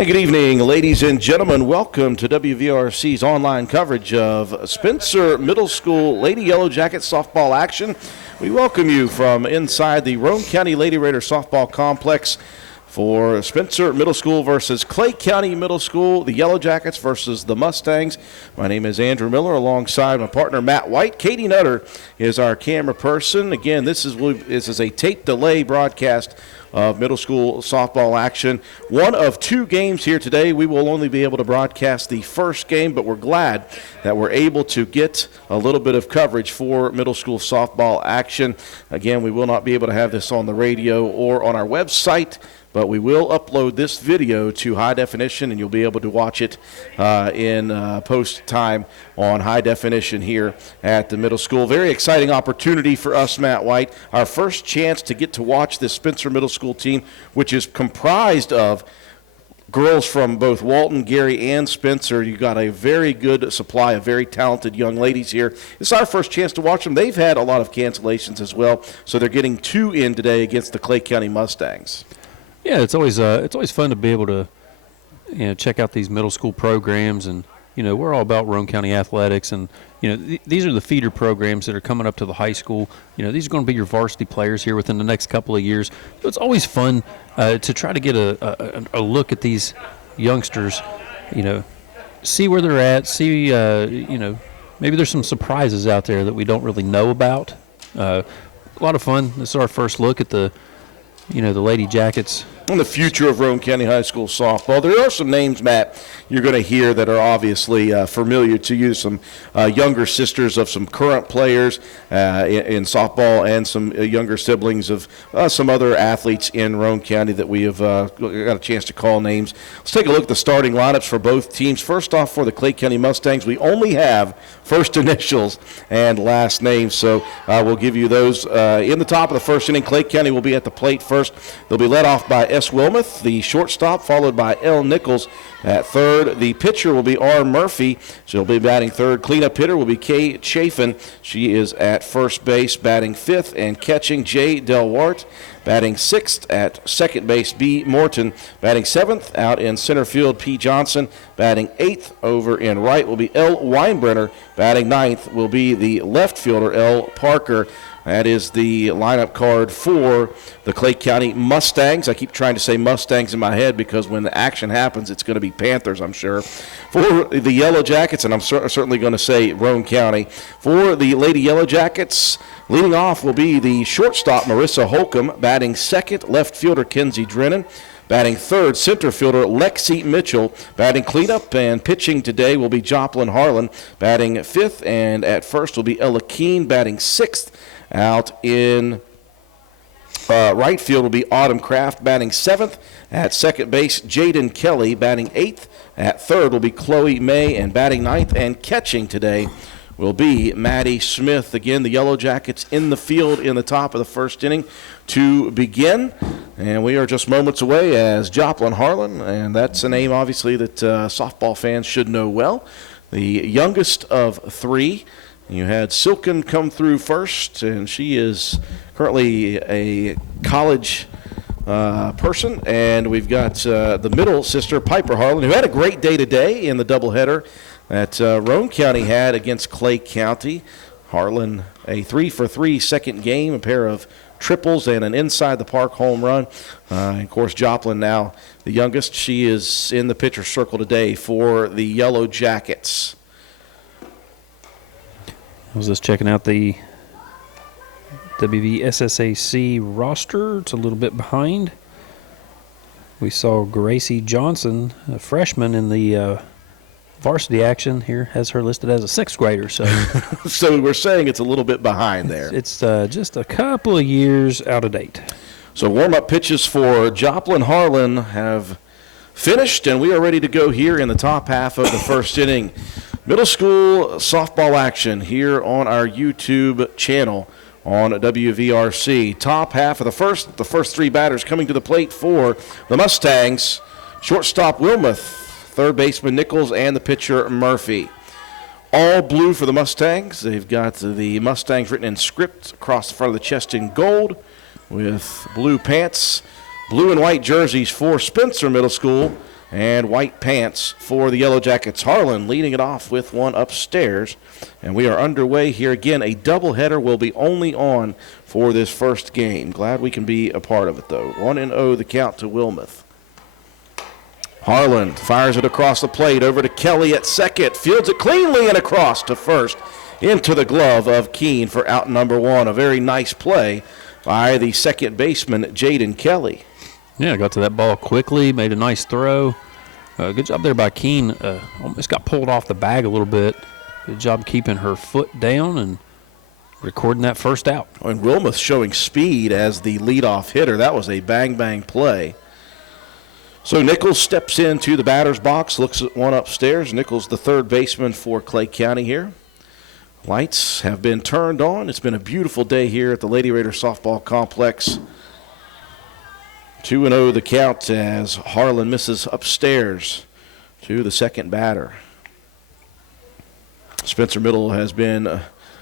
Hey, good evening, ladies and gentlemen. Welcome to WVRC's online coverage of Spencer Middle School Lady Yellow Jackets softball action. We welcome you from inside the Roane County Lady Raider softball complex for Spencer Middle School versus Clay County Middle School, the Yellow Jackets versus the Mustangs. My name is Andrew Miller alongside my partner Matt White. Katie Nutter is our camera person. Again, this is a tape delay broadcast of middle school softball action. One of two games here today. We will only be able to broadcast the first game, but we're glad that we're able to get a little bit of coverage for middle school softball action. Again, we will not be able to have this on the radio or on our website, but we will upload this video to high definition, and you'll be able to watch it in post time on high definition here at the middle school. Very exciting opportunity for us, Matt White. Our first chance to get to watch this Spencer Middle School team, which is comprised of girls from both Walton, Gary, and Spencer. You got a very good supply of very talented young ladies here. It's our first chance to watch them. They've had a lot of cancellations as well, so they're getting two in today against the Clay County Mustangs. Yeah, it's always fun to be able to check out these middle school programs, and we're all about Roane County athletics, and these are the feeder programs that are coming up to the high school. These are going to be your varsity players here within the next couple of years. So it's always fun to try to get a look at these youngsters. See where they're at. See maybe there's some surprises out there that we don't really know about. A lot of fun. This is our first look at the Lady Jackets. And the future of Roane County High School softball. There are some names, Matt, you're going to hear that are obviously familiar to you. Some younger sisters of some current players in softball, and some younger siblings of some other athletes in Roane County that we have got a chance to call names. Let's take a look at the starting lineups for both teams. First off, for the Clay County Mustangs, we only have first initials and last names, so we'll give you those. In the top of the first inning, Clay County will be at the plate first. They'll be led off by S. Wilmoth, the shortstop, followed by L. Nichols at third. The pitcher will be R. Murphy. She'll be batting third. Cleanup hitter will be Kay Chafin. She is at first base, batting fifth, and catching J. Delwart. Batting sixth at second base, B. Morton. Batting seventh out in center field, P. Johnson. Batting eighth over in right will be L. Weinbrenner. Batting ninth will be the left fielder, L. Parker. That is the lineup card for the Clay County Mustangs. I keep trying to say Mustangs in my head because when the action happens, it's going to be Panthers, I'm sure. For the Yellow Jackets, and I'm certainly going to say Roane County. For the Lady Yellow Jackets, leading off will be the shortstop, Marissa Holcomb. Batting second, left fielder, Kenzie Drennan. Batting third, center fielder Lexi Mitchell. Batting cleanup and pitching today will be Joplin Harlan. Batting fifth and at first will be Ella Keene. Batting sixth out in right field will be Autumn Kraft. Batting seventh at second base, Jaden Kelly. Batting eighth at third will be Chloe May. And batting ninth and catching today will be Maddie Smith. Again, the Yellow Jackets in the field in the top of the first inning to begin. And we are just moments away as Joplin Harlan, and that's a name obviously that softball fans should know well. The youngest of three. You had Silken come through first, and she is currently a college person. And we've got the middle sister, Piper Harlan, who had a great day today in the doubleheader that Roane County had against Clay County. Harlan, a 3-for-3 second game, a pair of triples and an inside-the-park home run. And of course, Joplin now the youngest. She is in the pitcher's circle today for the Yellow Jackets. I was just checking out the WVSSAC roster. It's a little bit behind. We saw Gracie Johnson, a freshman in the varsity action here, has her listed as a sixth grader. So, so we're saying it's a little bit behind there. It's just a couple of years out of date. So warm-up pitches for Joplin Harlan have finished, and we are ready to go here in the top half of the first inning. Middle school softball action here on our YouTube channel on WVRC. Top half of the first three batters coming to the plate for the Mustangs. Shortstop Wilmoth, third baseman Nichols, and the pitcher Murphy. All blue for the Mustangs. They've got the Mustangs written in script across the front of the chest in gold with blue pants. Blue and white jerseys for Spencer Middle School. and white pants for the Yellow Jackets. Harlan leading it off with one upstairs. And we are underway here again. A doubleheader will be only on for this first game. Glad we can be a part of it, though. 1-0 the count to Wilmoth. Harlan fires it across the plate over to Kelly at second. Fields it cleanly and across to first. Into the glove of Keene for out number one. A very nice play by the second baseman, Jaden Kelly. Yeah, got to that ball quickly, made a nice throw. Good job there by Keene. Almost got pulled off the bag a little bit. Good job keeping her foot down and recording that first out. And Wilmoth showing speed as the leadoff hitter. That was a bang-bang play. So Nichols steps into the batter's box, looks at one upstairs. Nichols, the third baseman for Clay County here. Lights have been turned on. It's been a beautiful day here at the Lady Raider Softball Complex. 2-0 the count as Harlan misses upstairs to the second batter. Spencer Middle has been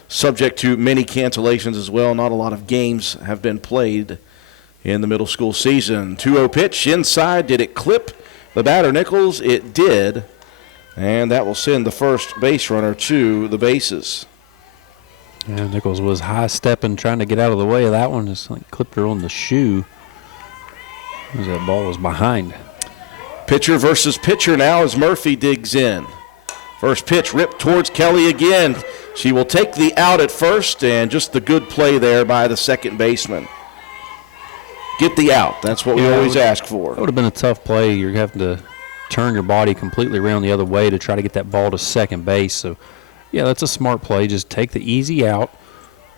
subject to many cancellations as well. Not a lot of games have been played in the middle school season. 2-0 pitch inside. Did it clip the batter Nichols? It did. And that will send the first base runner to the bases. Yeah, Nichols was high-stepping, trying to get out of the way of that one. Just like clipped her on the shoe as that ball was behind. Pitcher versus pitcher now as Murphy digs in. First pitch ripped towards Kelly again. She will take the out at first, and just the good play there by the second baseman. Get the out. That's what we always ask for. That would have been a tough play. You're having to turn your body completely around the other way to try to get that ball to second base. So, yeah, that's a smart play. Just take the easy out.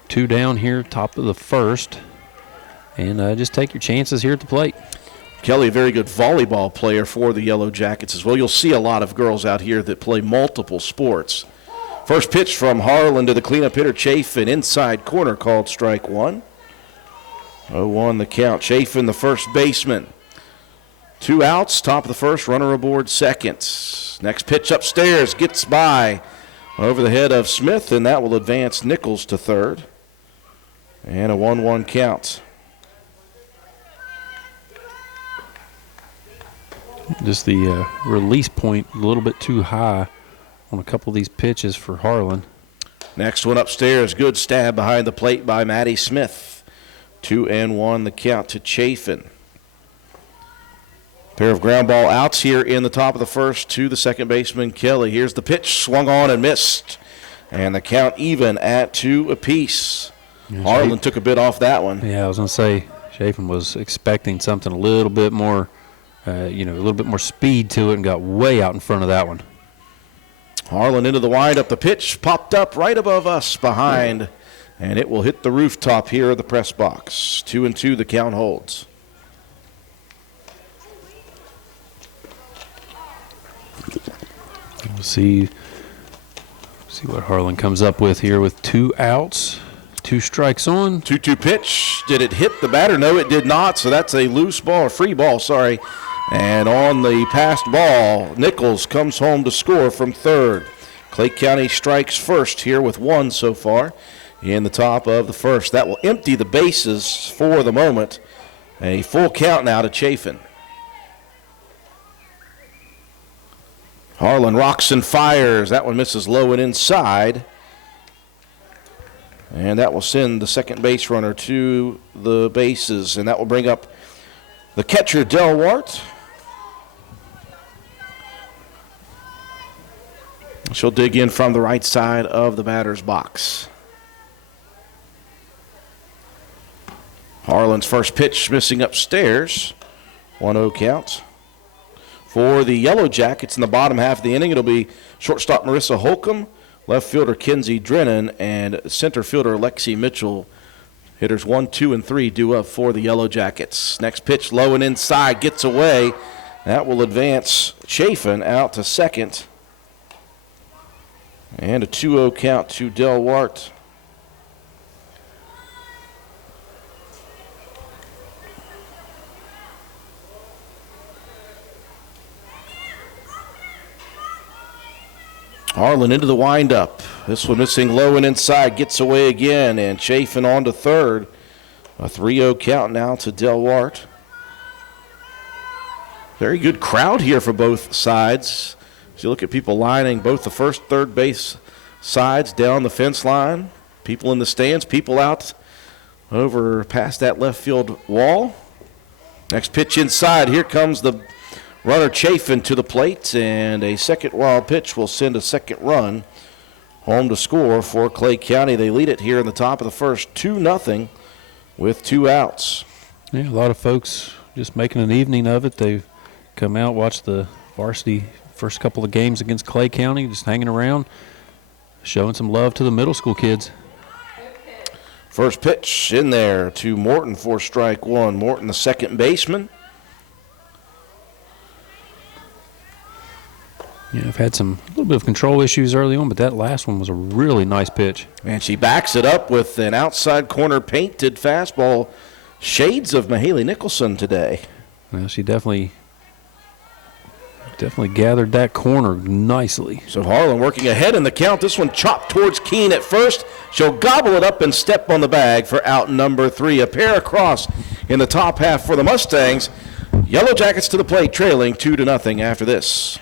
2 down here, top of the first, and just take your chances here at the plate. Kelly, a very good volleyball player for the Yellow Jackets as well. You'll see a lot of girls out here that play multiple sports. First pitch from Harlan to the cleanup hitter, Chafin, inside corner, called strike one. 0-1 the count. Chafin, the first baseman. 2 outs, top of the first, runner aboard second. Next pitch upstairs, gets by over the head of Smith, and that will advance Nichols to third. And a 1-1 count. Just the release point a little bit too high on a couple of these pitches for Harlan. Next one upstairs, good stab behind the plate by Maddie Smith. 2-1 the count to Chafin. Pair of ground ball outs here in the top of the first to the second baseman, Kelly. Here's the pitch, swung on and missed. And the count even at 2 apiece. Yeah, Harlan took a bit off that one. Yeah, I was going to say, Chafin was expecting something a little bit more, a little bit more speed to it and got way out in front of that one. Harlan into the windup. The pitch popped up right above us behind, and it will hit the rooftop here of the press box. 2-2 the count holds. We'll see what Harlan comes up with here with 2 outs, 2 strikes on. 2-2 pitch. Did it hit the batter? No, it did not. So that's a loose ball, or free ball, sorry. And on the passed ball, Nichols comes home to score from third. Clay County strikes first here with 1 so far in the top of the first. That will empty the bases for the moment. A full count now to Chafin. Harlan rocks and fires. That one misses low and inside. And that will send the second base runner to the bases. And that will bring up the catcher, Del Wart. She'll dig in from the right side of the batter's box. Harlan's first pitch missing upstairs. 1-0 count. For the Yellow Jackets in the bottom half of the inning, it'll be shortstop Marissa Holcomb, left fielder Kinsey Drennan, and center fielder Lexi Mitchell. Hitters 1, 2, and 3 due up for the Yellow Jackets. Next pitch low and inside, gets away. That will advance Chafin out to second. And a 2-0 count to Del Wart. Harlan into the windup. This one missing low and inside, gets away again, and Chafin on to third. A 3-0 count now to Del Wart. Very good crowd here for both sides. As you look at people lining both the first, third base sides down the fence line, people in the stands, people out over past that left field wall. Next pitch inside. Here comes the runner Chafin to the plate, and a second wild pitch will send a second run home to score for Clay County. They lead it here in the top of the first, 2-0 with 2 outs. Yeah, a lot of folks just making an evening of it. They've come out, watched the varsity first couple of games against Clay County, just hanging around, showing some love to the middle school kids. First pitch in there to Morton for strike one. Morton, the second baseman. Yeah, I've had a little bit of control issues early on, but that last one was a really nice pitch. And she backs it up with an outside corner painted fastball. Shades of Mahaley Nicholson today. Well, she definitely gathered that corner nicely. So Harlan working ahead in the count. This one chopped towards Keene at first. She'll gobble it up and step on the bag for out number 3. A pair across in the top half for the Mustangs. Yellow Jackets to the plate, trailing 2-0 after this.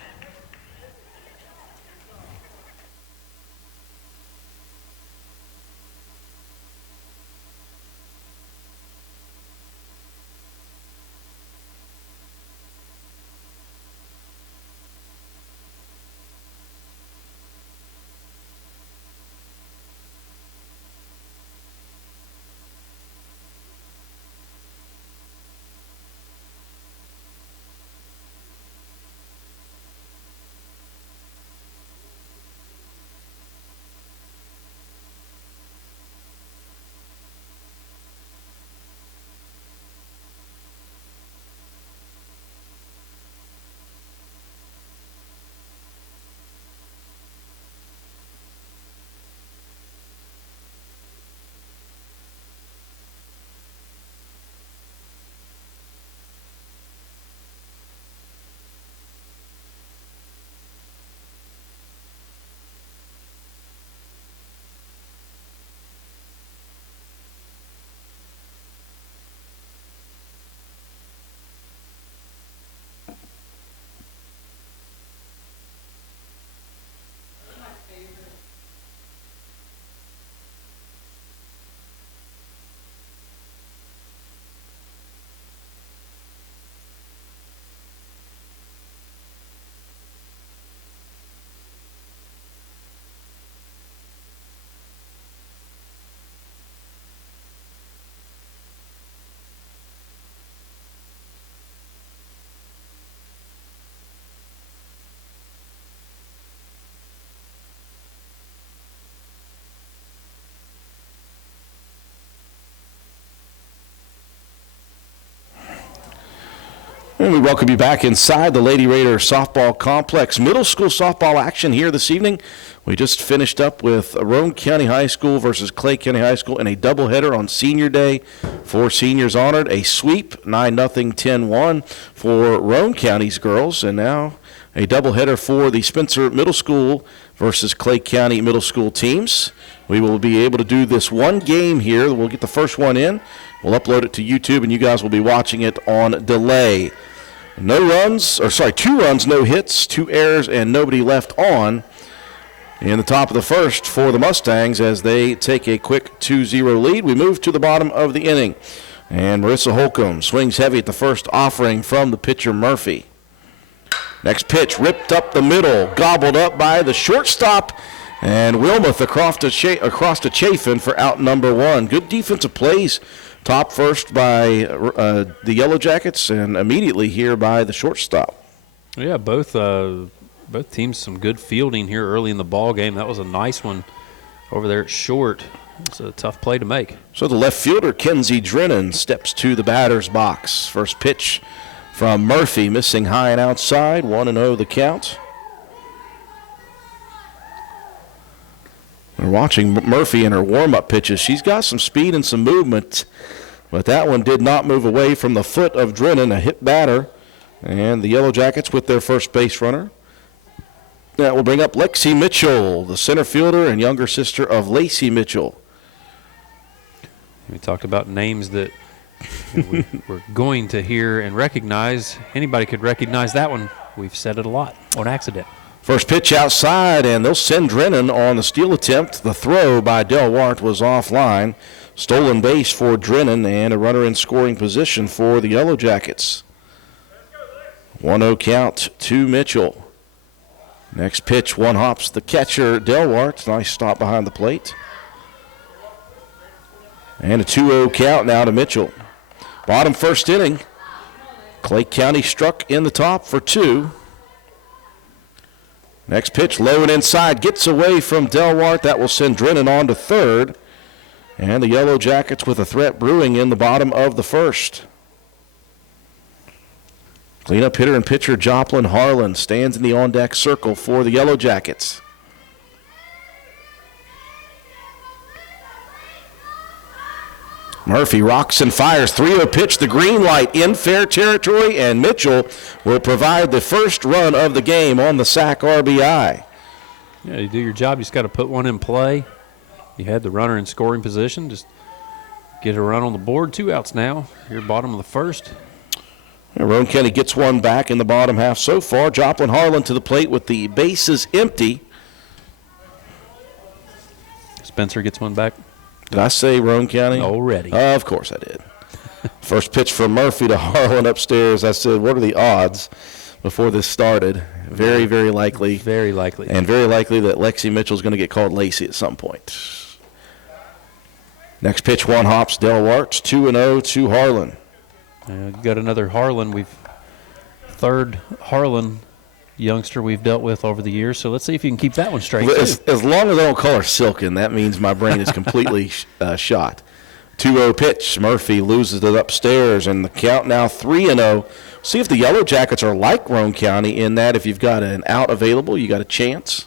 And we welcome you back inside the Lady Raider softball complex. Middle school softball action here this evening. We just finished up with Roane County High School versus Clay County High School in a doubleheader on Senior Day. 4 seniors honored. A sweep, 9-0, 10-1 for Roane County's girls. And now a doubleheader for the Spencer Middle School versus Clay County Middle School teams. We will be able to do this one game here. We'll get the first one in. We'll upload it to YouTube, and you guys will be watching it on delay. 2 runs, no hits, 2 errors, and nobody left on in the top of the first for the Mustangs as they take a quick 2-0 lead. We move to the bottom of the inning, and Marissa Holcomb swings heavy at the first offering from the pitcher Murphy. Next pitch ripped up the middle, gobbled up by the shortstop, and Wilmoth across to Chafin for out number 1. Good defensive plays. Top first by the Yellow Jackets, and immediately here by the shortstop. Yeah, both teams some good fielding here early in the ball game. That was a nice one over there at short. It's a tough play to make. So the left fielder, Kenzie Drennan, steps to the batter's box. First pitch from Murphy, missing high and outside. 1-0 the count. We're watching Murphy in her warm-up pitches. She's got some speed and some movement, but that one did not move away from the foot of Drennan, a hit batter. And the Yellow Jackets with their first base runner. That will bring up Lexi Mitchell, the center fielder and younger sister of Lacey Mitchell. We talked about names that We're going to hear and recognize. Anybody could recognize that one. We've said it a lot on accident. First pitch outside, and they'll send Drennan on the steal attempt. The throw by Delwart was offline. Stolen base for Drennan and a runner in scoring position for the Yellow Jackets. 1-0 count to Mitchell. Next pitch, one hops the catcher, Delwart. Nice stop behind the plate. And a 2-0 count now to Mitchell. Bottom first inning. Clay County struck in the top for 2. Next pitch, low and inside, gets away from Delwart. That will send Drennan on to third. And the Yellow Jackets with a threat brewing in the bottom of the first. Cleanup hitter and pitcher Joplin Harlan stands in the on-deck circle for the Yellow Jackets. Murphy rocks and fires. 3-0 pitch, the green light in fair territory, and Mitchell will provide the first run of the game on the sac RBI. Yeah, you do your job. You just got to put one in play. You had the runner in scoring position. Just get a run on the board. 2 outs now. You're bottom of the first. Roane County gets one back in the bottom half so far. Joplin Harlan to the plate with the bases empty. Spencer gets one back. Did I say Roane County? Already. Of course I did. First pitch from Murphy to Harlan upstairs. I said, what are the odds before this started? Very, very likely. Very likely. And very likely that Lexi Mitchell's going to get called Lacey at some point. Next pitch, one hops Delwart. 2-0 to Harlan. Got another Harlan. Third Harlan youngster we've dealt with over the years. So let's see if you can keep that one straight. As long as I don't call her Silken, that means my brain is completely shot. 2-0 pitch. Murphy loses it upstairs, and the count now 3-0. See if the Yellow Jackets are like Roane County in that if you've got an out available, you got a chance.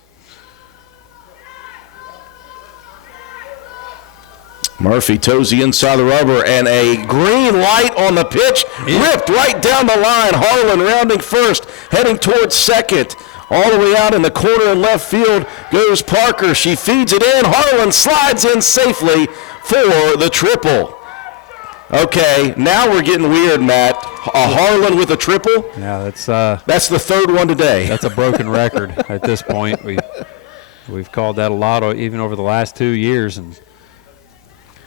Murphy toes the inside of the rubber, and a green light on the pitch, ripped right down the line. Harlan rounding first, heading towards second. All the way out in the corner in left field goes Parker. She feeds it in. Harlan slides in safely for the triple. Okay, now we're getting weird, Matt. A Harlan with a triple? Yeah, that's the third one today. That's a broken record at this point. We've called that a lot even over the last 2 years, and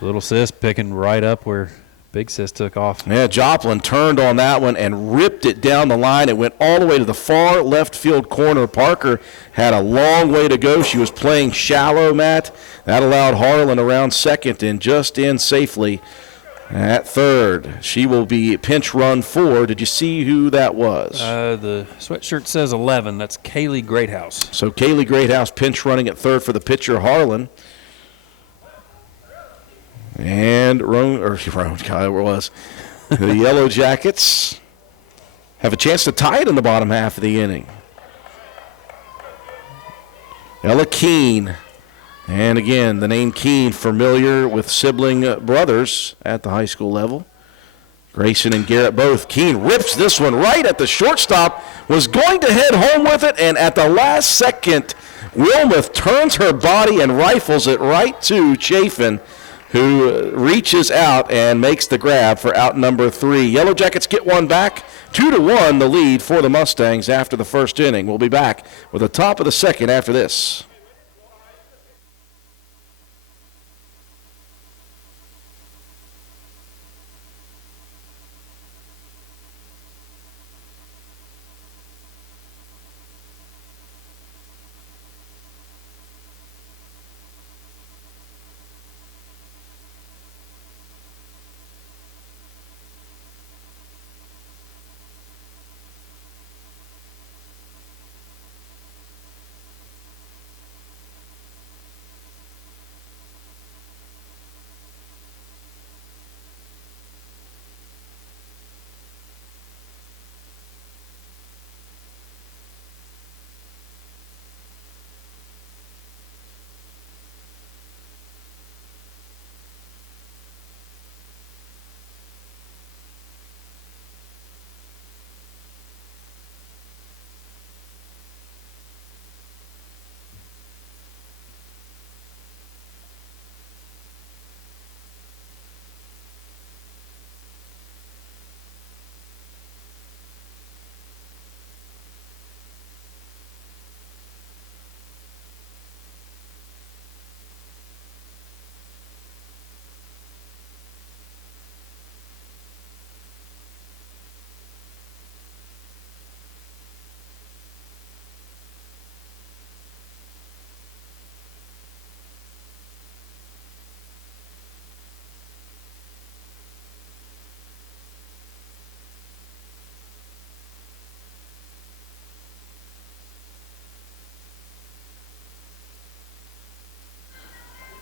Little Sis picking right up where Big Sis took off. Yeah, Joplin turned on that one and ripped it down the line. It went all the way to the far left field corner. Parker had a long way to go. She was playing shallow, Matt. That allowed Harlan around second and just in safely at third. She will be pinch run 4. Did you see who that was? The sweatshirt says 11. That's Kaylee Greathouse. So Kaylee Greathouse pinch running at third for the pitcher, Harlan. And the Yellow Jackets have a chance to tie it in the bottom half of the inning. Ella Keene. And again, the name Keene familiar with sibling brothers at the high school level. Grayson and Garrett both. Keene rips this one right at the shortstop, was going to head home with it, and at the last second, Wilmoth turns her body and rifles it right to Chafin, who reaches out and makes the grab for out number 3. Yellow Jackets get one back. 2-1 the lead for the Mustangs after the first inning. We'll be back with the top of the second after this.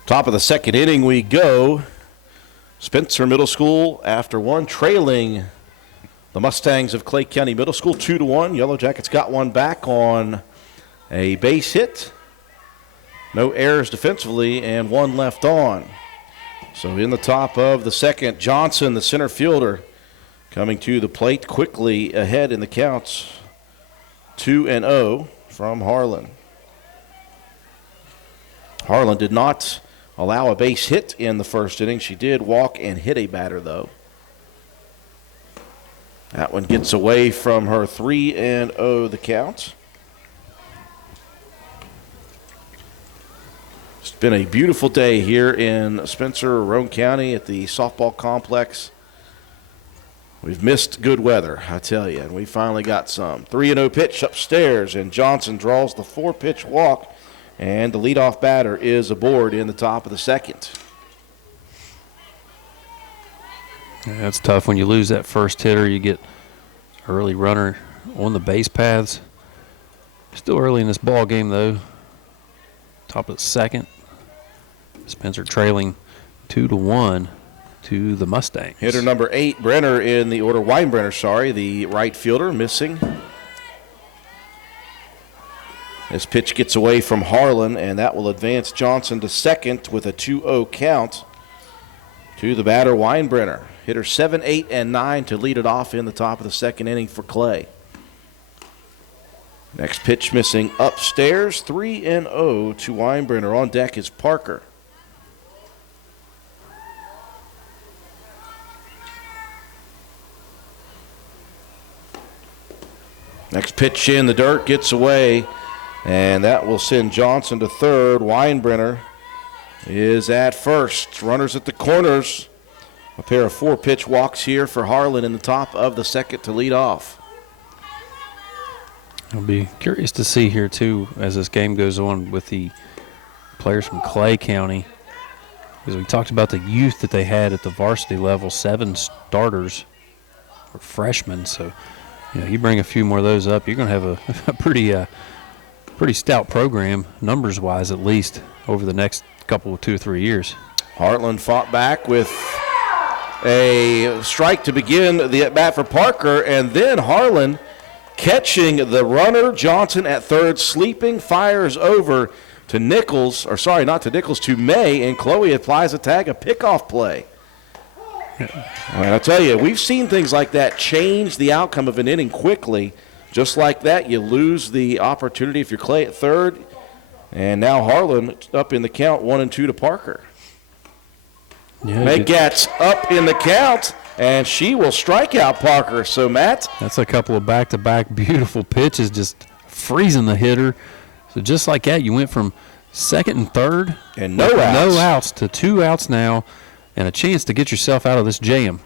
Top of the second inning we go. Spencer Middle School after one, trailing the Mustangs of Clay County Middle School 2-1. Yellow Jackets got one back on a base hit. No errors defensively and one left on. So in the top of the second, Johnson, the center fielder, coming to the plate quickly ahead in the counts. 2-0 from Harlan. Harlan did not allow a base hit in the first inning. She did walk and hit a batter, though. That one gets away from her. 3-0 the count. It's been a beautiful day here in Spencer, Roane County at the softball complex. We've missed good weather, I tell you, and we finally got some. 3-0 pitch upstairs, and Johnson draws the 4-pitch walk, and the leadoff batter is aboard in the top of the second. Yeah, that's tough when you lose that first hitter. You get early runner on the base paths. Still early in this ball game, though. Top of the second. Spencer trailing 2-1 to the Mustangs. Hitter number 8, Brenner in the order. Weinbrenner, the right fielder, missing. This pitch gets away from Harlan, and that will advance Johnson to second with a 2-0 count to the batter, Weinbrenner. Hitter 7, 8, and 9 to lead it off in the top of the second inning for Clay. Next pitch missing upstairs, 3-0 to Weinbrenner. On deck is Parker. Next pitch in the dirt, gets away, and that will send Johnson to third. Weinbrenner is at first. Runners at the corners. A pair of 4-pitch walks here for Harlan in the top of the second to lead off. I'll be curious to see here, too, as this game goes on with the players from Clay County. Because we talked about the youth that they had at the varsity level. 7 starters were freshmen, so you bring a few more of those up, you're going to have a pretty stout program, numbers-wise at least, over the next couple of 2 or 3 years. Harlan fought back with a strike to begin the at-bat for Parker, and then Harlan catching the runner, Johnson at third, sleeping, fires over to Nichols, not to Nichols, to May, and Chloe applies a tag, a pickoff play. All right, I'll tell you, we've seen things like that change the outcome of an inning quickly. Just like that, you lose the opportunity if you're Clay at third. And now Harlan up in the count, 1-2 to Parker. Yeah, May gets up in the count, and she will strike out Parker. So, Matt? That's a couple of back-to-back beautiful pitches, just freezing the hitter. So just like that, you went from second and third. And no outs to 2 outs now. And a chance to get yourself out of this jam.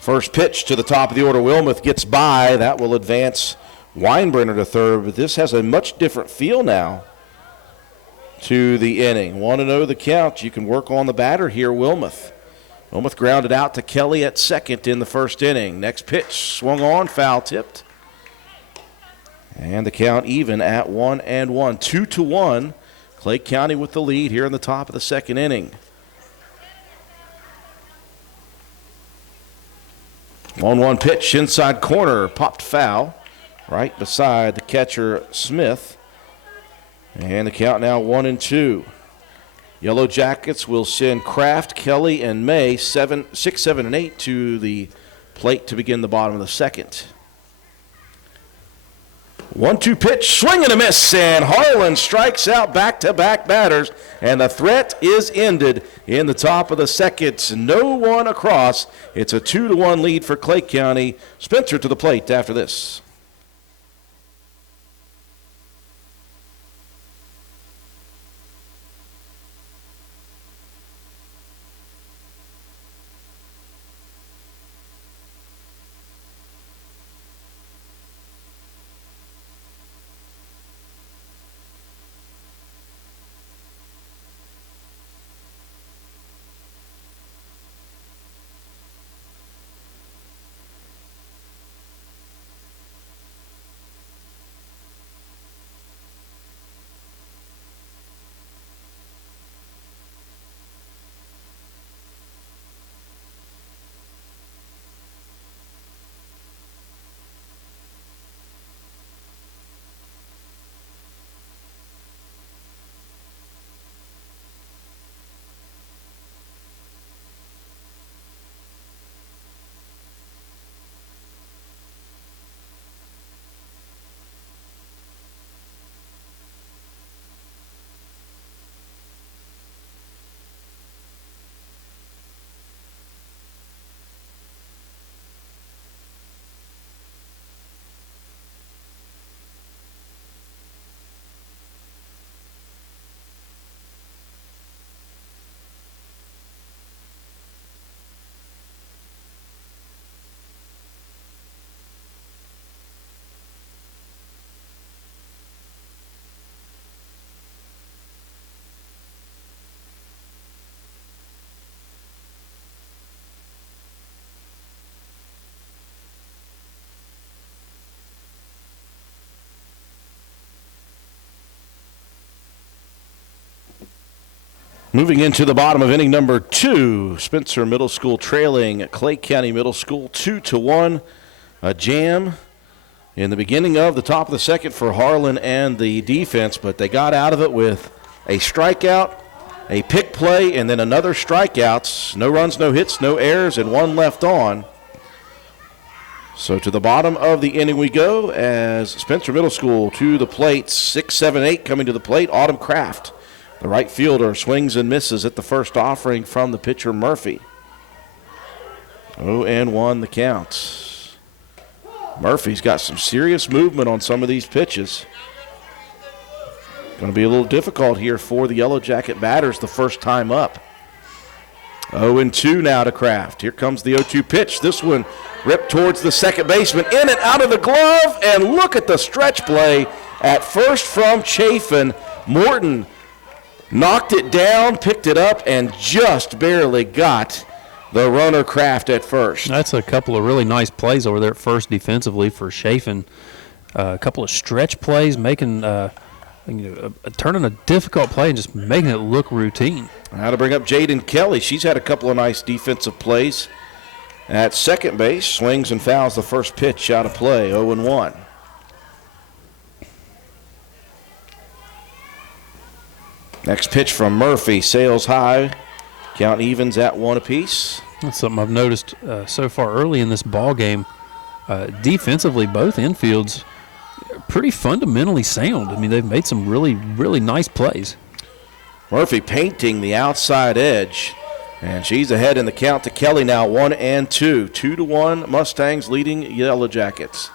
First pitch to the top of the order. Wilmoth gets by. That will advance Weinbrenner to third. But this has a much different feel now to the inning. 1-0 the count. You can work on the batter here, Wilmoth. Wilmoth grounded out to Kelly at second in the first inning. Next pitch swung on, foul tipped. And the count even at 1-1. 2-1. Clay County with the lead here in the top of the second inning. 1-1 pitch, inside corner, popped foul, right beside the catcher, Smith. And the count now 1-2. Yellow Jackets will send Kraft, Kelly, and May 6, 7, and 8 to the plate to begin the bottom of the second. 1-2 pitch, swing and a miss, and Harlan strikes out back-to-back batters, and the threat is ended in the top of the second. No one across. It's a 2-1 lead for Clay County. Spencer to the plate after this. Moving into the bottom of inning number 2, Spencer Middle School trailing Clay County Middle School 2-1. A jam in the beginning of the top of the second for Harlan and the defense, but they got out of it with a strikeout, a pick play, and then another strikeout. No runs, no hits, no errors, and one left on. So to the bottom of the inning we go as Spencer Middle School to the plate. 6, 7, 8 coming to the plate. Autumn Kraft, the right fielder, swings and misses at the first offering from the pitcher Murphy. 0-1 the count. Murphy's got some serious movement on some of these pitches. Going to be a little difficult here for the Yellow Jacket batters the first time up. 0-2 now to Kraft. Here comes the 0-2 pitch. This one ripped towards the second baseman. In and out of the glove. And look at the stretch play at first from Chafin. Morton knocked it down, picked it up, and just barely got the runner Kraft at first. That's a couple of really nice plays over there at first defensively for Chafin. A couple of stretch plays, making turning a difficult play and just making it look routine. Now to bring up Jaden Kelly. She's had a couple of nice defensive plays at second base. Swings and fouls the first pitch out of play, 0-1. Next pitch from Murphy, sails high. Count evens at 1 apiece. That's something I've noticed so far early in this ball game. Defensively, both infields are pretty fundamentally sound. I mean, they've made some really, really nice plays. Murphy painting the outside edge, and she's ahead in the count to Kelly now, 1-2. 2-1 Mustangs leading Yellow Jackets.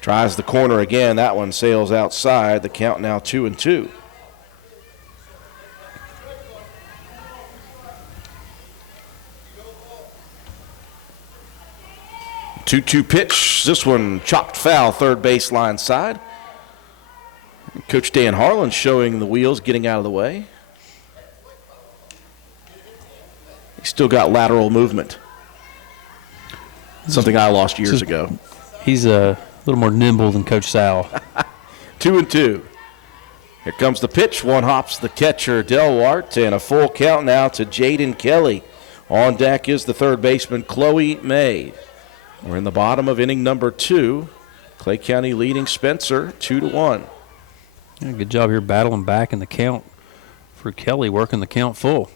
Tries the corner again. That one sails outside. The count now 2-2. 2-2 pitch. This one chopped foul, third baseline side. Coach Dan Harlan showing the wheels, getting out of the way. He's still got lateral movement. Something I lost years ago. He's a little more nimble than Coach Sal. 2-2. Here comes the pitch. One hops the catcher, Delwart, and a full count now to Jaden Kelly. On deck is the third baseman, Chloe May. We're in the bottom of inning number 2. Clay County leading Spencer 2-1. Yeah, good job here battling back in the count for Kelly, working the count full.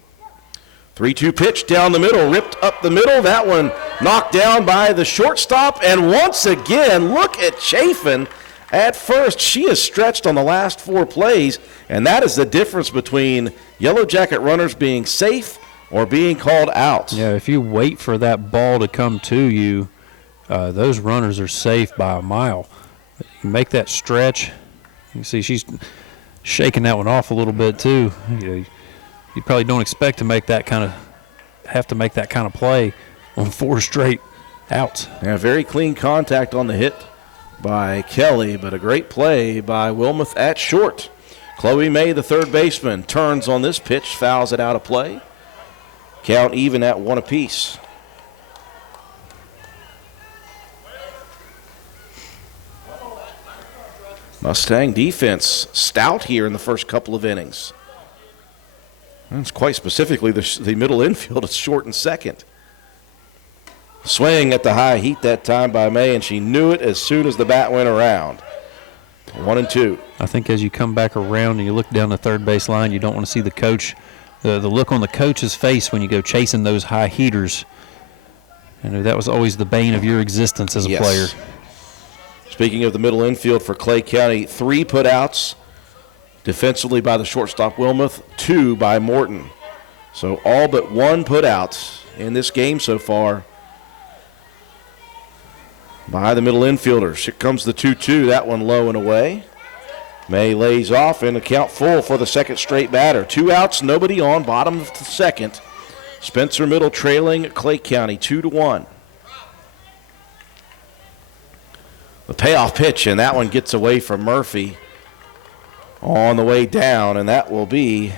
3-2 pitch down the middle, ripped up the middle. That one knocked down by the shortstop. And once again, look at Chafin at first. She is stretched on the last 4 plays, and that is the difference between Yellow Jacket runners being safe or being called out. Yeah, if you wait for that ball to come to you, those runners are safe by a mile. You make that stretch. You see she's shaking that one off a little bit too. You probably don't expect to make that kind of play on 4 straight outs. Yeah, very clean contact on the hit by Kelly, but a great play by Wilmoth at short. Chloe May, the third baseman, turns on this pitch, fouls it out of play. Count even at 1 apiece. Mustang defense stout here in the first couple of innings. That's quite specifically the middle infield is short and second. Swing at the high heat that time by May, and she knew it as soon as the bat went around. 1-2. I think as you come back around and you look down the third base line, you don't want to see the coach, the look on the coach's face when you go chasing those high heaters. That was always the bane of your existence as a player. Speaking of the middle infield for Clay County, 3 putouts defensively by the shortstop Wilmoth, 2 by Morton. So all but 1 putout in this game so far by the middle infielders. Here comes the 2-2, that one low and away. May lays off and a count full for the second straight batter. 2 outs, nobody on, bottom of the second. Spencer Middle trailing Clay County 2-1. The payoff pitch, and that one gets away from Murphy on the way down, and that will be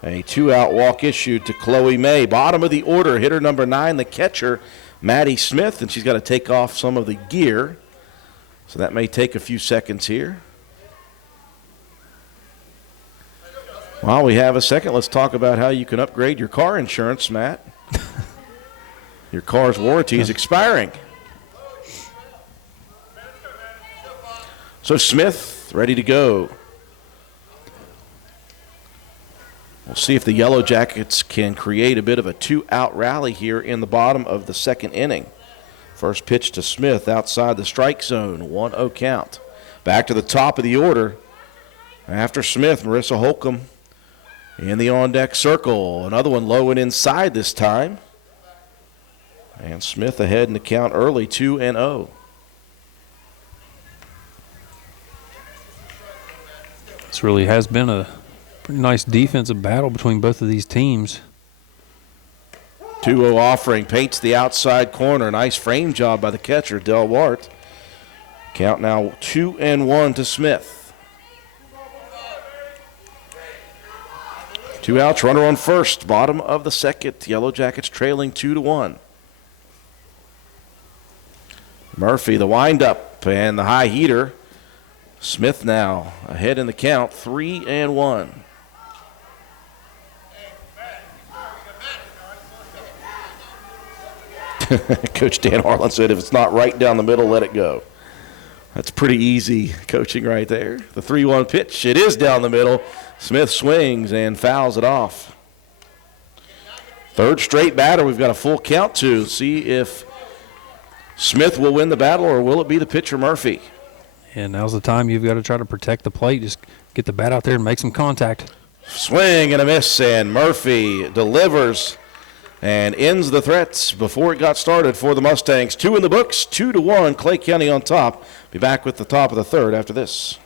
a 2-out walk issued to Chloe May. Bottom of the order, hitter number 9, the catcher, Maddie Smith, and she's got to take off some of the gear, so that may take a few seconds here. While we have a second, let's talk about how you can upgrade your car insurance, Matt. Your car's warranty is expiring. So Smith, ready to go. We'll see if the Yellow Jackets can create a bit of a two-out rally here in the bottom of the second inning. First pitch to Smith outside the strike zone, 1-0 count. Back to the top of the order. After Smith, Marissa Holcomb in the on-deck circle. Another one low and inside this time. And Smith ahead in the count early, 2-0. This really has been a pretty nice defensive battle between both of these teams. 2-0 offering, paints the outside corner. Nice frame job by the catcher, Del Wart. Count now 2-1 to Smith. 2 outs, runner on first, bottom of the second. Yellow Jackets trailing 2-1. Murphy, the windup and the high heater. Smith now ahead in the count, 3-1. Coach Dan Harlan said, if it's not right down the middle, let it go. That's pretty easy coaching right there. The 3-1 pitch, it is down the middle. Smith swings and fouls it off. Third straight batter we've got a full count to. See if Smith will win the battle or will it be the pitcher Murphy? And now's the time you've got to try to protect the plate. Just get the bat out there and make some contact. Swing and a miss, and Murphy delivers and ends the threats before it got started for the Mustangs. 2 in the books, 2-1. Clay County on top. Be back with the top of the third after this.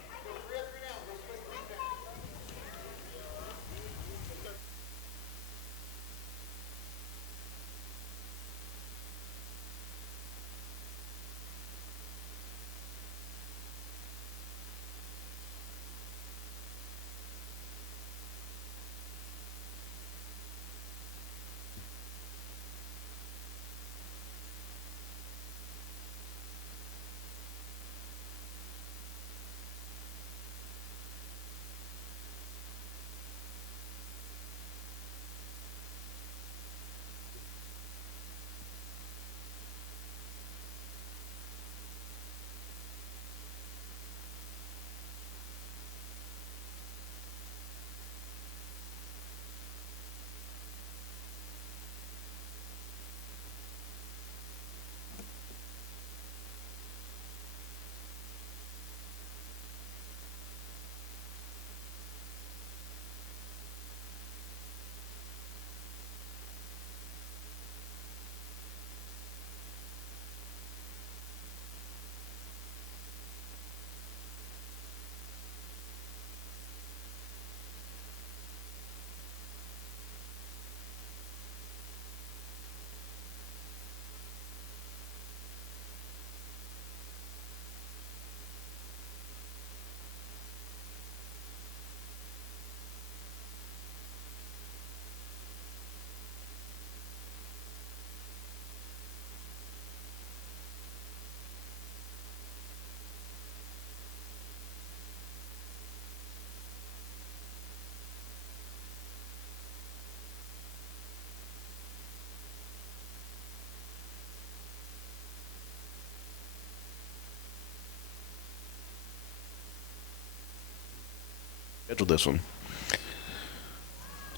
Scheduled this one.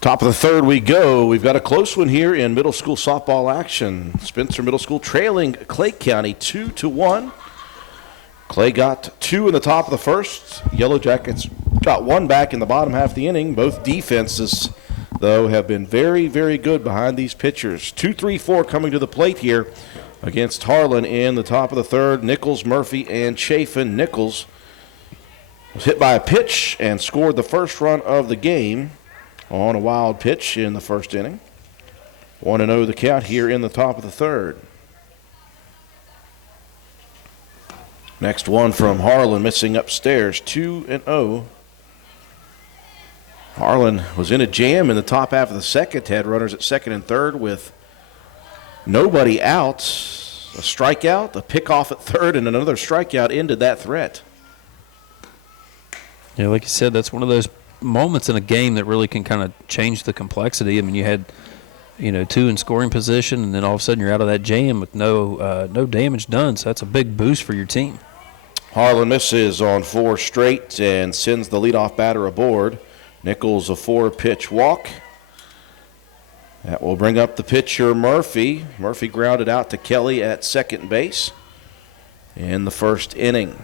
Top of the third we go. We've got a close one here in middle school softball action. Spencer Middle School trailing Clay County 2-1. Clay got 2 in the top of the first. Yellow Jackets got 1 back in the bottom half of the inning. Both defenses, though, have been very, very good behind these pitchers. 2-3-4 coming to the plate here against Harlan in the top of the third. Nichols, Murphy, and Chafin. Nichols was hit by a pitch and scored the first run of the game on a wild pitch in the first inning. 1-0 the count here in the top of the third. Next one from Harlan, missing upstairs, 2-0. Harlan was in a jam in the top half of the second, had runners at second and third with nobody out. A strikeout, a pickoff at third, and another strikeout ended that threat. Yeah, like you said, that's one of those moments in a game that really can kind of change the complexity. I mean, you had, 2 in scoring position, and then all of a sudden you're out of that jam with no damage done. So that's a big boost for your team. Harlan misses on 4 straight and sends the leadoff batter aboard. Nichols a 4-pitch walk. That will bring up the pitcher, Murphy. Murphy grounded out to Kelly at second base in the first inning.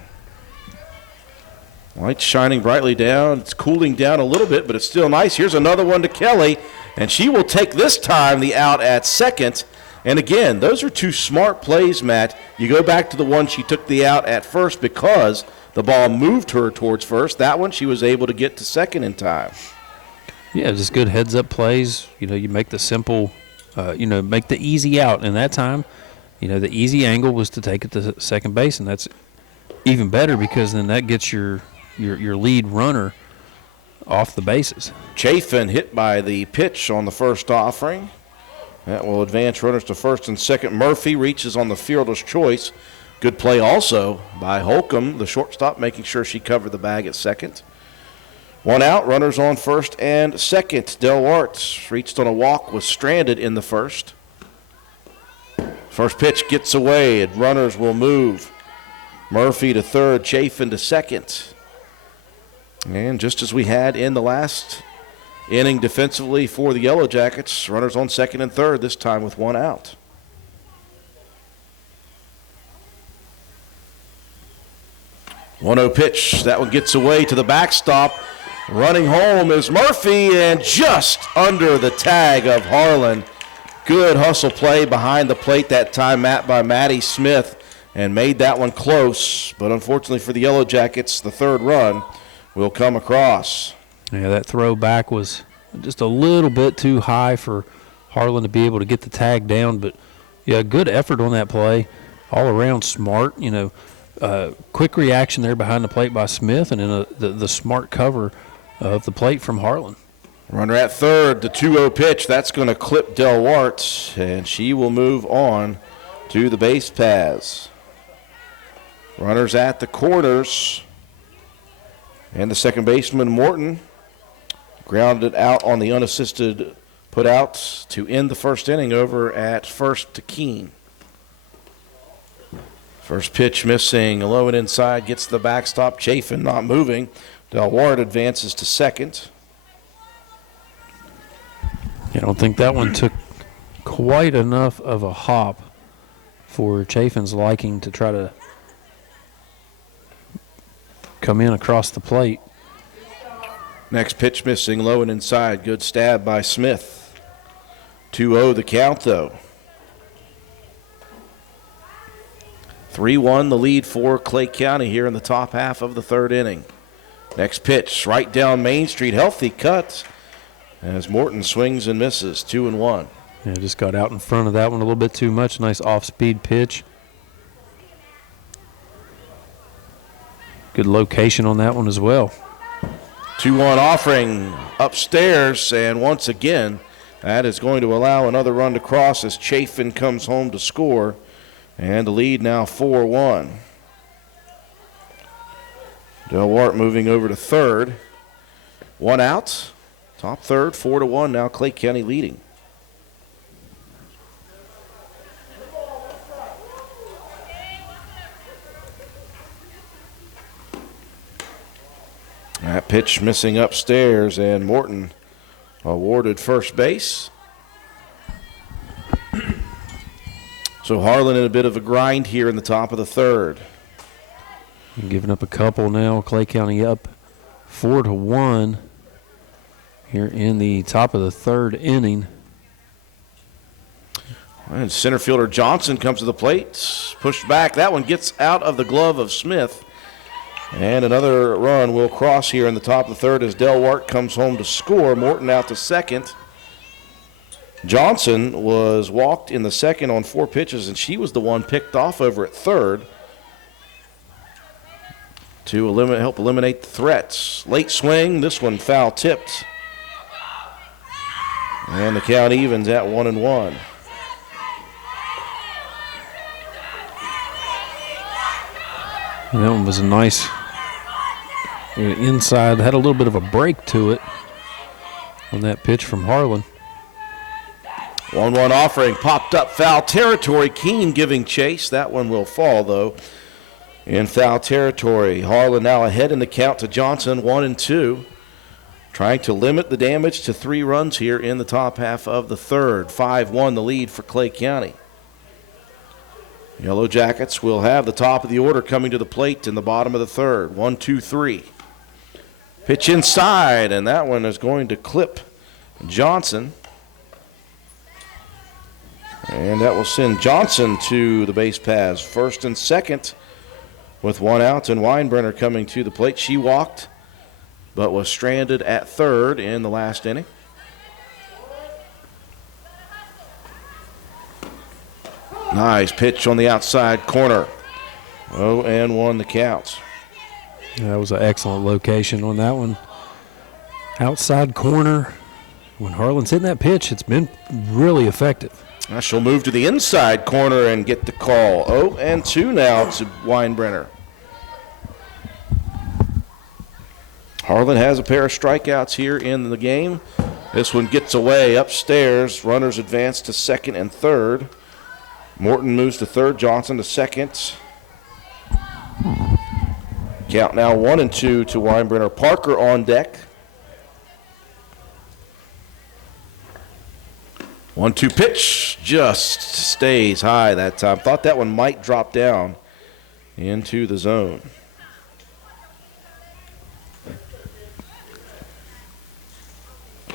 Lights shining brightly down. It's cooling down a little bit, but it's still nice. Here's another one to Kelly, and she will take this time the out at second. And again, those are 2 smart plays, Matt. You go back to the one she took the out at first because the ball moved her towards first. That one she was able to get to second in time. Yeah, just good heads-up plays. You make the simple, make the easy out. And that time, the easy angle was to take it to second base, and that's even better because then that gets your lead runner off the bases. Chafin hit by the pitch on the first offering. That will advance runners to first and second. Murphy reaches on the fielder's choice. Good play also by Holcomb, the shortstop, making sure she covered the bag at second. 1 out, runners on first and second. Del Wartz reached on a walk, was stranded in the first. First pitch gets away, and runners will move. Murphy to third, Chafin to second. And just as we had in the last inning defensively for the Yellow Jackets, runners on second and third, this time with 1 out. One-zero pitch. That one gets away to the backstop. Running home is Murphy, and just under the tag of Harlan. Good hustle play behind the plate that time, Matt, by Maddie Smith, and made that one close. But unfortunately for the Yellow Jackets, the third run will come across. Yeah, that throw back was just a little bit too high for Harlan to be able to get the tag down. But, yeah, good effort on that play. All around smart, quick reaction there behind the plate by Smith, and then the smart cover of the plate from Harlan. Runner at third, the 2-0 pitch. That's going to clip Del Wartz, and she will move on to the base paths. Runners at the corners. And the second baseman, Morton, grounded out on the unassisted put-out to end the first inning over at first to Keene. First pitch missing, low and inside, gets the backstop. Chafin not moving. Del Ward advances to second. I don't think that one took quite enough of a hop for Chafin's liking to try to come in across the plate. Next pitch missing, low and inside. Good stab by Smith. 2-0 the count, though. 3-1 the lead for Clay County here in the top half of the third inning. Next pitch, right down Main Street. Healthy cut as Morton swings and misses. 2-1. Yeah, just got out in front of that one a little bit too much. Nice off-speed pitch. Good location on that one as well. 2-1 offering upstairs, and once again, that is going to allow another run to cross as Chafin comes home to score. And the lead now 4-1. Del Wart moving over to third. 1 out. Top third, 4-1. Now Clay County leading. That pitch missing upstairs, and Morton awarded first base. So Harlan in a bit of a grind here in the top of the third. Giving up a couple now. Clay County up 4-1 here in the top of the third inning. And center fielder Johnson comes to the plate. Pushed back. That one gets out of the glove of Smith. And another run will cross here in the top of the third as Del Wart comes home to score. Morton out to second. Johnson was walked in the second on 4 pitches, and she was the one picked off over at third to help eliminate the threats. Late swing, this one foul tipped. And the count evens at 1-1. And that one was a nice Inside, had a little bit of a break to it on that pitch from Harlan. 1-1 offering, popped up foul territory. Keene giving chase. That one will fall, though, in foul territory. Harlan now ahead in the count to Johnson, 1-2. Trying to limit the damage to 3 runs here in the top half of the third. 5-1 the lead for Clay County. Yellow Jackets will have the top of the order coming to the plate in the bottom of the third. 1-2-3. Pitch inside, and that one is going to clip Johnson. And that will send Johnson to the base paths. First and second with 1 out, and Weinbrenner coming to the plate. She walked, but was stranded at third in the last inning. Nice pitch on the outside corner. 0-1 the count. That was an excellent location on that one. Outside corner. When Harlan's hitting that pitch, it's been really effective. Now she'll move to the inside corner and get the call. 0-2 now to Weinbrenner. Harlan has a pair of strikeouts here in the game. This one gets away upstairs. Runners advance to second and third. Morton moves to third, Johnson to second. Count now 1-2 to Weinbrenner. Parker on deck. 1-2 pitch just stays high that time. Thought that one might drop down into the zone.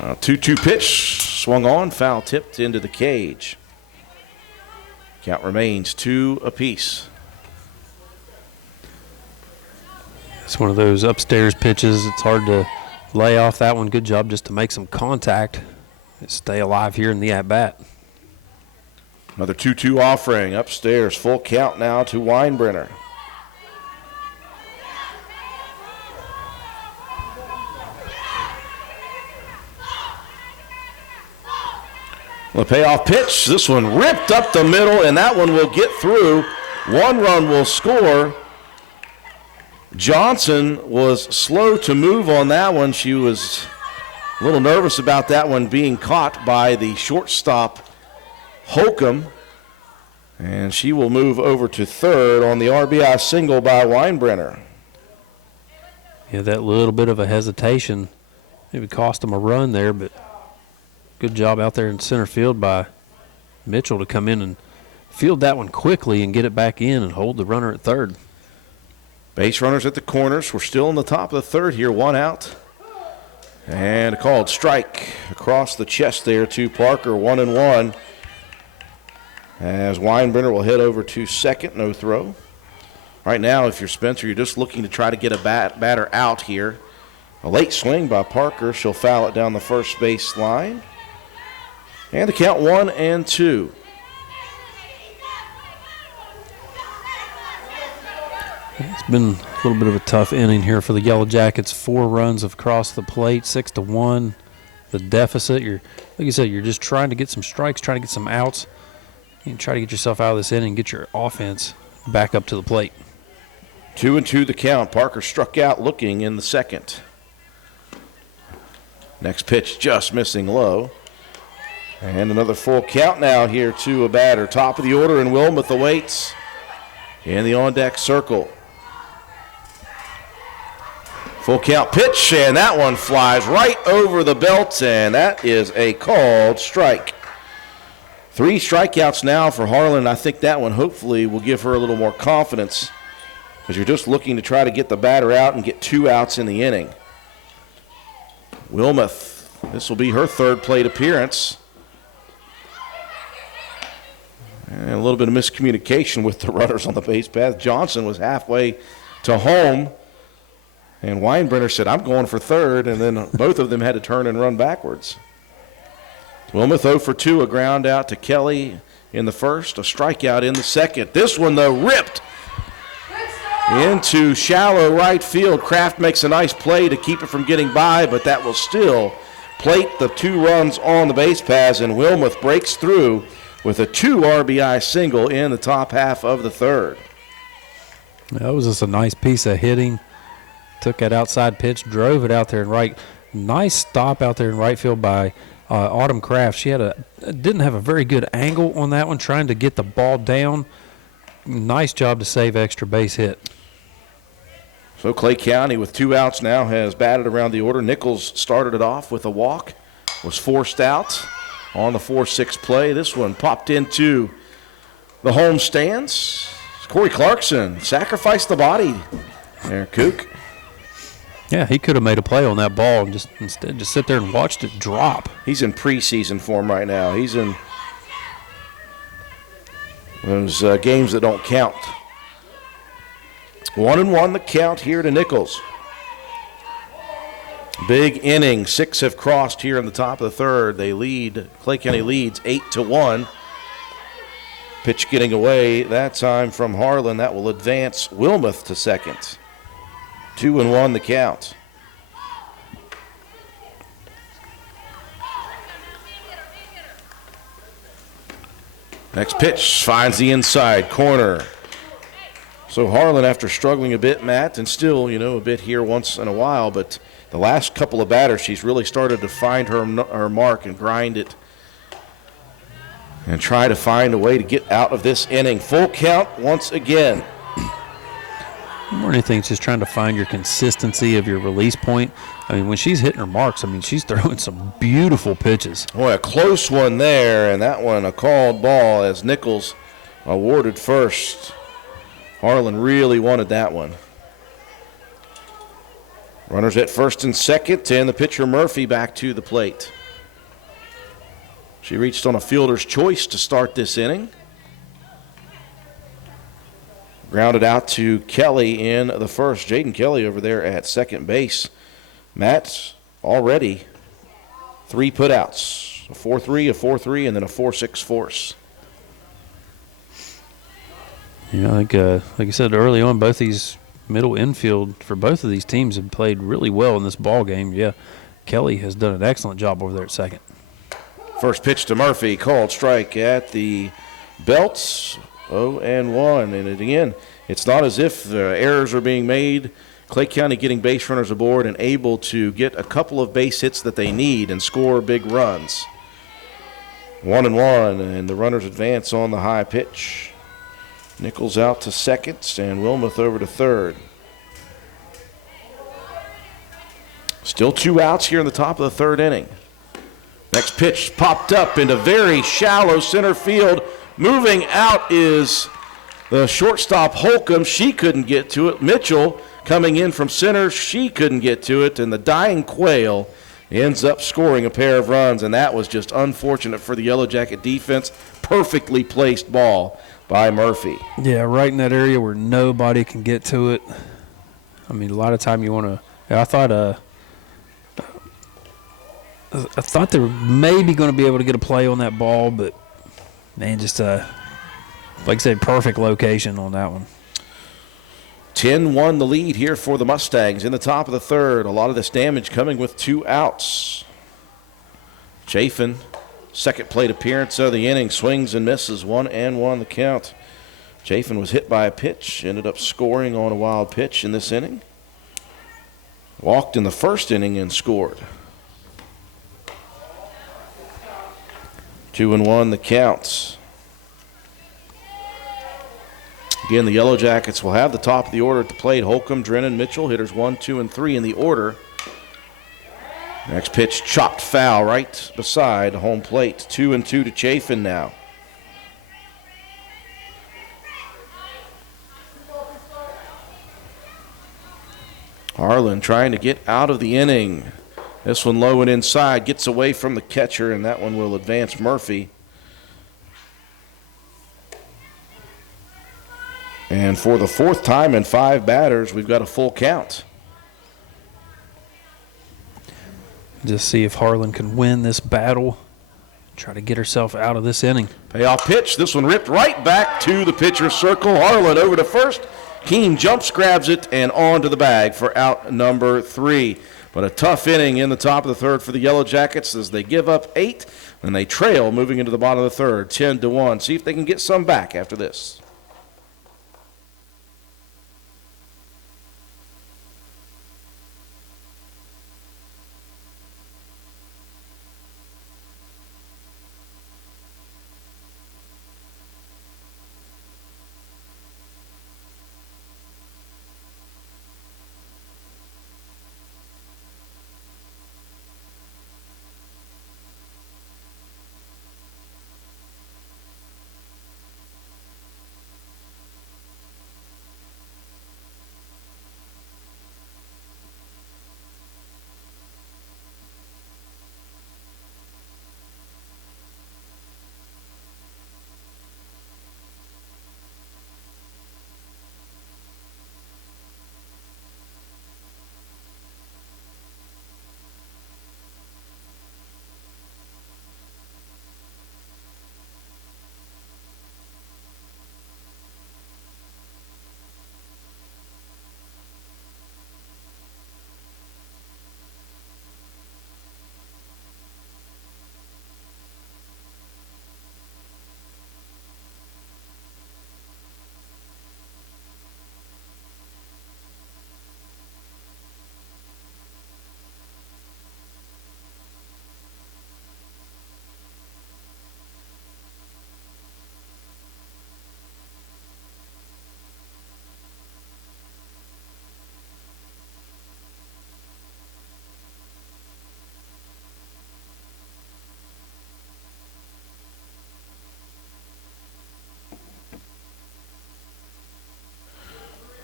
A 2-2 pitch swung on, foul tipped into the cage. Count remains 2 apiece. It's one of those upstairs pitches. It's hard to lay off that one. Good job just to make some contact. Stay alive here in the at-bat. Another 2-2 offering upstairs. Full count now to Weinbrenner. The payoff pitch. This one ripped up the middle, and that one will get through. 1 run will score. Johnson was slow to move on that one. She was a little nervous about that one being caught by the shortstop, Holcomb. And she will move over to third on the RBI single by Weinbrenner. Yeah, that little bit of a hesitation maybe cost them a run there, but good job out there in center field by Mitchell to come in and field that one quickly and get it back in and hold the runner at third. Base runners at the corners. We're still in the top of the third here, 1 out. And a called strike across the chest there to Parker, 1-1. As Weinbrenner will head over to second, no throw. Right now, if you're Spencer, you're just looking to try to get a batter out here. A late swing by Parker. She'll foul it down the first base line. And the count 1-2. It's been a little bit of a tough inning here for the Yellow Jackets. 4 runs across the plate, 6-1. The deficit, like you said, you're just trying to get some strikes, trying to get some outs, and try to get yourself out of this inning and get your offense back up to the plate. 2-2 the count. Parker struck out looking in the second. Next pitch just missing low. And another full count now here to a batter. Top of the order, and Wilmoth awaits in the on-deck circle. Full count pitch, and that one flies right over the belt, and that is a called strike. 3 strikeouts now for Harlan. I think that one hopefully will give her a little more confidence, because you're just looking to try to get the batter out and get 2 outs in the inning. Wilmoth, this will be her 3rd plate appearance. And a little bit of miscommunication with the runners on the base path. Johnson was halfway to home, and Weinbrenner said, I'm going for third, and then both of them had to turn and run backwards. Wilmoth 0 for 2, a ground out to Kelly in the first, a strikeout in the second. This one, though, ripped into shallow right field. Kraft makes a nice play to keep it from getting by, but that will still plate the 2 runs on the base paths, and Wilmoth breaks through with a 2 RBI single in the top half of the third. That was just a nice piece of hitting. took that outside pitch, drove it out there in right. Nice stop out there in right field by Autumn Kraft. She didn't have a very good angle on that one, trying to get the ball down. Nice job to save extra base hit. So Clay County with 2 outs now has batted around the order. Nichols started it off with a walk, was forced out on the 4-6 play. This one popped into the home stands. Corey Clarkson sacrificed the body there, Kook. Yeah, he could have made a play on that ball and instead just sit there and watched it drop. He's in preseason form right now. He's in those games that don't count. 1-1 the count here to Nichols. Big inning. 6 have crossed here in the top of the third. They lead. Clay County leads 8-1. Pitch getting away that time from Harlan. That will advance Wilmoth to second. 2-1 the count. Next pitch finds the inside corner. So Harlan, after struggling a bit, Matt, and still, a bit here once in a while, but the last couple of batters, she's really started to find her mark and grind it and try to find a way to get out of this inning. Full count once again. More than anything, it's just trying to find your consistency of your release point. I mean, when she's hitting her marks, she's throwing some beautiful pitches. Boy, a close one there, and that one a called ball as Nichols awarded first. Harlan really wanted that one. Runners at first and second, and the pitcher Murphy back to the plate. She reached on a fielder's choice to start this inning. Grounded out to Kelly in the first. Jaden Kelly over there at second base. Matt, already 3 putouts. A 4-3, a 4-3, and then a 4-6 force. I think, like I said early on, both these middle infield for both of these teams have played really well in this ball game. Yeah, Kelly has done an excellent job over there at second. First pitch to Murphy, called strike at the belts. 0-1, and again, it's not as if errors are being made. Clay County getting base runners aboard and able to get a couple of base hits that they need and score big runs. 1-1, and the runners advance on the high pitch. Nichols out to second, and Wilmoth over to third. Still 2 outs here in the top of the third inning. Next pitch popped up into very shallow center field. Moving out is the shortstop Holcomb. She couldn't get to it. Mitchell coming in from center. She couldn't get to it. And the Dying Quail ends up scoring a pair of runs. And that was just unfortunate for the Yellow Jacket defense. Perfectly placed ball by Murphy. Yeah, right in that area where nobody can get to it. A lot of time you want to. I thought they were maybe going to be able to get a play on that ball, but man, just like I said, perfect location on that one. 10-1 the lead here for the Mustangs in the top of the third. A lot of this damage coming with 2 outs. Chafin, second plate appearance of the inning, swings and misses. 1-1 the count. Chafin was hit by a pitch, ended up scoring on a wild pitch in this inning. Walked in the first inning and scored. 2-1 the counts. Again, the Yellow Jackets will have the top of the order at the plate. Holcomb, Drennan, Mitchell, hitters 1, 2, and 3 in the order. Next pitch chopped foul right beside home plate. 2-2 to Chafin now. Harlan trying to get out of the inning. This one low and inside, gets away from the catcher, and that one will advance Murphy. And for the 4th time in 5 batters, we've got a full count. Just see if Harlan can win this battle. Try to get herself out of this inning. Payoff pitch. This one ripped right back to the pitcher's circle. Harlan over to first. Keene jumps, grabs it, and on to the bag for out number 3. But a tough inning in the top of the third for the Yellow Jackets as they give up 8, and they trail moving into the bottom of the third, 10-1. See if they can get some back after this.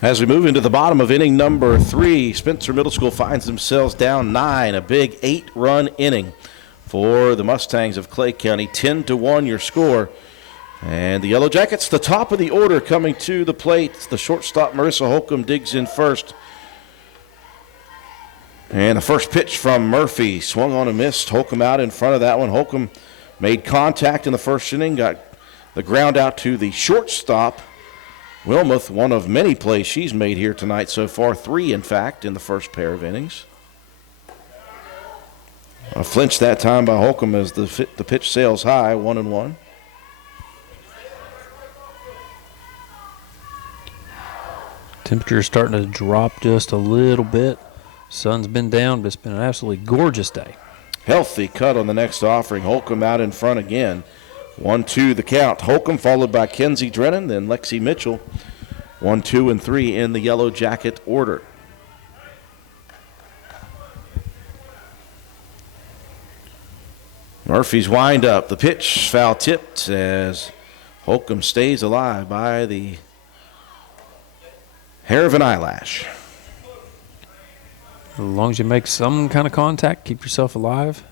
As we move into the bottom of inning number 3, Spencer Middle School finds themselves down 9, a big 8-run inning for the Mustangs of Clay County. 10-1 your score. And the Yellow Jackets, the top of the order, coming to the plate. The shortstop, Marissa Holcomb, digs in first. And the first pitch from Murphy, swung on and missed. Holcomb out in front of that one. Holcomb made contact in the first inning, got the ground out to the shortstop. Wilmoth, one of many plays she's made here tonight so far, 3 in fact in the first pair of innings. A flinch that time by Holcomb as the pitch sails high, 1-1. Temperature's starting to drop just a little bit. Sun's been down, but it's been an absolutely gorgeous day. Healthy cut on the next offering. Holcomb out in front again. 1-2 the count. Holcomb followed by Kenzie Drennan, then Lexi Mitchell. 1, 2, and 3 in the Yellow Jacket order. Murphy's wind up. The pitch foul tipped as Holcomb stays alive by the hair of an eyelash. As long as you make some kind of contact, keep yourself alive.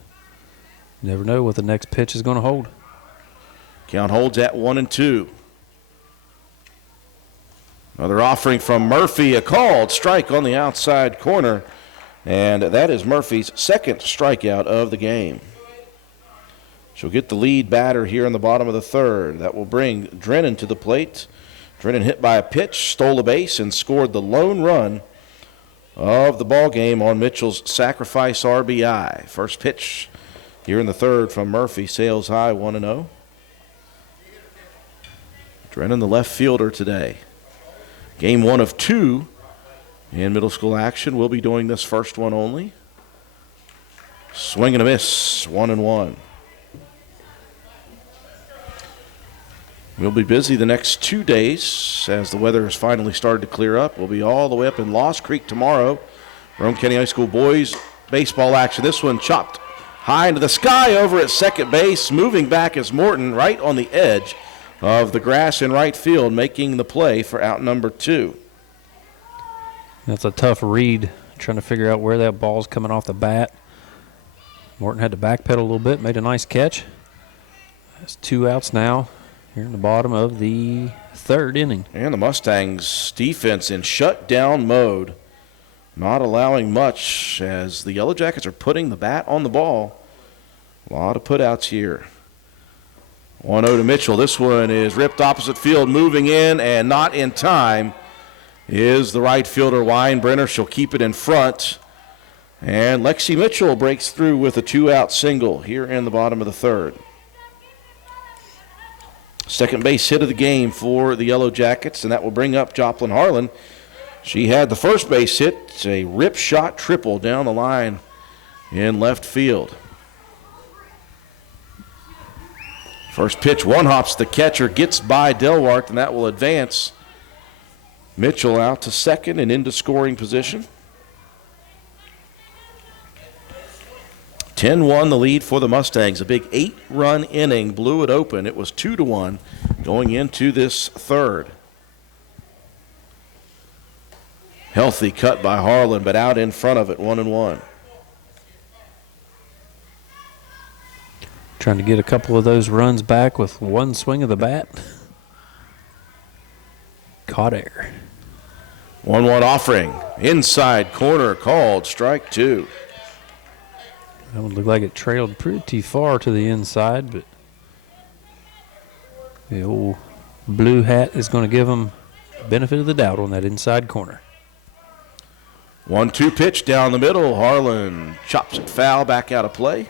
You never know what the next pitch is going to hold. Count holds at 1-2. Another offering from Murphy, a called strike on the outside corner, and that is Murphy's second strikeout of the game. She'll get the lead batter here in the bottom of the third. That will bring Drennan to the plate. Drennan hit by a pitch, stole a base, and scored the lone run of the ball game on Mitchell's sacrifice RBI. First pitch here in the third from Murphy, sails high, 1-0. Drennan, the left fielder today. Game 1 of 2 in middle school action. We'll be doing this first one only. Swing and a miss, 1-1. We'll be busy the next 2 days as the weather has finally started to clear up. We'll be all the way up in Lost Creek tomorrow. Rome County High School boys baseball action. This one chopped high into the sky over at second base. Moving back is Morton right on the edge of the grass in right field, making the play for out number 2. That's a tough read, trying to figure out where that ball's coming off the bat. Morton had to backpedal a little bit, made a nice catch. That's 2 outs now here in the bottom of the third inning. And the Mustangs defense in shutdown mode, not allowing much as the Yellow Jackets are putting the bat on the ball. A lot of putouts here. 1-0 to Mitchell. This one is ripped opposite field, moving in and not in time is the right fielder Weinbrenner. She'll keep it in front. And Lexi Mitchell breaks through with a 2-out single here in the bottom of the third. Second base hit of the game for the Yellow Jackets, and that will bring up Joplin Harlan. She had the first base hit, a rip shot triple down the line in left field. First pitch, one hops the catcher, gets by Delwart, and that will advance Mitchell out to second and into scoring position. 10-1 the lead for the Mustangs. A big 8-run inning blew it open. It was 2-1 going into this third. Healthy cut by Harlan, but out in front of it, 1-1. Trying to get a couple of those runs back with one swing of the bat. Caught air. 1-1 offering. Inside corner called, strike 2. That would look like it trailed pretty far to the inside, but the old blue hat is going to give them the benefit of the doubt on that inside corner. 1-2 pitch down the middle. Harlan chops it foul, back out of play.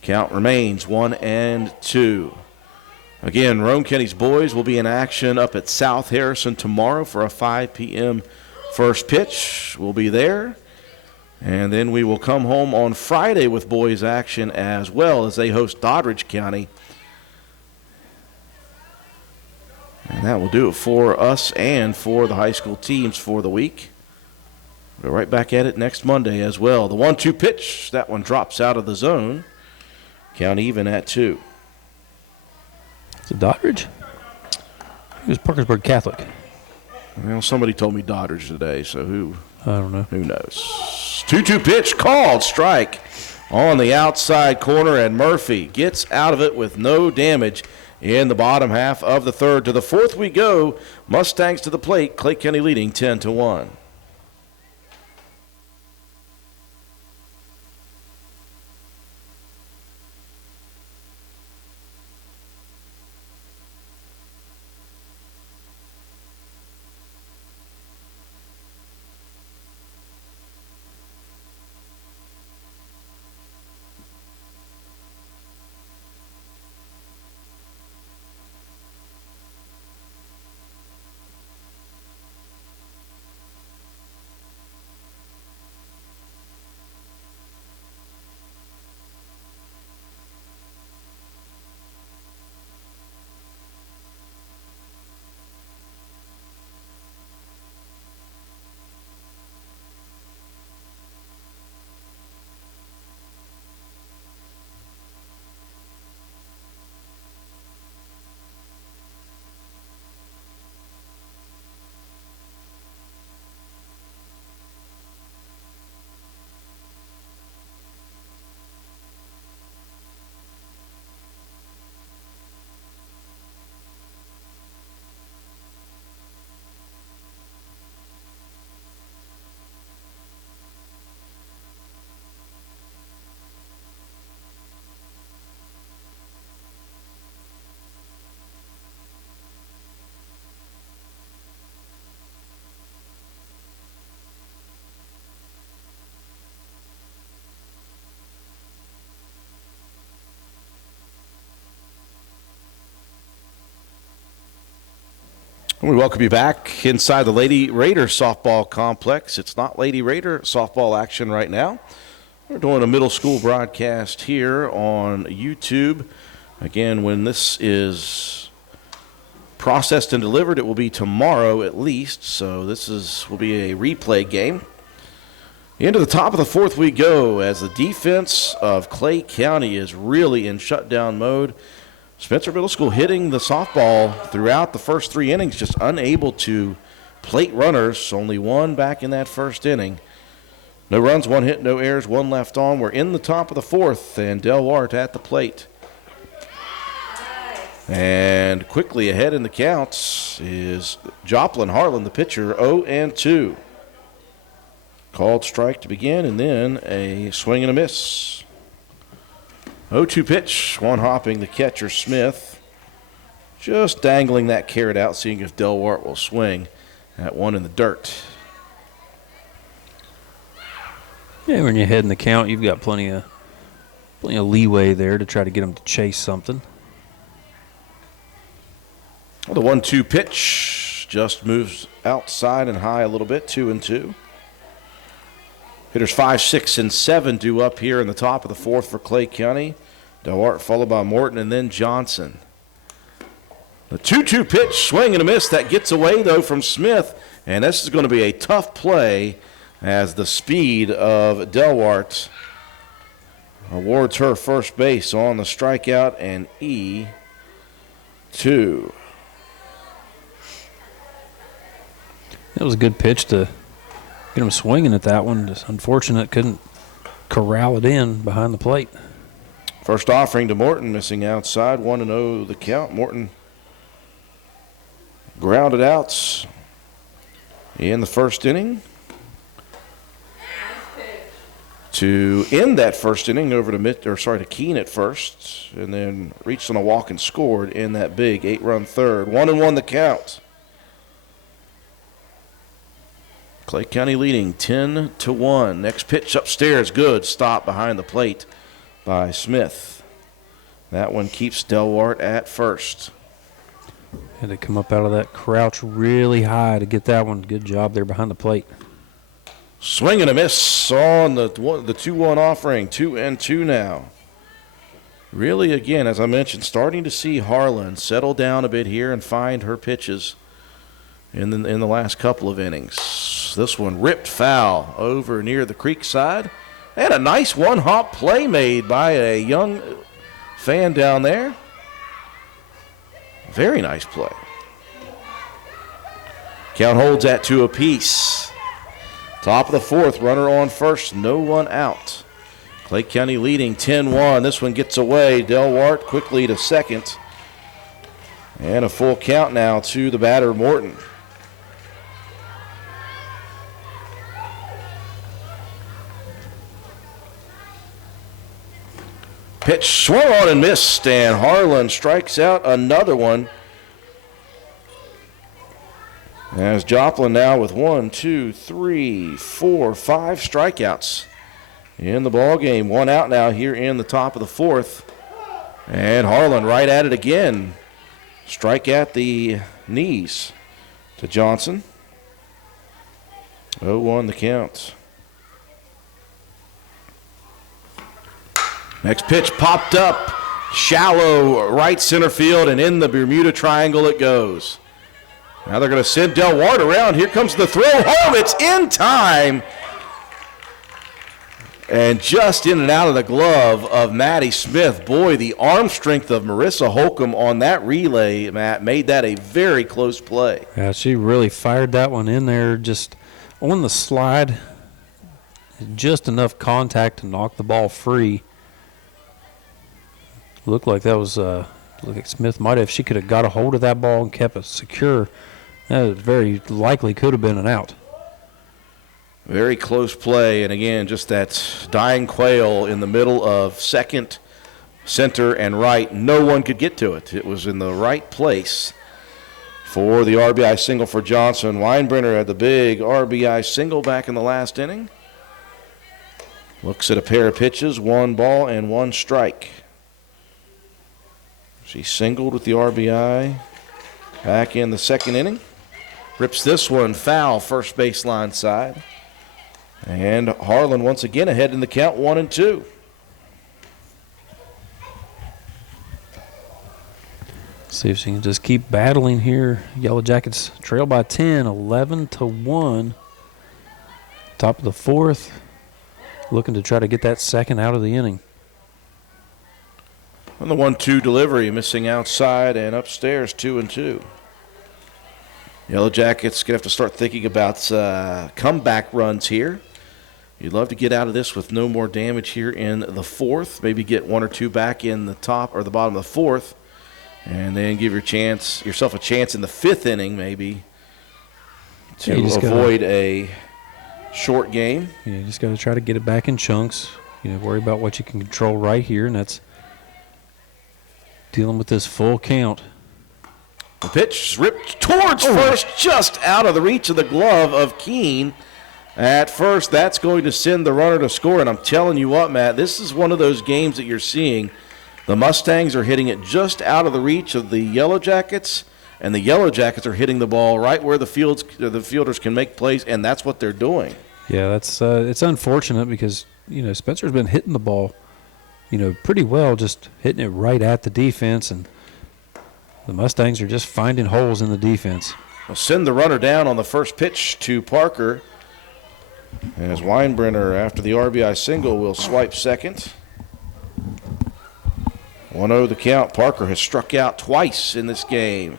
Count remains 1-2. Again, Rome County's boys will be in action up at South Harrison tomorrow for a 5 p.m. first pitch. We'll be there. And then we will come home on Friday with boys action as well as they host Doddridge County. And that will do it for us and for the high school teams for the week. We're right back at it next Monday as well. The 1-2 pitch, that one drops out of the zone. Count even at 2. Is it Doddridge? It was Parkersburg Catholic. Well, somebody told me Dodgers today, so who I don't know. knows? 2-2 pitch called, strike on the outside corner, and Murphy gets out of it with no damage in the bottom half of the third. To the fourth we go. Mustangs to the plate. Clay County leading 10-1. We welcome you back inside the Lady Raider softball complex. It's not Lady Raider softball action right now. We're doing a middle school broadcast here on YouTube. Again, when this is processed and delivered, it will be tomorrow at least. So will be a replay game. Into the top of the fourth we go as the defense of Clay County is really in shutdown mode. Spencer Middle School hitting the softball throughout the first three innings, just unable to plate runners. Only one back in that first inning. No runs, one hit, no errors, one left on. We're in the top of the fourth, and Delwart at the plate. And quickly ahead in the counts is Joplin Harlan, the pitcher, 0-2. Called strike to begin, and then a swing and a miss. 0-2 pitch, one hopping the catcher, Smith. Just dangling that carrot out, seeing if Delwart will swing. That one in the dirt. Yeah, when you're ahead in the count, you've got plenty of leeway there to try to get them to chase something. Well, the 1-2 pitch just moves outside and high a little bit, 2-2. Hitters 5, 6, and 7 due up here in the top of the fourth for Clay County. Delwart followed by Morton and then Johnson. The 2-2 pitch, swing and a miss. That gets away, though, from Smith. And this is going to be a tough play as the speed of Delwart awards her first base on the strikeout and E2. That was a good pitch to get him swinging at that one. Just unfortunate, couldn't corral it in behind the plate. First offering to Morton, missing outside, 1-0 the count. Morton grounded out in the first inning. To end that first inning, over to Keene at first, and then reached on a walk and scored in that big 8-run third. 1-1 the count. Clay County leading 10-1. Next pitch upstairs, good. Stop behind the plate by Smith. That one keeps Delwart at first. Had to come up out of that crouch really high to get that one. Good job there behind the plate. Swing and a miss on the 2-1 offering. 2-2 now. Really, again, as I mentioned, starting to see Harlan settle down a bit here and find her pitches in the last couple of innings. This one ripped foul over near the creek side. And a nice one-hop play made by a young fan down there. Very nice play. Count holds at 2 apiece. Top of the fourth, runner on first, no one out. Clay County leading 10-1. This one gets away. Delwart quickly to second. And a full count now to the batter, Morton. Pitch swung on and missed, and Harlan strikes out another one. As Joplin now with 1, 2, 3, 4, 5 strikeouts in the ball game. One out now here in the top of the fourth. And Harlan right at it again. Strike at the knees to Johnson. 0-1 the count. Next pitch popped up. Shallow right center field, and in the Bermuda Triangle it goes. Now they're going to send Delwart around. Here comes the throw home. It's in time. And just in and out of the glove of Maddie Smith. Boy, the arm strength of Marissa Holcomb on that relay, Matt, made that a very close play. Yeah, she really fired that one in there just on the slide. Just enough contact to knock the ball free. Looked like that was, look like Smith might have, if she could have got a hold of that ball and kept it secure, that very likely could have been an out. Very close play, and again, just that dying quail in the middle of second, center, and right. No one could get to it. It was in the right place for the RBI single for Johnson. Weinbrenner had the big RBI single back in the last inning. Looks at a pair of pitches, 1 ball and 1 strike. She singled with the RBI back in the second inning. Rips this one foul, first baseline side. And Harlan once again ahead in the count, 1-2. See if she can just keep battling here. Yellow Jackets trail by 10, 11-1. Top of the fourth, looking to try to get that second out of the inning. On the 1-2 delivery, missing outside and upstairs, 2-2. Yellow Jackets going to have to start thinking about comeback runs here. You'd love to get out of this with no more damage here in the fourth. Maybe get 1 or 2 back in the top or the bottom of the fourth, and then give yourself a chance in the fifth inning maybe to avoid a short game. Yeah, you just got to try to get it back in chunks. Worry about what you can control right here, and that's dealing with this full count. The pitch ripped towards first, just out of the reach of the glove of Keene. At first, that's going to send the runner to score. And I'm telling you what, Matt, this is one of those games that you're seeing. The Mustangs are hitting it just out of the reach of the Yellow Jackets, and the Yellow Jackets are hitting the ball right where the fielders can make plays, and that's what they're doing. Yeah, that's it's unfortunate because, Spencer's been hitting the ball, pretty well, just hitting it right at the defense, and the Mustangs are just finding holes in the defense. We'll send the runner down on the first pitch to Parker. As Weinbrenner, after the RBI single, will swipe second. 1-0 the count. Parker has struck out twice in this game.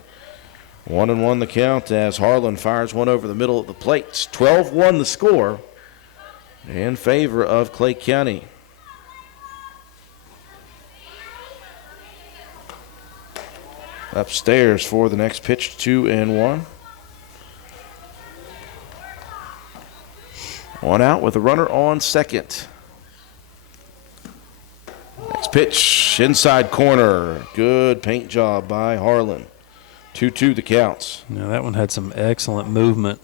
1-1 the count as Harlan fires one over the middle of the plate. 12-1 the score in favor of Clay County. Upstairs for the next pitch, 2-1. 1 out with a runner on second. Next pitch, inside corner. Good paint job by Harlan. 2-2 the counts. Now that one had some excellent movement,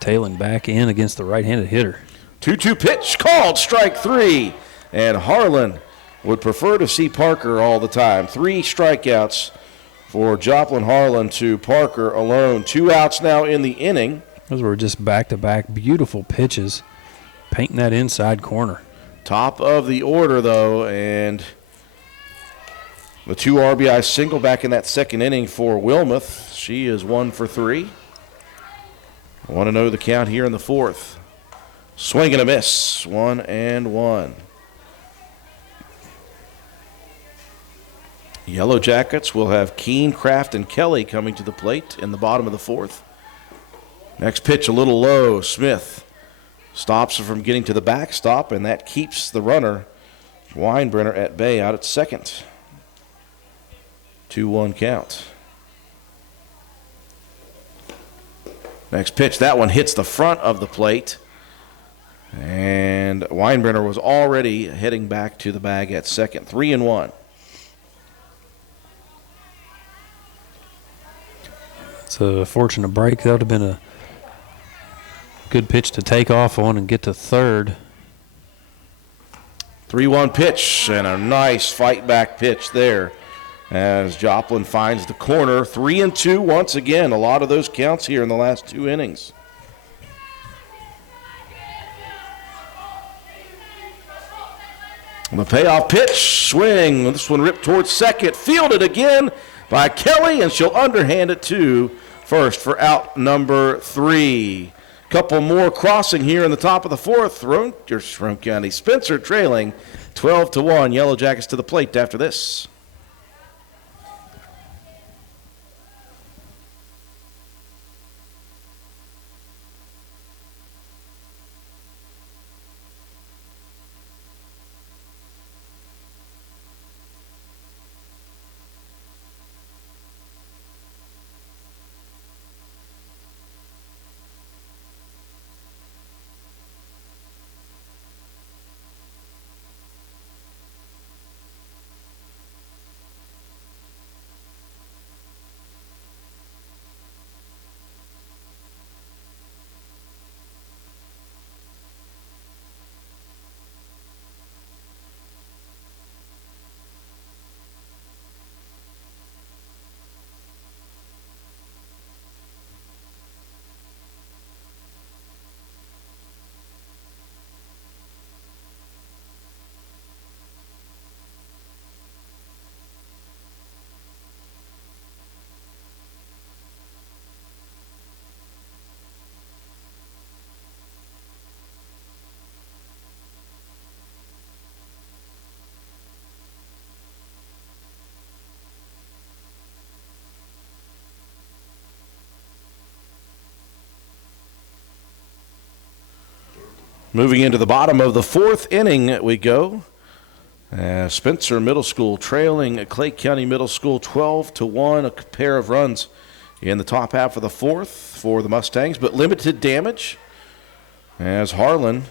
tailing back in against the right-handed hitter. 2-2 pitch called, strike 3. And Harlan would prefer to see Parker all the time. 3 strikeouts for Joplin Harlan to Parker alone. 2 outs now in the inning. Those were just back-to-back beautiful pitches, painting that inside corner. Top of the order, though, and the 2 RBI single back in that second inning for Wilmoth. She is 1 for 3. 1-0 the count here in the fourth. Swing and a miss, 1-1. Yellow Jackets will have Keene, Kraft, and Kelly coming to the plate in the bottom of the fourth. Next pitch a little low. Smith stops her from getting to the backstop, and that keeps the runner, Weinbrenner, at bay out at second. 2-1 count. Next pitch, that one hits the front of the plate. And Weinbrenner was already heading back to the bag at second. 3-1. It's a fortunate break. That would have been a good pitch to take off on and get to third. 3-1 pitch and a nice fight back pitch there as Joplin finds the corner. 3-2 once again. A lot of those counts here in the last 2 innings. The payoff pitch, swing. This one ripped towards second. Fielded again by Kelly, and she'll underhand it to first for out number 3. Couple more crossing here in the top of the fourth. Roane County Spencer trailing 12-1. Yellow Jackets to the plate after this. Moving into the bottom of the fourth inning we go. Spencer Middle School trailing Clay County Middle School 12-1. A pair of runs in the top half of the fourth for the Mustangs, but limited damage as Harlan,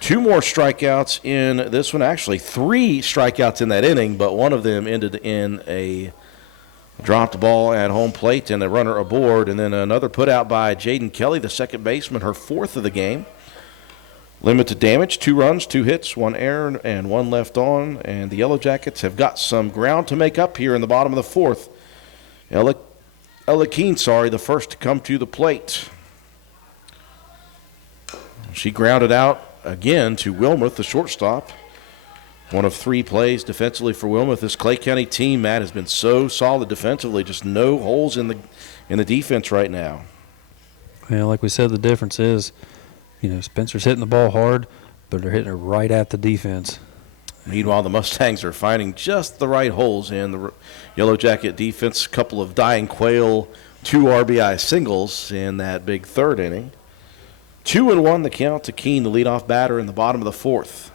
2 more strikeouts in this one. Actually, 3 strikeouts in that inning, but one of them ended in a dropped ball at home plate and a runner aboard, and then another put out by Jaden Kelly, the second baseman, her 4th of the game. Limited damage, 2 runs, 2 hits, 1 error, and 1 left on. And the Yellow Jackets have got some ground to make up here in the bottom of the fourth. Ella Keene, the first to come to the plate. She grounded out again to Wilmoth, the shortstop. One of 3 plays defensively for Wilmoth. This Clay County team, Matt, has been so solid defensively. Just no holes in the defense right now. Well, like we said, the difference is, Spencer's hitting the ball hard, but they're hitting it right at the defense. Meanwhile, the Mustangs are finding just the right holes in the Yellow Jacket defense. A couple of dying quail, 2 RBI singles in that big third inning. 2-1 the count to Keene, the leadoff batter in the bottom of the fourth.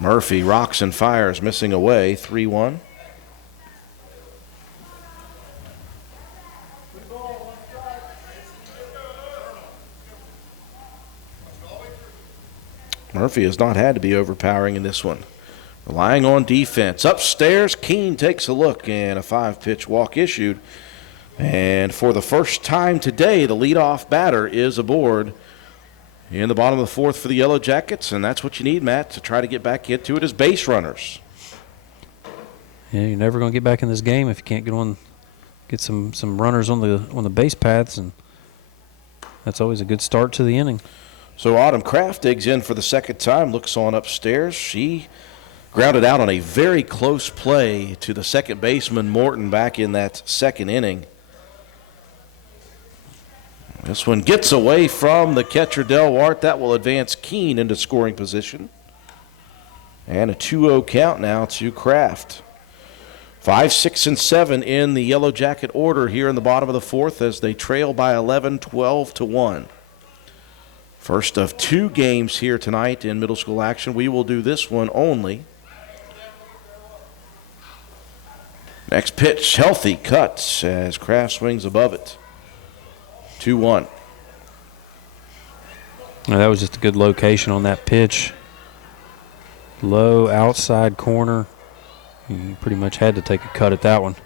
Murphy rocks and fires, missing away, 3-1. Murphy has not had to be overpowering in this one. Relying on defense. Upstairs, Keene takes a look, and a 5-pitch walk issued. And for the first time today, the leadoff batter is aboard in the bottom of the fourth for the Yellow Jackets, and that's what you need, Matt, to try to get back into it as base runners. Yeah, you're never going to get back in this game if you can't get some runners on the base paths, and that's always a good start to the inning. So Autumn Kraft digs in for the second time, looks on upstairs. She grounded out on a very close play to the second baseman, Morton, back in that second inning. This one gets away from the catcher, Delwart. That will advance Keene into scoring position. And a 2-0 count now to Kraft. 5, 6, and 7 in the Yellow Jacket order here in the bottom of the fourth as they trail by 11, 12-1. First of 2 games here tonight in middle school action. We will do this one only. Next pitch, healthy cuts as Kraft swings above it. 2-1. Now, that was just a good location on that pitch. Low outside corner. You pretty much had to take a cut at that one.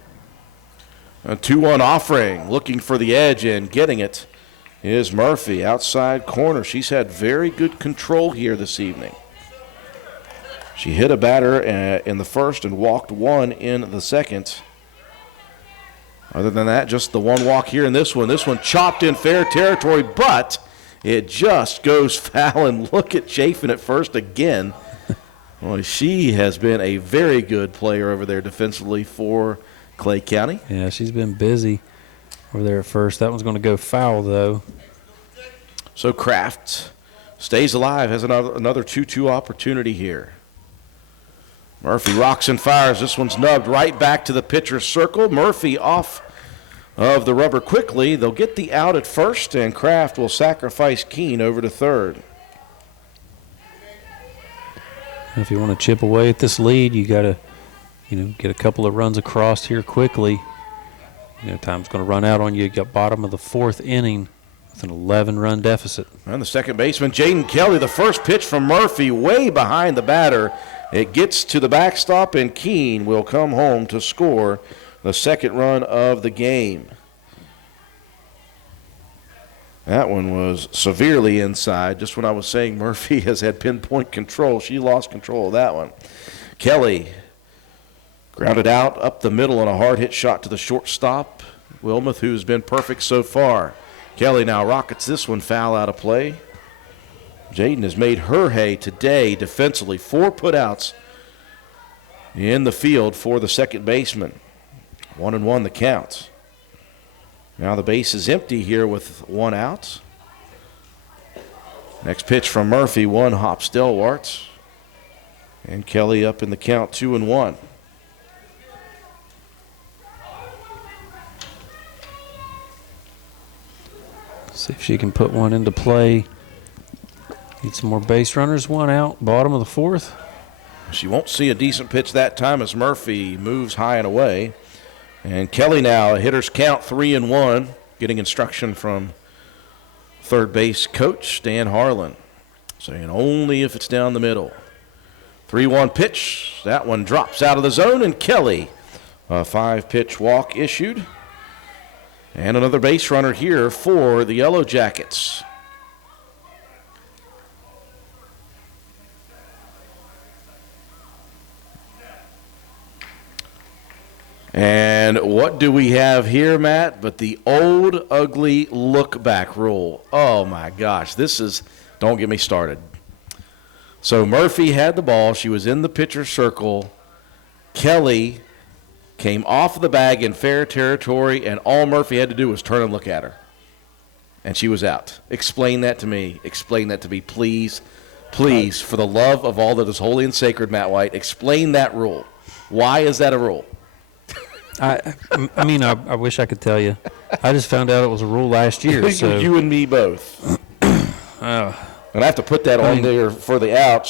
A 2-1 offering, looking for the edge and getting it is Murphy. Outside corner. She's had very good control here this evening. She hit a batter in the first and walked one in the second. Other than that, just the one walk here in this one. This one chopped in fair territory, but it just goes foul. And look at Chafin at first again. Well, she has been a very good player over there defensively for Clay County. Yeah, she's been busy over there at first. That one's going to go foul, though. So Kraft stays alive, has another 2-2 opportunity here. Murphy rocks and fires. This one's nubbed right back to the pitcher's circle. Murphy off of the rubber quickly. They'll get the out at first, and Kraft will sacrifice Keene over to third. If you want to chip away at this lead, you got to, get a couple of runs across here quickly. Time's going to run out on you. You got bottom of the fourth inning with an 11-run deficit. And the second baseman, Jaden Kelly, the first pitch from Murphy way behind the batter. It gets to the backstop, and Keene will come home to score the second run of the game. That one was severely inside. Just when I was saying Murphy has had pinpoint control, she lost control of that one. Kelly grounded out up the middle on a hard hit shot to the shortstop. Wilmoth, who's been perfect so far. Kelly now rockets this one foul out of play. Jaden has made her hay today defensively. 4 putouts in the field for the second baseman. 1-1 the count. Now the base is empty here with 1 out. Next pitch from Murphy, 1 hop stalwart. And Kelly up in the count, 2-1. See if she can put one into play. Need some more base runners. 1 out, bottom of the fourth. She won't see a decent pitch that time as Murphy moves high and away. And Kelly now, a hitter's count, 3-1, getting instruction from third base coach Dan Harlan, saying only if it's down the middle. 3-1 pitch. That one drops out of the zone, and Kelly, a 5-pitch walk issued. And another base runner here for the Yellow Jackets. And what do we have here, Matt, but the old ugly look-back rule. Oh, my gosh. This is – don't get me started. So Murphy had the ball. She was in the pitcher's circle. Kelly came off the bag in fair territory, and all Murphy had to do was turn and look at her. And she was out. Explain that to me. Explain that to me, please. Please, for the love of all that is holy and sacred, Matt White, explain that rule. Why is that a rule? I wish I could tell you. I just found out it was a rule last year. So. You and me both. And I have to put that on there for the out.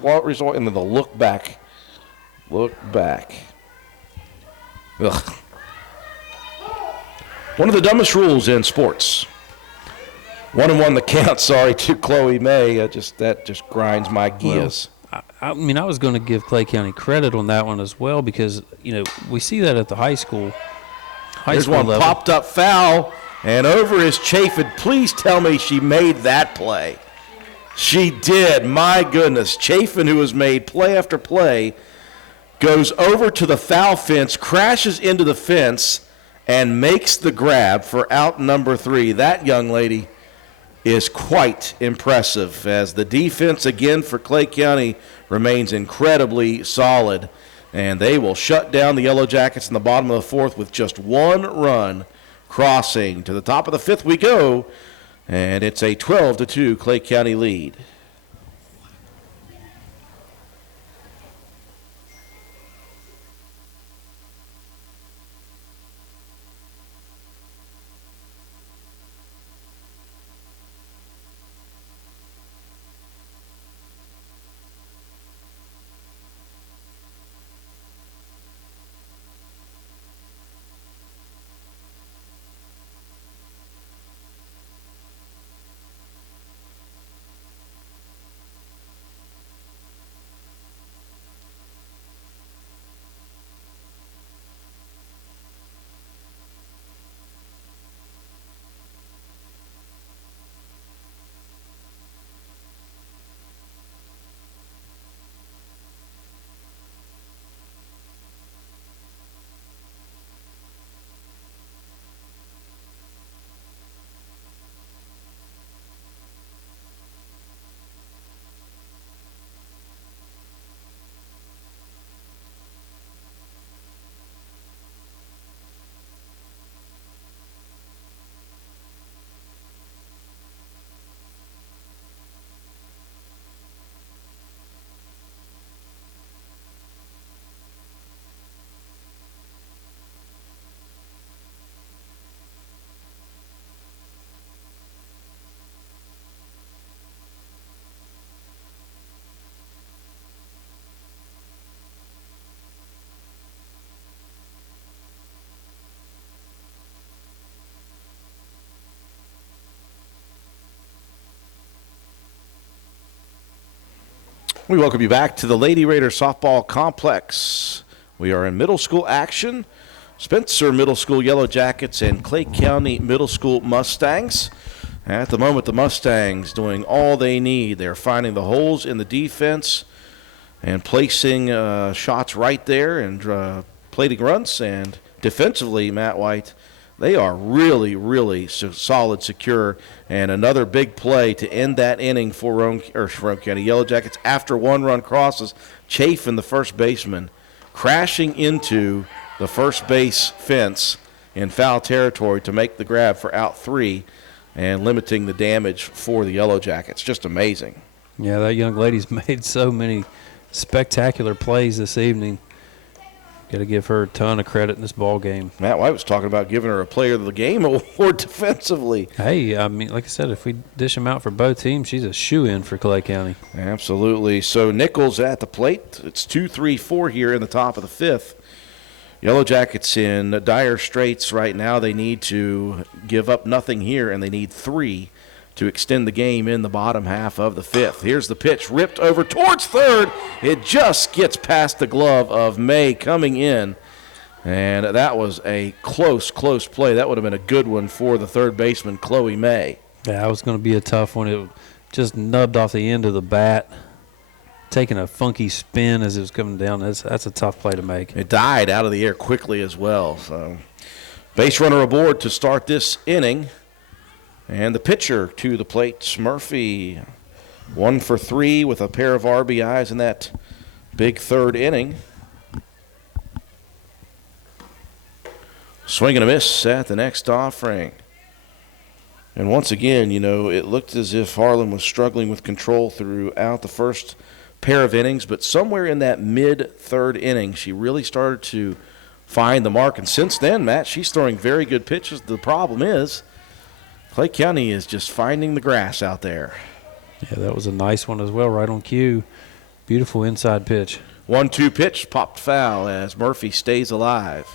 What result into the look back? Look back. Ugh. One of the dumbest rules in sports. 1-1 the count. Sorry to Chloe May. That just grinds my gears. I was going to give Clay County credit on that one as well because, we see that at the high school There's one level. Popped up foul, and over is Chafin. Please tell me she made that play. She did. My goodness. Chafin, who has made play after play, goes over to the foul fence, crashes into the fence, and makes the grab for out number 3. That young lady is quite impressive as the defense again for Clay County remains incredibly solid, and they will shut down the Yellow Jackets in the bottom of the fourth with just 1 run crossing. To the top of the fifth we go, and it's a 12-2 Clay County lead. We welcome you back to the Lady Raider Softball Complex. We are in middle school action. Spencer Middle School Yellow Jackets and Clay County Middle School Mustangs. At the moment, the Mustangs doing all they need. They're finding the holes in the defense and placing shots right there and plating runs. And defensively, Matt White, they are really, really solid, secure, and another big play to end that inning for Roane County Yellow Jackets after one run crosses. Chafin, the first baseman, crashing into the first base fence in foul territory to make the grab for out 3 and limiting the damage for the Yellow Jackets. Just amazing. Yeah, that young lady's made so many spectacular plays this evening. Got to give her a ton of credit in this ball game. Matt White was talking about giving her a Player of the Game award defensively. Hey, I mean, like I said, if we dish them out for both teams, she's a shoo-in for Clay County. Absolutely. So Nichols at the plate. It's 2-3-4 here in the top of the 5th. Yellow Jackets in dire straits right now. They need to give up nothing here, and they need 3 to extend the game in the bottom half of the 5th. Here's the pitch, ripped over towards third. It just gets past the glove of May coming in, and that was a close play. That would have been a good one for the third baseman, Chloe May. Yeah, that was going to be a tough one. It just nubbed off the end of the bat, taking a funky spin as it was coming down. That's a tough play to make. It died out of the air quickly as well. So, base runner aboard to start this inning. And the pitcher to the plate, Murphy, 1 for 3 with a pair of RBIs in that big third inning. Swing and a miss at the next offering. And once again, it looked as if Harlan was struggling with control throughout the first pair of innings, but somewhere in that mid-third inning, she really started to find the mark. And since then, Matt, she's throwing very good pitches. The problem is Clay County is just finding the grass out there. Yeah, that was a nice one as well, right on cue. Beautiful inside pitch. 1-2 pitch popped foul as Murphy stays alive.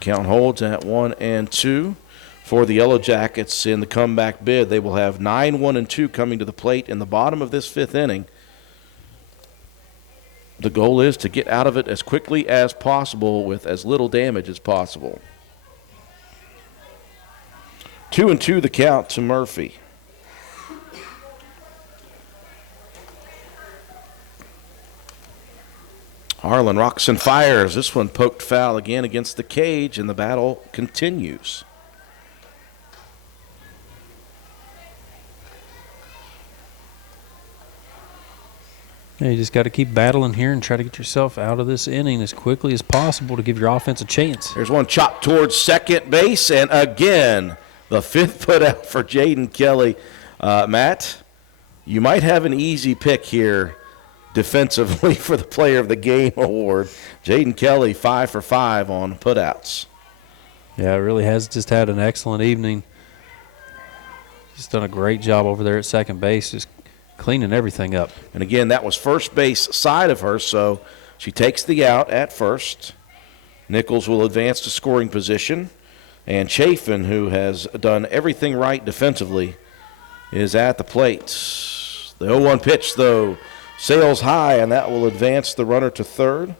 Count holds at 1-2 for the Yellow Jackets in the comeback bid. They will have 9-1-2 coming to the plate in the bottom of this 5th inning. The goal is to get out of it as quickly as possible with as little damage as possible. 2-2 the count to Murphy. Harlan rocks and fires. This one poked foul again against the cage, and the battle continues. Yeah, you just got to keep battling here and try to get yourself out of this inning as quickly as possible to give your offense a chance. There's one chopped towards second base, and again, the 5th put out for Jaden Kelly. Matt, you might have an easy pick here defensively for the Player of the Game award. Jaden Kelly, 5 for 5 on putouts. Yeah, it really has just had an excellent evening. He's done a great job over there at second base, just cleaning everything up. And again, that was first base side of her, so she takes the out at first. Nichols will advance to scoring position. And Chafin, who has done everything right defensively, is at the plate. The 0-1 pitch, though, sails high, and that will advance the runner to third.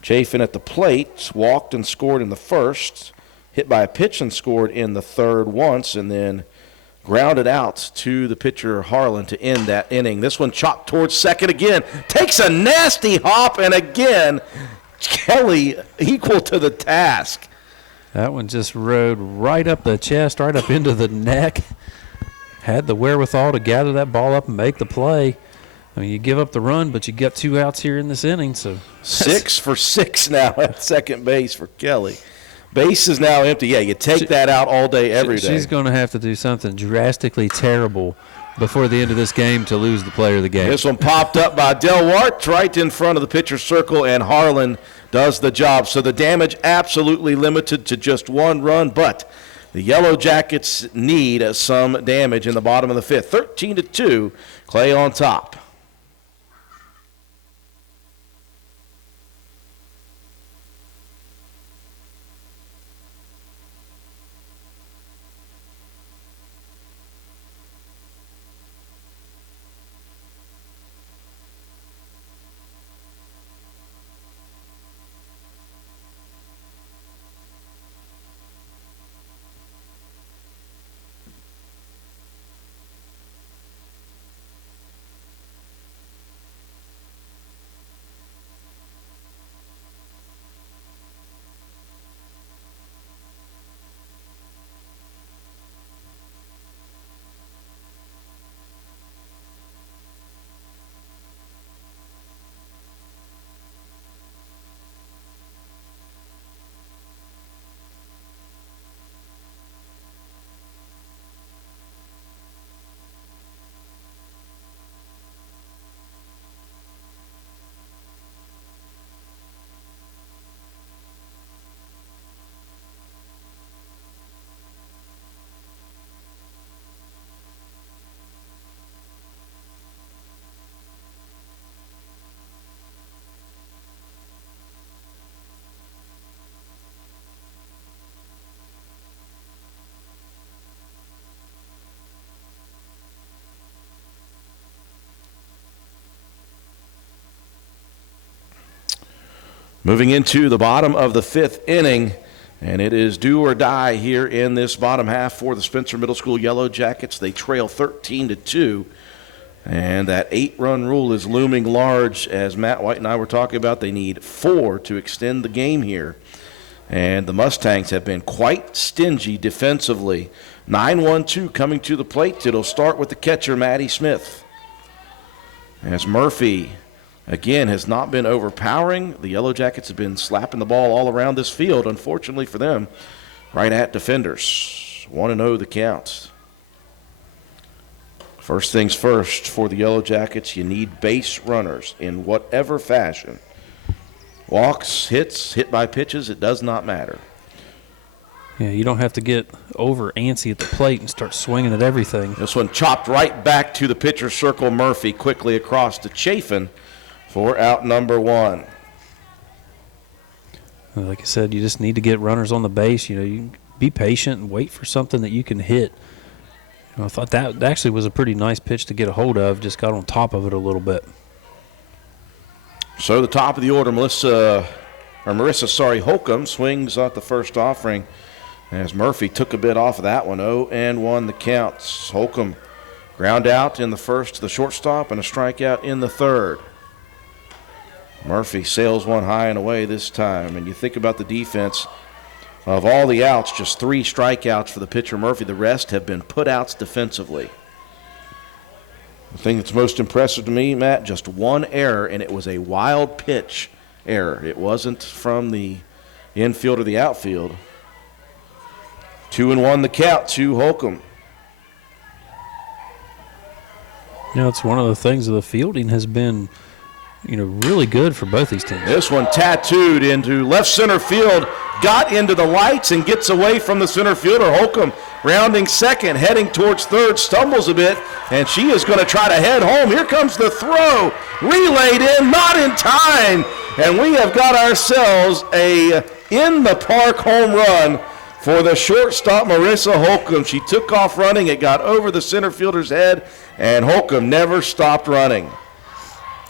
Chafin at the plate, walked and scored in the first, hit by a pitch and scored in the third once, and then grounded out to the pitcher Harlan to end that inning. This one chopped towards second again, takes a nasty hop, and again, Kelly equal to the task. That one just rode right up the chest, right up into the neck. Had the wherewithal to gather that ball up and make the play. I mean, you give up the run, but you get 2 outs here in this inning. So 6 for 6 now at second base for Kelly. Base is now empty. Yeah, you take that out all day, every day. She's going to have to do something drastically terrible before the end of this game to lose the Player of the Game. This one popped up by Delwart right in front of the pitcher's circle, and Harlan does the job. So the damage absolutely limited to just 1 run, but the Yellow Jackets need some damage in the bottom of the 5th. 13-2, Clay on top. Moving into the bottom of the 5th inning, and it is do or die here in this bottom half for the Spencer Middle School Yellow Jackets. They trail 13-2, and that 8-run rule is looming large. As Matt White and I were talking about, they need 4 to extend the game here. And the Mustangs have been quite stingy defensively. 9-1-2 coming to the plate. It'll start with the catcher, Maddie Smith. As Murphy, again, has not been overpowering. The Yellow Jackets have been slapping the ball all around this field, unfortunately for them, right at defenders. 1-0 the count. First things first for the Yellow Jackets, you need base runners in whatever fashion. Walks, hits, hit by pitches, it does not matter. Yeah, you don't have to get over antsy at the plate and start swinging at everything. This one chopped right back to the pitcher's circle. Murphy quickly across to Chafin for out number 1. Like I said, you just need to get runners on the base. You know, you be patient and wait for something that you can hit. I thought that actually was a pretty nice pitch to get a hold of. Just got on top of it a little bit. So the top of the order, Marissa Holcomb swings at the first offering as Murphy took a bit off of that one. 0-1 the counts. Holcomb ground out in the first to the shortstop and a strikeout in the third. Murphy sails one high and away this time. And you think about the defense. Of all the outs, just 3 strikeouts for the pitcher Murphy. The rest have been put outs defensively. The thing that's most impressive to me, Matt, just 1 error, and it was a wild pitch error. It wasn't from the infield or the outfield. 2-1 the count to Holcomb. You know, it's one of the things of the fielding has been, you know, really good for both these teams. This one tattooed into left center field, got into the lights and gets away from the center fielder. Holcomb rounding second, heading towards third, stumbles a bit, and she is going to try to head home. Here comes the throw, relayed in, not in time, and we have got ourselves a in-the-park home run for the shortstop, Marissa Holcomb. She took off running, it got over the center fielder's head, and Holcomb never stopped running.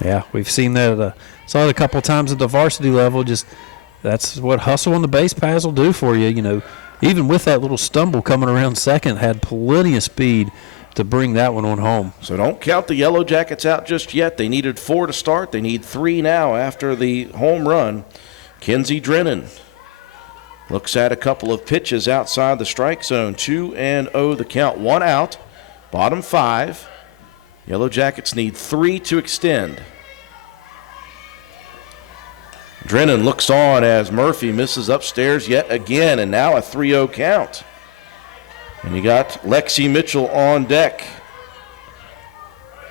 Yeah, we've seen that. Saw it a couple times at the varsity level. Just that's what hustle on the base paths will do for you. You know, even with that little stumble coming around second, had plenty of speed to bring that one on home. So don't count the Yellow Jackets out just yet. They needed 4 to start. They need 3 now after the home run. Kenzie Drennan looks at a couple of pitches outside the strike zone. 2-0 the count. 1 out. Bottom 5. Yellow Jackets need 3 to extend. Drennan looks on as Murphy misses upstairs yet again, and now a 3-0 count. And you got Lexi Mitchell on deck.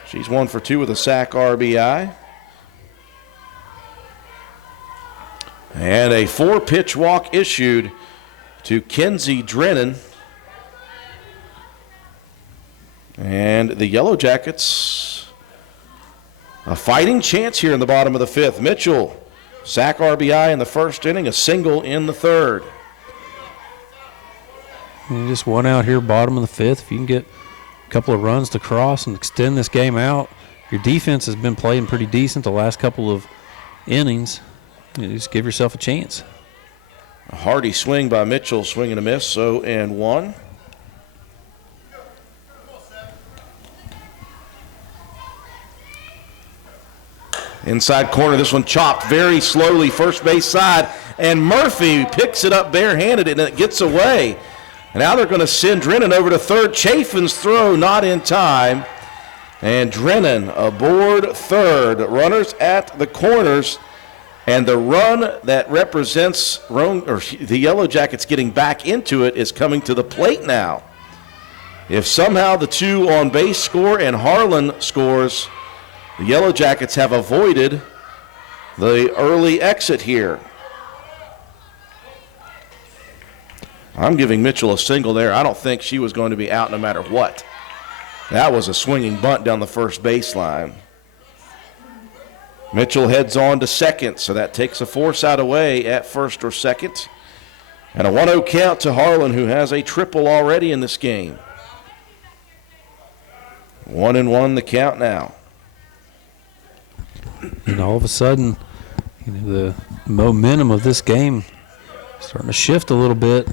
She's 1 for 2 with a sack RBI. And a 4-pitch walk issued to Kenzie Drennan. And the Yellow Jackets, a fighting chance here in the bottom of the 5th. Mitchell, sack RBI in the first inning, a single in the third. You just 1 out here, bottom of the 5th. If you can get a couple of runs to cross and extend this game out, your defense has been playing pretty decent the last couple of innings. You just give yourself a chance. A hearty swing by Mitchell, swing and a miss, 0-1. Inside corner, this one chopped very slowly, first base side, and Murphy picks it up barehanded and it gets away. And now they're going to send Drennan over to third. Chafin's throw not in time. And Drennan aboard third. Runners at the corners. And the run that represents the Yellow Jackets getting back into it is coming to the plate now. If somehow the 2 on base score and Harlan scores, the Yellow Jackets have avoided the early exit here. I'm giving Mitchell a single there. I don't think she was going to be out no matter what. That was a swinging bunt down the first baseline. Mitchell heads on to second, so that takes a force out away at first or second. And a 1-0 count to Harlan, who has a triple already in this game. 1-1 the count now. And all of a sudden, The momentum of this game starting to shift a little bit.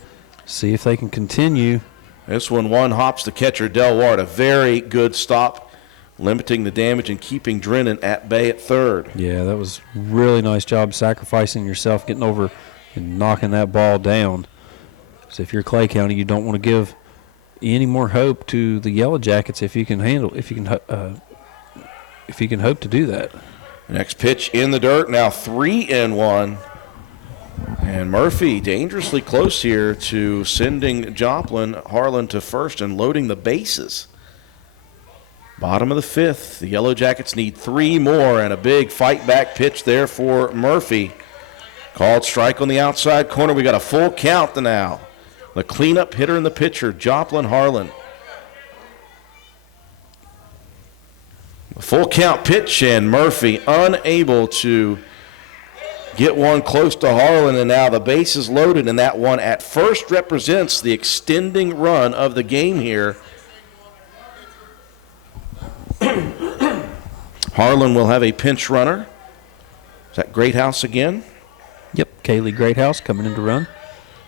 See if they can continue. This one hops the catcher, Delwart. A very good stop, limiting the damage and keeping Drennan at bay at third. Yeah, that was really nice job sacrificing yourself, getting over and knocking that ball down. So if you're Clay County, you don't want to give any more hope to the Yellow Jackets if you can hope to do that. Next pitch in the dirt, now 3-1. And Murphy dangerously close here to sending Joplin Harlan to first and loading the bases. Bottom of the fifth, the Yellow Jackets need 3 more, and a big fight back pitch there for Murphy. Called strike on the outside corner. We got a full count now. The cleanup hitter and the pitcher, Joplin Harlan. A full count pitch, and Murphy unable to get one close to Harlan, and now the base is loaded, and that one at first represents the extending run of the game here. Harlan will have a pinch runner. Is that Greathouse again? Yep, Kaylee Greathouse coming in to run.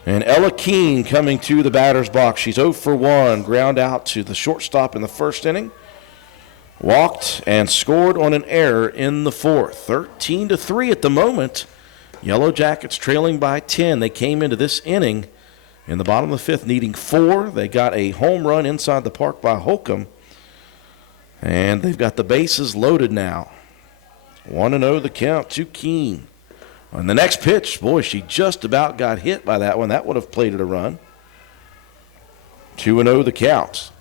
And Ella Keene coming to the batter's box. She's 0 for 1, ground out to the shortstop in the first inning. Walked and scored on an error in the fourth. 13-3 at the moment. Yellow Jackets trailing by 10. They came into this inning in the bottom of the fifth needing 4. They got a home run inside the park by Holcomb. And they've got the bases loaded now. 1-0 the count to Keene. On the next pitch, boy, she just about got hit by that one. That would have plated a run. 2-0 the count.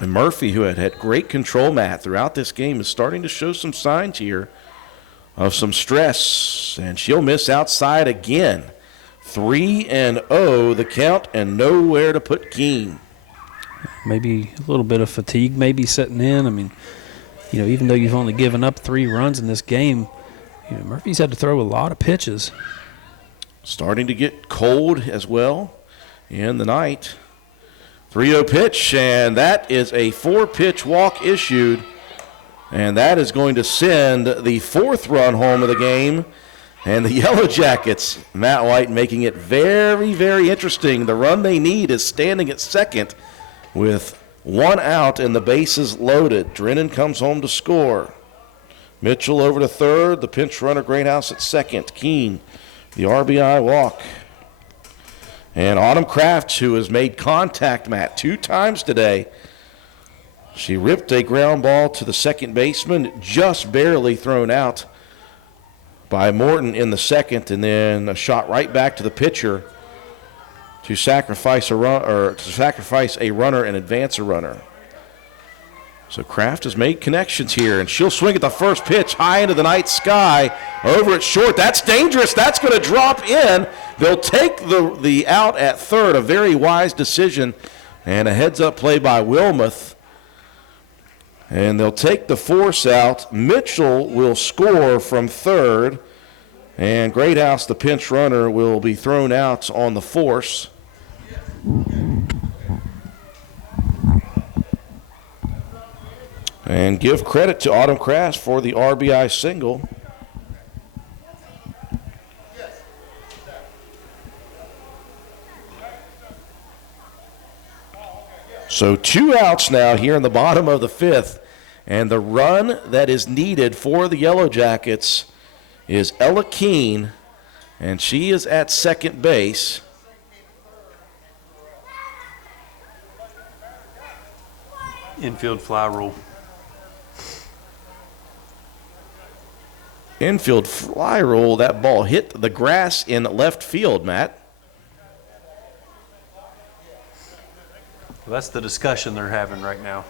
And Murphy, who had great control, Matt, throughout this game, is starting to show some signs here of some stress, and she'll miss outside again. 3-0 the count, and nowhere to put Keene. Maybe a little bit of fatigue maybe setting in. I mean, even though you've only given up 3 runs in this game, Murphy's had to throw a lot of pitches. Starting to get cold as well in the night. 3-0 pitch, and that is a 4-pitch walk issued. And that is going to send the 4th run home of the game. And the Yellow Jackets, Matt White, making it very, very interesting. The run they need is standing at second with 1 out and the bases loaded. Drennan comes home to score. Mitchell over to third. The pinch runner, Greathouse at second. Keene, the RBI walk. And Autumn Kraft, who has made contact, Matt, 2 times today. She ripped a ground ball to the second baseman, just barely thrown out by Morton in the second, and then a shot right back to the pitcher to sacrifice a runner and advance a runner. So Kraft has made connections here, and she'll swing at the first pitch high into the night sky, over at short. That's dangerous. That's going to drop in. They'll take the out at third, a very wise decision, and a heads-up play by Wilmoth. And they'll take the force out. Mitchell will score from third, and Greathouse, the pinch runner, will be thrown out on the force. And give credit to Autumn Kraft for the RBI single. So 2 outs now here in the bottom of the fifth. And the run that is needed for the Yellow Jackets is Ella Keene, and she is at second base. Infield fly rule. Infield fly rule. That ball hit the grass in left field, Matt. Well, that's the discussion they're having right now.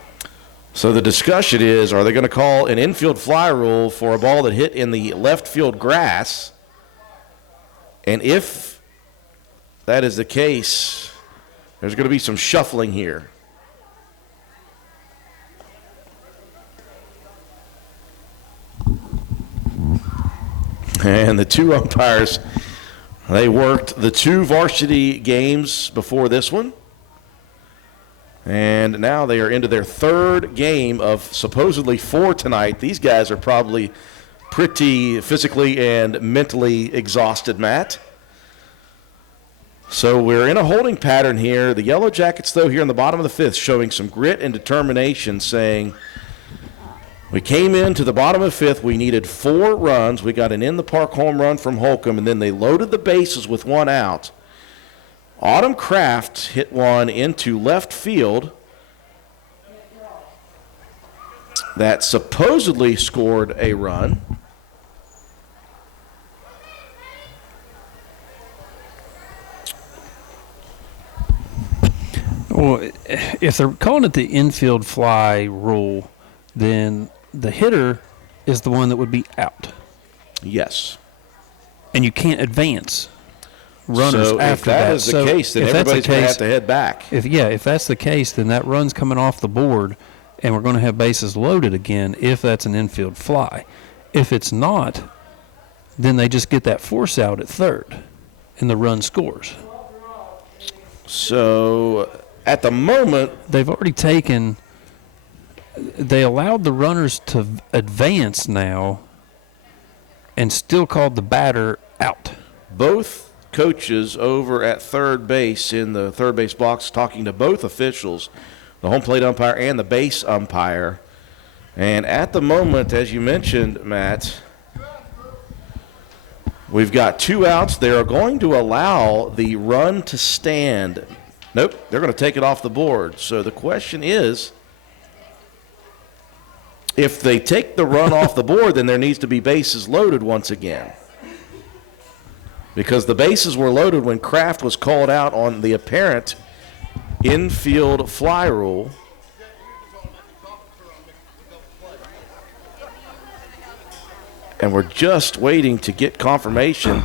So the discussion is, are they going to call an infield fly rule for a ball that hit in the left field grass? And if that is the case, there's going to be some shuffling here. And the 2 umpires, they worked the 2 varsity games before this one. And now they are into their 3rd game of supposedly 4 tonight. These guys are probably pretty physically and mentally exhausted, Matt. So we're in a holding pattern here. The Yellow Jackets, though, here in the bottom of the fifth, showing some grit and determination, saying we came into the bottom of the fifth. We needed 4 runs. We got an in-the-park home run from Holcomb, and then they loaded the bases with 1 out. Autumn Kraft hit one into left field that supposedly scored a run. Well, if they're calling it the infield fly rule, then the hitter is the one that would be out. Yes. And you can't advance runners so after that. If that is the case, then everybody's going to have to head back. If that's the case, then that run's coming off the board, and we're going to have bases loaded again if that's an infield fly. If it's not, then they just get that force out at third, and the run scores. So at the moment, they've already taken – they allowed the runners to advance now and still called the batter out. Both coaches over at third base in the third base box talking to both officials, the home plate umpire and the base umpire. And at the moment, as you mentioned, Matt, we've got 2 outs. They are going to allow the run to stand. Nope, they're going to take it off the board. So the question is, if they take the run off the board, then there needs to be bases loaded once again. Because the bases were loaded when Kraft was called out on the apparent infield fly rule. And we're just waiting to get confirmation.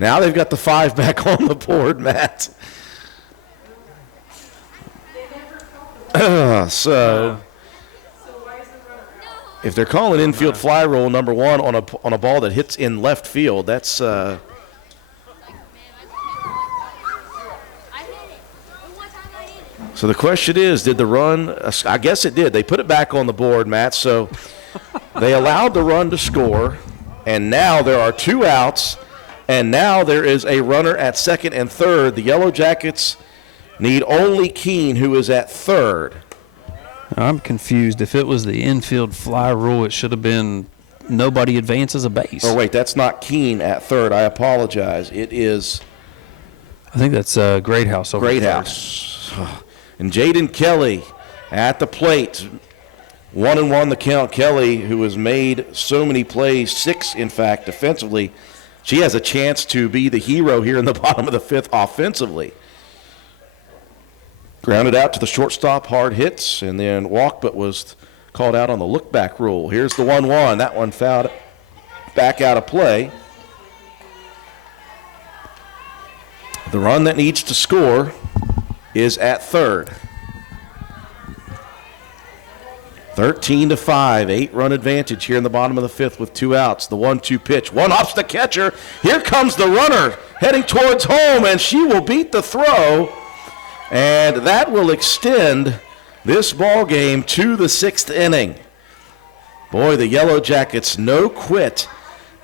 Now they've got the 5 back on the board, Matt. So if they're calling infield fly rule number 1 on a ball that hits in left field, that's so the question is, did the run – I guess it did. They put it back on the board, Matt. So they allowed the run to score, and now there are 2 outs, and now there is a runner at second and third. The Yellow Jackets need only Keene, who is at third. I'm confused. If it was the infield fly rule, it should have been nobody advances a base. Oh, wait, that's not Keene at third. I apologize. It is – I think that's Greathouse over Greathouse. And Jaden Kelly at the plate. 1-1 the count. Kelly, who has made so many plays, 6 in fact defensively, she has a chance to be the hero here in the bottom of the fifth offensively. Grounded out to the shortstop, hard hits, and then walked, but was called out on the look-back rule. Here's the 1-1. That one fouled back out of play. The run that needs to score is at third. 13-5, 8-run advantage here in the bottom of the fifth with 2 outs. The 1-2 pitch. One hops the catcher. Here comes the runner heading towards home, and she will beat the throw. And that will extend this ball game to the 6th inning. Boy, the Yellow Jackets no quit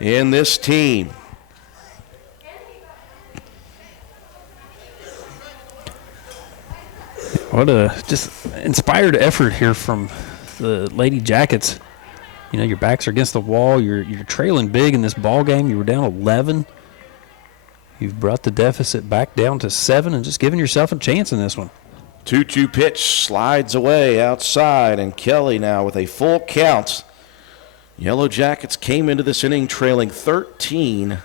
in this team. What a just inspired effort here from the Lady Jackets. You know, your backs are against the wall. You're trailing big in this ball game. You were down 11. You've brought the deficit back down to 7 and just giving yourself a chance in this one. 2-2 pitch slides away outside, and Kelly now with a full count. Yellow Jackets came into this inning trailing 13-2.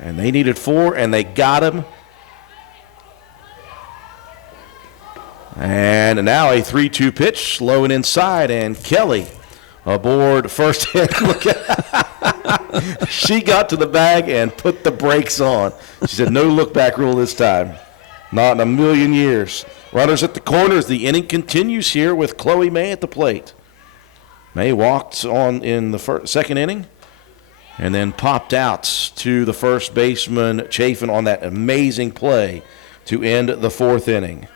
And they needed 4, and they got him. And now a 3-2 pitch, low and inside, and Kelly aboard first hit. She got to the bag and put the brakes on. She said, no look-back rule this time. Not in a million years. Runners at the corners. The inning continues here with Chloe May at the plate. May walked on in the second inning and then popped out to the first baseman, Chafin, on that amazing play to end the 4th inning.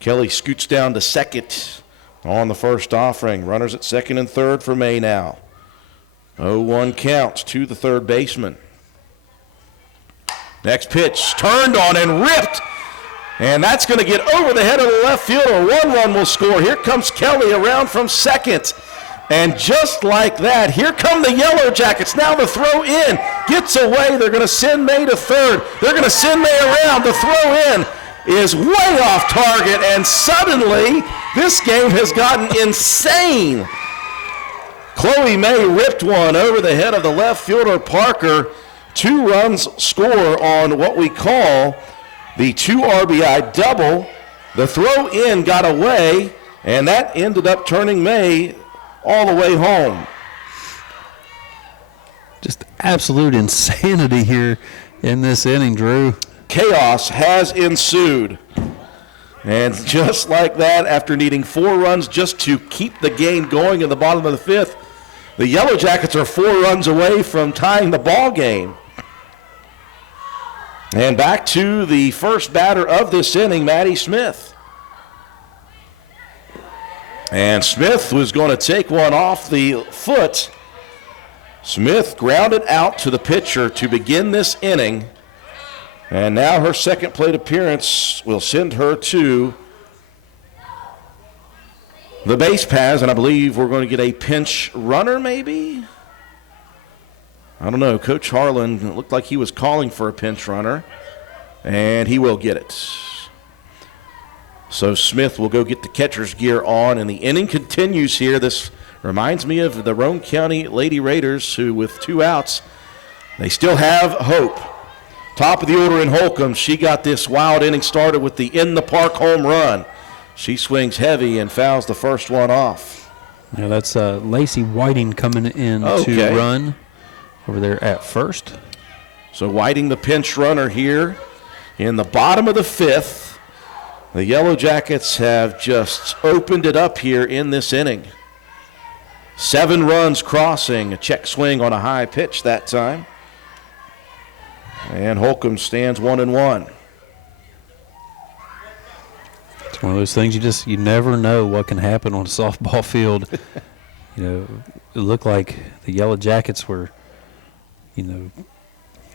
Kelly scoots down to second on the first offering. Runners at second and third for May now. 0-1 count to the third baseman. Next pitch, turned on and ripped. And that's going to get over the head of the left fielder. 1 run will score. Here comes Kelly around from second. And just like that, here come the Yellow Jackets. Now the throw in gets away. They're going to send May to third. They're going to send May around. The throw in is way off target, and suddenly this game has gotten insane. Chloe May ripped one over the head of the left fielder, Parker. 2 runs score on what we call the 2 RBI double. The throw in got away, and that ended up turning May all the way home. Just absolute insanity here in this inning, Drew. Chaos has ensued. And just like that, after needing 4 runs just to keep the game going in the bottom of the 5th, the Yellow Jackets are 4 runs away from tying the ball game. And back to the first batter of this inning, Maddie Smith. And Smith was going to take one off the foot. Smith grounded out to the pitcher to begin this inning. And now her second plate appearance will send her to the base paths, and I believe we're going to get a pinch runner maybe? I don't know. Coach Harlan looked like he was calling for a pinch runner, and he will get it. So Smith will go get the catcher's gear on, and the inning continues here. This reminds me of the Roane County Lady Raiders, who with 2 outs, they still have hope. Top of the order in Holcomb. She got this wild inning started with the in-the-park home run. She swings heavy and fouls the first one off. Yeah, that's Lacey Whiting coming in to run over there at first. So Whiting, the pinch runner here in the bottom of the 5th. The Yellow Jackets have just opened it up here in this inning. 7 runs crossing, a check swing on a high pitch that time. And Holcomb stands 1-1. It's one of those things you never know what can happen on a softball field. It looked like the Yellow Jackets were, kind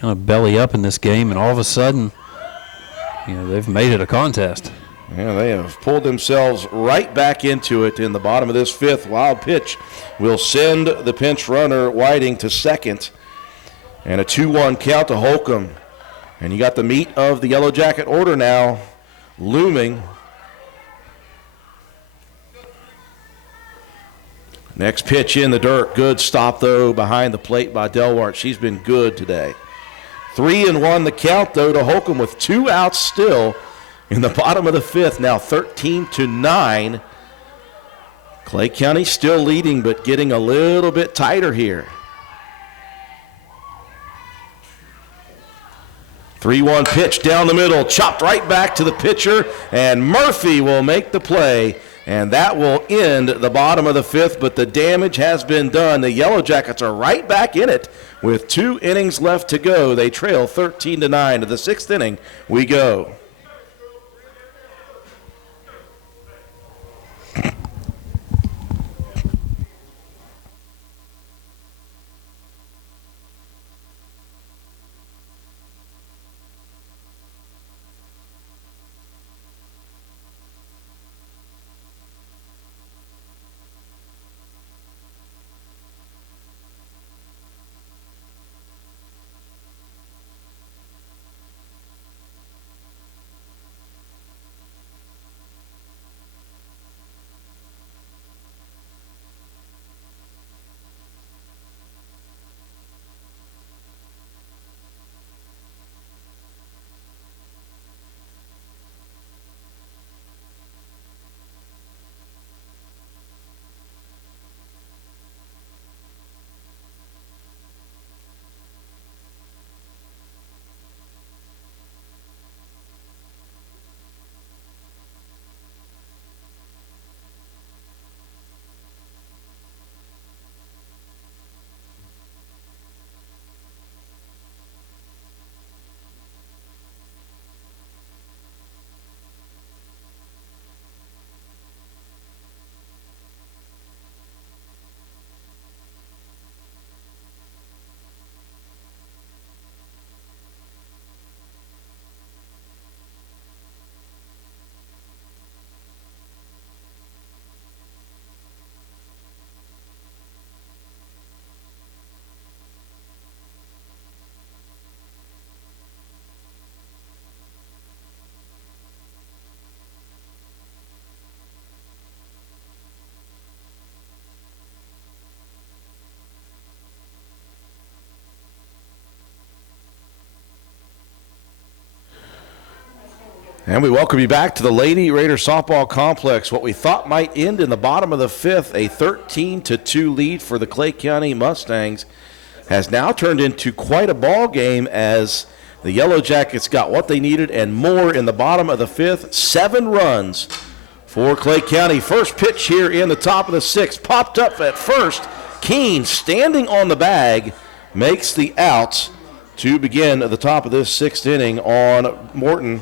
of belly up in this game, and all of a sudden, they've made it a contest. Yeah, they have pulled themselves right back into it in the bottom of this 5th. Wild pitch will send the pinch runner Whiting to second. And a 2-1 count to Holcomb. And you got the meat of the Yellow Jacket order now looming. Next pitch in the dirt. Good stop, though, behind the plate by Delwart. She's been good today. 3-1 the count, though, to Holcomb with 2 outs still in the bottom of the 5th. Now 13-9. Clay County still leading, but getting a little bit tighter here. 3-1 pitch down the middle, chopped right back to the pitcher, and Murphy will make the play, and that will end the bottom of the 5th, but the damage has been done. The Yellow Jackets are right back in it with 2 innings left to go. They trail 13-9. To the 6th inning we go. And we welcome you back to the Lady Raider softball complex. What we thought might end in the bottom of the fifth, a 13-2 lead for the Clay County Mustangs, has now turned into quite a ball game as the Yellow Jackets got what they needed and more in the bottom of the fifth. 7 runs for Clay County. First pitch here in the top of the sixth. Popped up at first. Keene, standing on the bag, makes the out to begin the top of this sixth inning on Morton.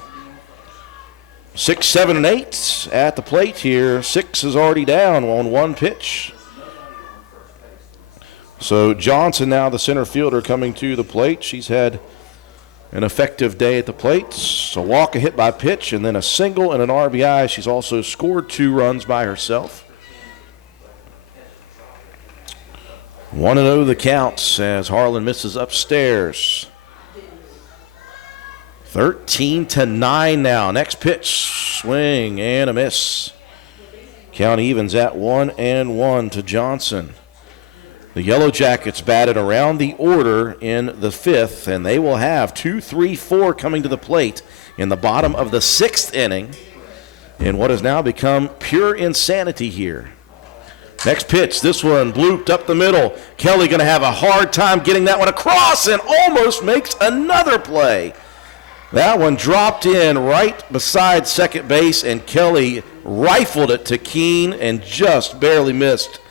6, 7, and 8 at the plate here. 6 is already down on one pitch. So Johnson now the center fielder coming to the plate. She's had an effective day at the plate. A walk, a hit by pitch, and then a single and an RBI. She's also scored 2 runs by herself. 1-0 the counts as Harlan misses upstairs. 13-9 now. Next pitch, swing and a miss. Count evens at 1-1 to Johnson. The Yellow Jackets batted around the order in the fifth, and they will have 2, 3, 4 coming to the plate in the bottom of the sixth inning in what has now become pure insanity here. Next pitch, this one blooped up the middle. Kelly going to have a hard time getting that one across and almost makes another play. That one dropped in right beside second base, and Kelly rifled it to Keene and just barely missed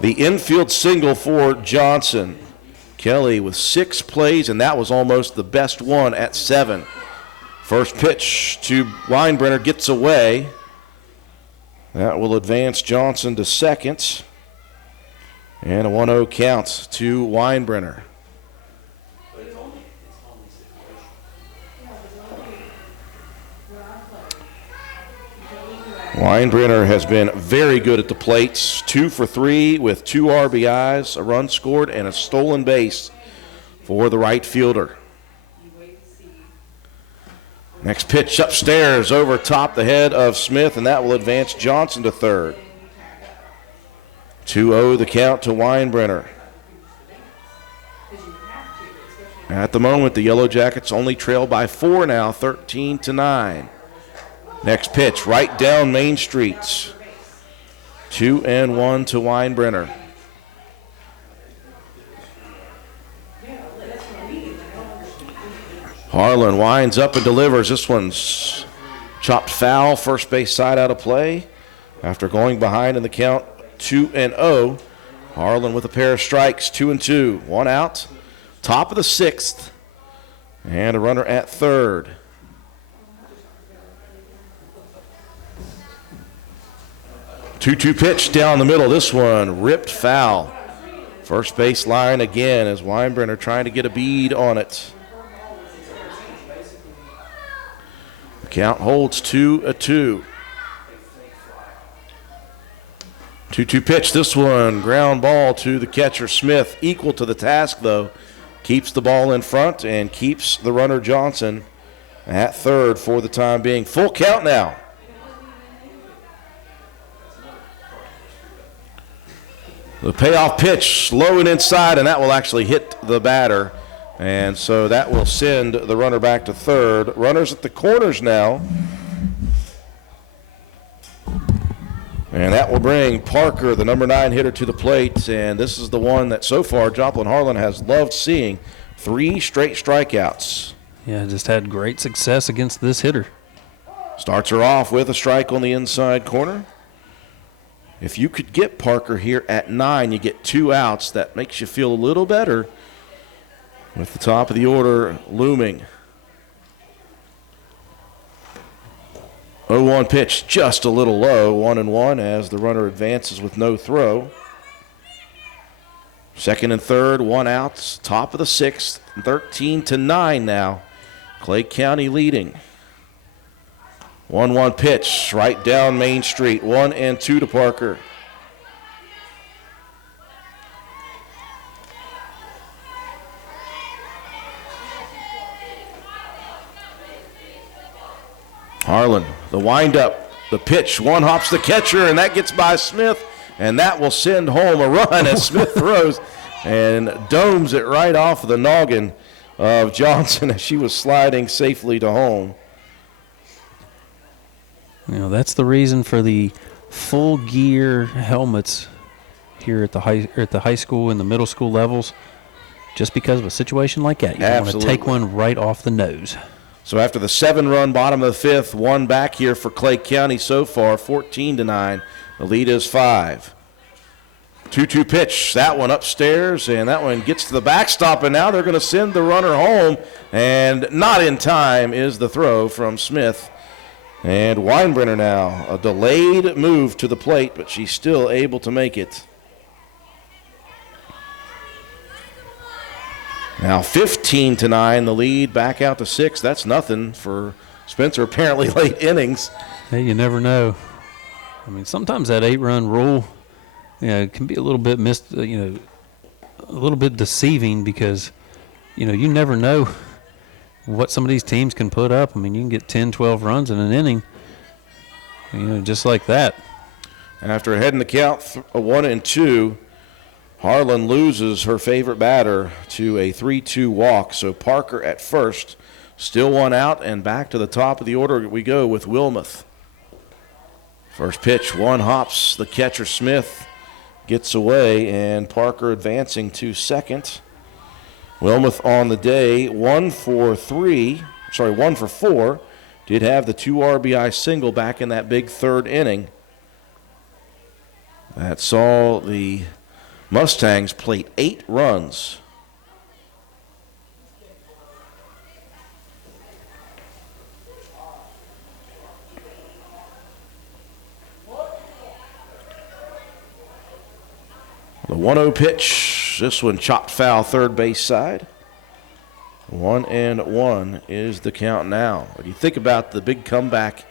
the infield single for Johnson. Kelly with 6 plays, and that was almost the best one at 7. First pitch to Weinbrenner gets away. That will advance Johnson to second. And a 1-0 count to Weinbrenner. Weinbrenner has been very good at the plates. 2 for 3 with 2 RBIs, a run scored, and a stolen base for the right fielder. Next pitch upstairs over top the head of Smith, and that will advance Johnson to third. 2-0 the count to Weinbrenner. At the moment, the Yellow Jackets only trail by 4 now, 13-9. Next pitch, right down Main Street. 2-1 to Weinbrenner. Harlan winds up and delivers. This one's chopped foul, first base side out of play. After going behind in the count 2-0, Harlan with a pair of strikes, 2-2. 1 out, top of the sixth, and a runner at third. Two-two pitch down the middle. This one ripped foul. First base line again as Weinbrenner trying to get a bead on it. The count holds 2-2. 2-2 pitch. This one ground ball to the catcher Smith. Equal to the task though. Keeps the ball in front and keeps the runner Johnson at third for the time being. Full count now. The payoff pitch, low and inside, and that will actually hit the batter. And so that will send the runner back to third. Runners at the corners now. And that will bring Parker, the number 9 hitter, to the plate. And this is the one that so far Joplin Harlan has loved seeing. 3 straight strikeouts. Yeah, just had great success against this hitter. Starts her off with a strike on the inside corner. If you could get Parker here at 9, you get 2 outs. That makes you feel a little better with the top of the order looming. 0-1 pitch, just a little low, 1-1 as the runner advances with no throw. Second and third, 1 out, top of the sixth, 13-9 now. Clay County leading. 1-1 pitch, right down Main Street, 1-2 to Parker. Harlan, the windup, the pitch, one hops the catcher, and that gets by Smith, and that will send home a run as Smith throws and domes it right off the noggin of Johnson as she was sliding safely to home. That's the reason for the full gear helmets here at the high school and the middle school levels. Just because of a situation like that, you want to take one right off the nose. So after the 7-run bottom of the fifth, one back here for Clay County so far, 14-9. The lead is 5. 2-2 pitch. That one upstairs, and that one gets to the backstop, and now they're going to send the runner home. And not in time is the throw from Smith. And Weinbrenner now, a delayed move to the plate, but she's still able to make it. Now 15-9, the lead back out to 6. That's nothing for Spencer. Apparently late innings. Hey, you never know. I mean, sometimes that 8-run rule, can be a little bit a little bit deceiving because, you never know what some of these teams can put up. I mean, you can get 10, 12 runs in an inning, just like that. And after heading the count 1-2, Harlan loses her favorite batter to a 3-2 walk. So Parker at first, still one out, and back to the top of the order we go with Wilmoth. First pitch, one hops. The catcher Smith gets away, and Parker advancing to second. Wilmoth on the day, 1 for 4. Did have the 2 RBI single back in that big third inning. That saw the Mustangs plate 8 runs. The 1-0 pitch. This one chopped foul third base side. 1-1 is the count now. When you think about the big comeback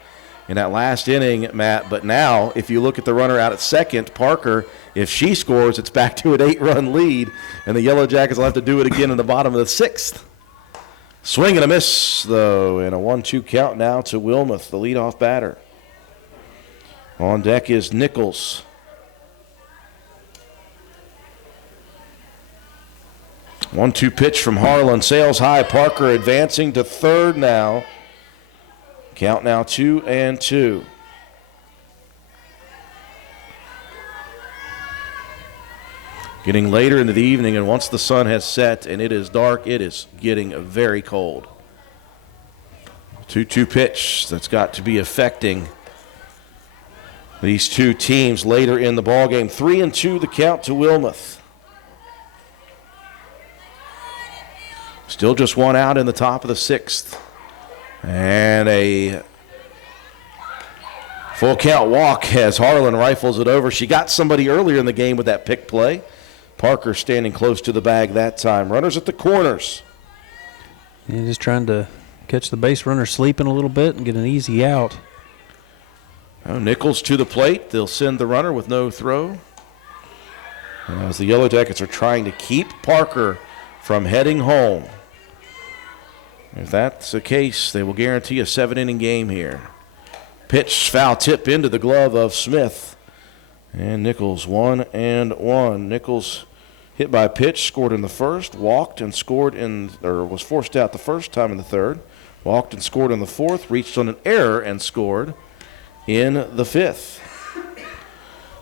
in that last inning, Matt, but now if you look at the runner out at second, Parker, if she scores, it's back to an 8-run lead, and the Yellow Jackets will have to do it again in the bottom of the 6th. Swing and a miss, though, and a 1-2 count now to Wilmoth, the leadoff batter. On deck is Nichols. One-two pitch from Harlan, sails high. Parker advancing to third now. Count now 2-2. Getting later into the evening, and once the sun has set and it is dark, it is getting very cold. 2-2 pitch that's got to be affecting these two teams later in the ballgame. 3-2 the count to Wilmoth. Still just one out in the top of the 6th. And a full count walk as Harlan rifles it over. She got somebody earlier in the game with that pick play. Parker standing close to the bag that time. Runners at the corners. Just trying to catch the base runner sleeping a little bit and get an easy out. Oh, Nichols to the plate. They'll send the runner with no throw. As the Yellow Jackets are trying to keep Parker from heading home. If that's the case, they will guarantee a 7-inning game here. Pitch, foul tip into the glove of Smith. And Nichols, 1-1. Nichols hit by a pitch, scored in the first, walked and scored was forced out the first time in the third, walked and scored in the fourth, reached on an error and scored in the fifth.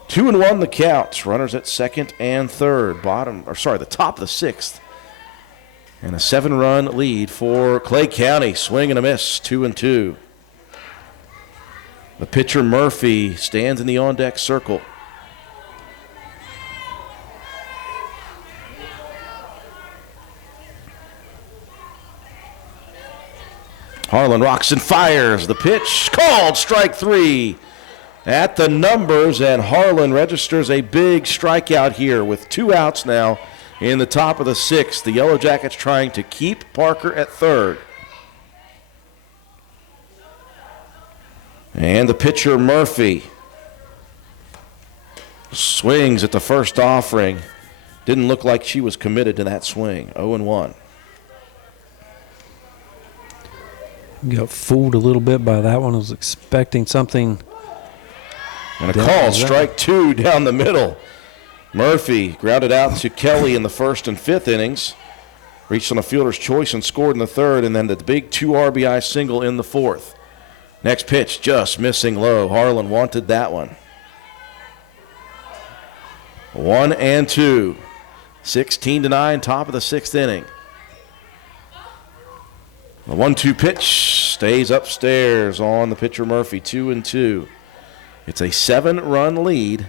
2-1 the count. Runners at second and third. The top of the 6th. And a 7-run lead for Clay County. Swing and a miss, 2-2. The pitcher Murphy stands in the on-deck circle. Harlan rocks and fires. The pitch called, strike 3 at the numbers, and Harlan registers a big strikeout here with 2 outs now in the top of the 6th. The Yellow Jackets trying to keep Parker at third. And the pitcher Murphy swings at the first offering. Didn't look like she was committed to that swing. 0-1. Got fooled a little bit by that one. I was expecting something. And a call, strike 2 down the middle. Murphy grounded out to Kelly in the first and fifth innings. Reached on a fielder's choice and scored in the third, and then the big 2 RBI single in the fourth. Next pitch just missing low. Harlan wanted that one. 1-2. 16-9, top of the sixth inning. The 1-2 pitch stays upstairs on the pitcher Murphy, 2-2. It's a 7-run lead.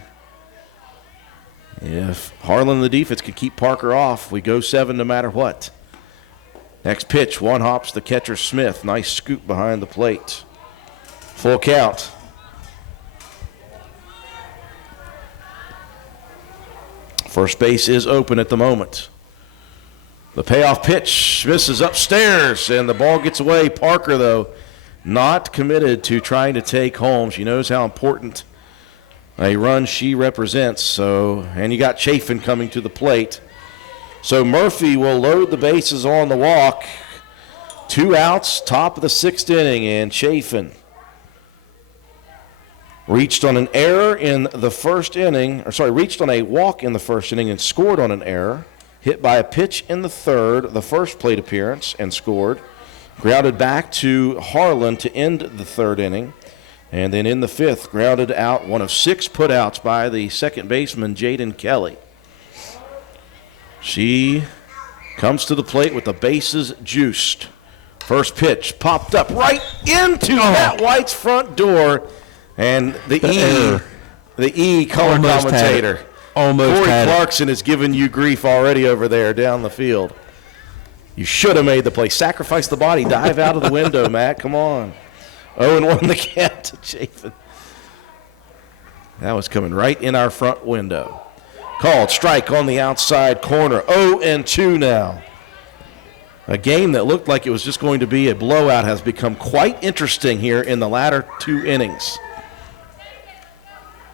If Harlan and the defense can keep Parker off, we go 7 no matter what. Next pitch, one hops the catcher Smith. Nice scoop behind the plate. Full count. First base is open at the moment. The payoff pitch misses upstairs, and the ball gets away. Parker, though, not committed to trying to take home. She knows how important a run she represents. So, and you got Chafin coming to the plate. So Murphy will load the bases on the walk. 2 outs, top of the sixth inning, and Chafin reached on an error in the first inning, reached on a walk in the first inning and scored on an error. Hit by a pitch in the third, the first plate appearance, and scored. Grounded back to Harlan to end the third inning. And then in the fifth, grounded out, one of 6 putouts by the second baseman, Jaden Kelly. She comes to the plate with the bases juiced. First pitch popped up right into Matt White's front door. And the E color Almost commentator, Almost Corey had it. Clarkson, is giving you grief already over there down the field. You should have made the play. Sacrifice the body. Dive out of the window, Matt. Come on. 0-1 the count to Chafin. That was coming right in our front window. Called strike on the outside corner. 0-2 now. A game that looked like it was just going to be a blowout has become quite interesting here in the latter 2 innings.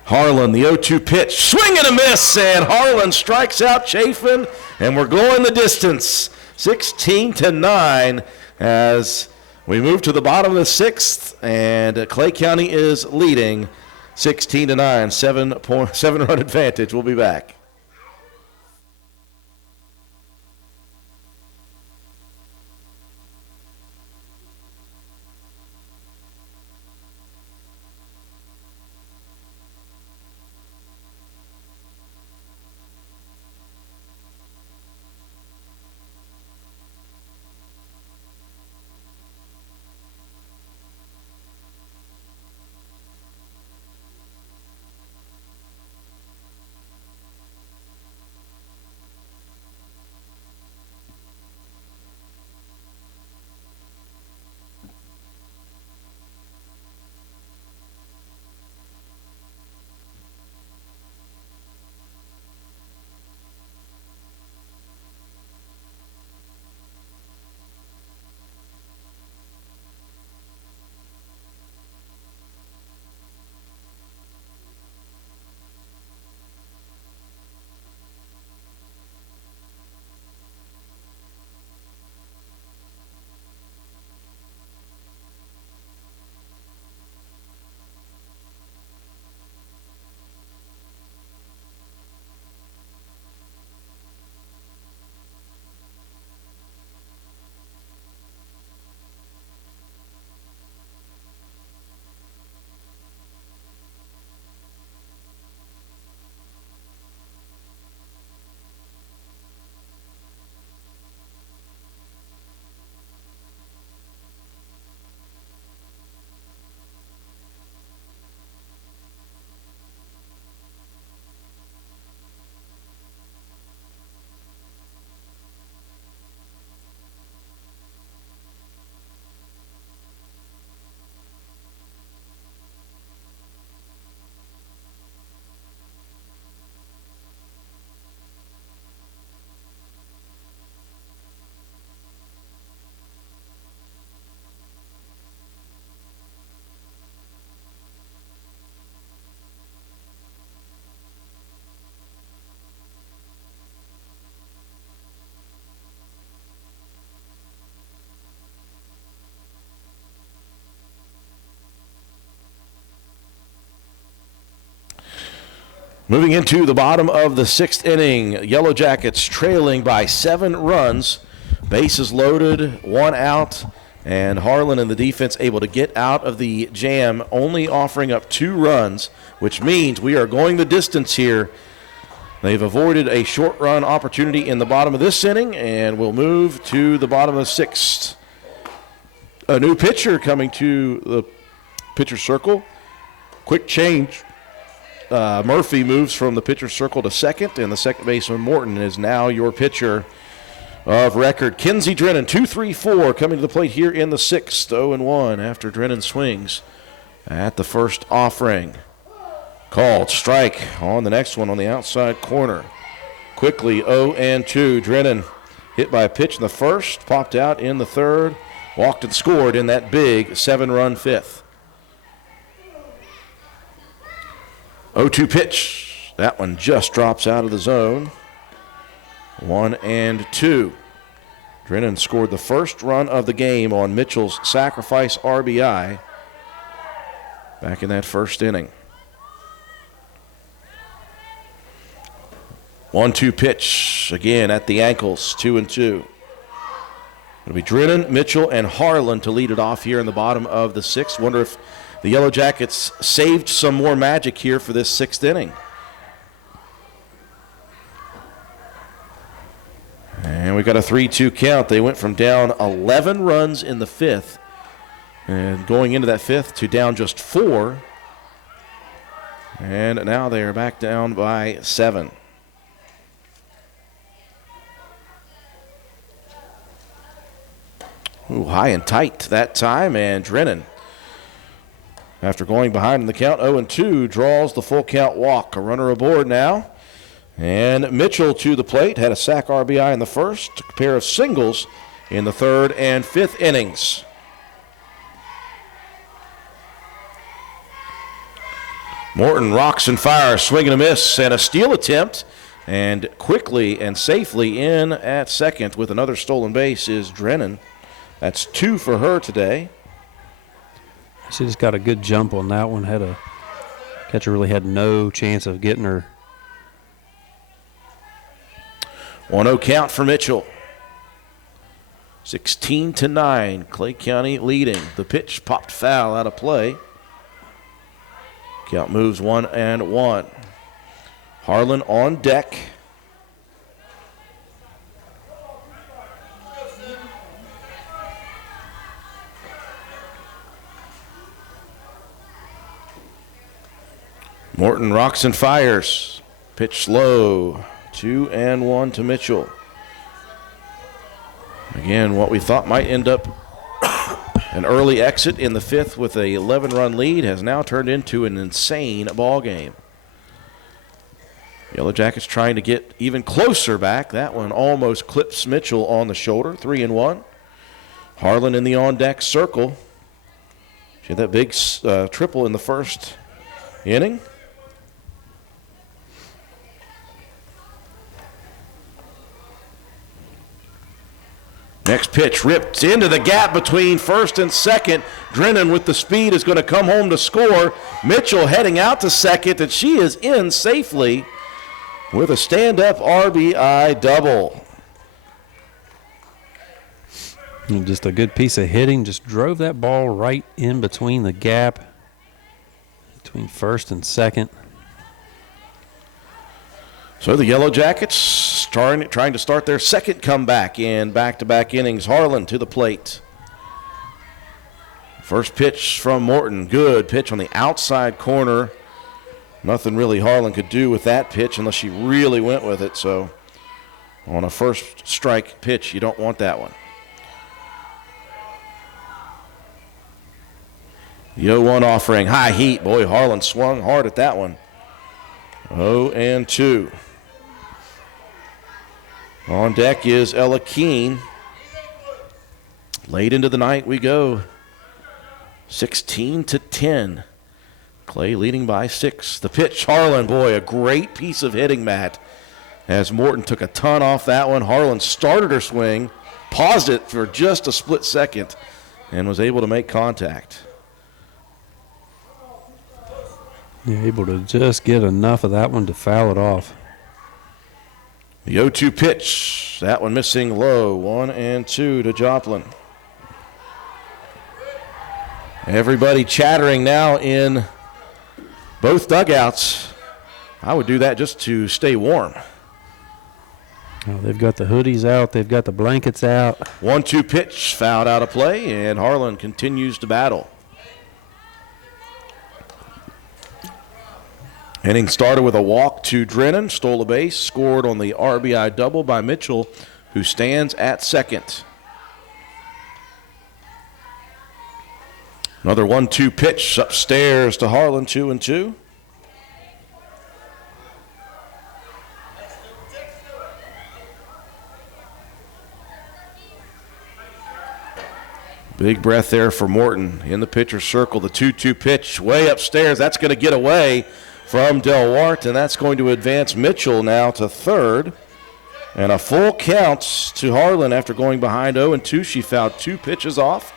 Harlan, the 0-2 pitch, swing and a miss, and Harlan strikes out Chafin, and we're going the distance, 16-9, as we move to the bottom of the sixth, and Clay County is leading 16-9, 7-run advantage. We'll be back. Moving into the bottom of the sixth inning, Yellow Jackets trailing by 7 runs. Bases loaded, 1 out. And Harlan and the defense able to get out of the jam, only offering up 2 runs, which means we are going the distance here. They've avoided a short run opportunity in the bottom of this inning, and we'll move to the bottom of the 6th. A new pitcher coming to the pitcher circle. Quick change. Murphy moves from the pitcher circle to second, and the second baseman Morton is now your pitcher of record. Kinsey Drennan, 2-3-4, coming to the plate here in the 6th, 0-1 after Drennan swings at the first offering. Called strike on the next one on the outside corner. Quickly 0-2. Drennan hit by a pitch in the first, popped out in the third, walked and scored in that big 7-run 5th. 0-2 pitch. That one just drops out of the zone. 1-2. Drennan scored the first run of the game on Mitchell's sacrifice RBI back in that first inning. 1-2 pitch, again at the ankles, 2-2. It'll be Drennan, Mitchell, and Harlan to lead it off here in the bottom of the 6th. Wonder if the Yellow Jackets saved some more magic here for this 6th inning. And we got a 3-2 count. They went from down 11 runs in the 5th and going into that 5th to down just 4. And now they are back down by 7. Ooh, high and tight that time, and Drennan, after going behind in the count 0-2, draws the full count walk. A runner aboard now. And Mitchell to the plate, had a sac RBI in the first, a pair of singles in the 3rd and 5th innings. Morton rocks and fires, swing and a miss, and a steal attempt. And quickly and safely in at second with another stolen base is Drennan. That's 2 for her today. She just got a good jump on that one. Catcher really had no chance of getting her. 1-0 count for Mitchell. 16-9, Clay County leading. The pitch popped foul out of play. Count moves 1-1. Harlan on deck. Morton rocks and fires. Pitch low. 2-1 to Mitchell. Again, what we thought might end up an early exit in the 5th with a 11-run lead has now turned into an insane ball game. Yellow Jackets trying to get even closer back. That one almost clips Mitchell on the shoulder. 3-1. Harlan in the on-deck circle. She had that big triple in the first inning. Next pitch ripped into the gap between first and second. Drennan with the speed is going to come home to score. Mitchell heading out to second, and she is in safely with a stand-up RBI double. And just a good piece of hitting. Just drove that ball right in between the gap between first and second. So the Yellow Jackets trying to start their second comeback in back-to-back innings. Harlan to the plate. First pitch from Morton. Good pitch on the outside corner. Nothing really Harlan could do with that pitch unless she really went with it. So on a first strike pitch, you don't want that one. The 0-1 offering. High heat. Boy, Harlan swung hard at that one. 0-2. On deck is Ella Keene. Late into the night we go. 16-10. Clay leading by 6. The pitch, Harlan, boy, a great piece of hitting, Matt. As Morton took a ton off that one. Harlan started her swing, paused it for just a split second, and was able to make contact. Yeah, able to just get enough of that one to foul it off. The 0-2 pitch, that one missing low. 1-2 to Joplin. Everybody chattering now in both dugouts. I would do that just to stay warm. Oh, they've got the hoodies out. They've got the blankets out. 1-2 pitch, fouled out of play, and Harlan continues to battle. Inning started with a walk to Drennan, stole a base, scored on the RBI double by Mitchell, who stands at second. Another 1-2 pitch upstairs to Harlan, 2-2. Big breath there for Morton in the pitcher's circle. The 2-2 pitch way upstairs. That's going to get away from Delwart, and that's going to advance Mitchell now to third. And a full count to Harlan after going behind 0-2. She fouled 2 pitches off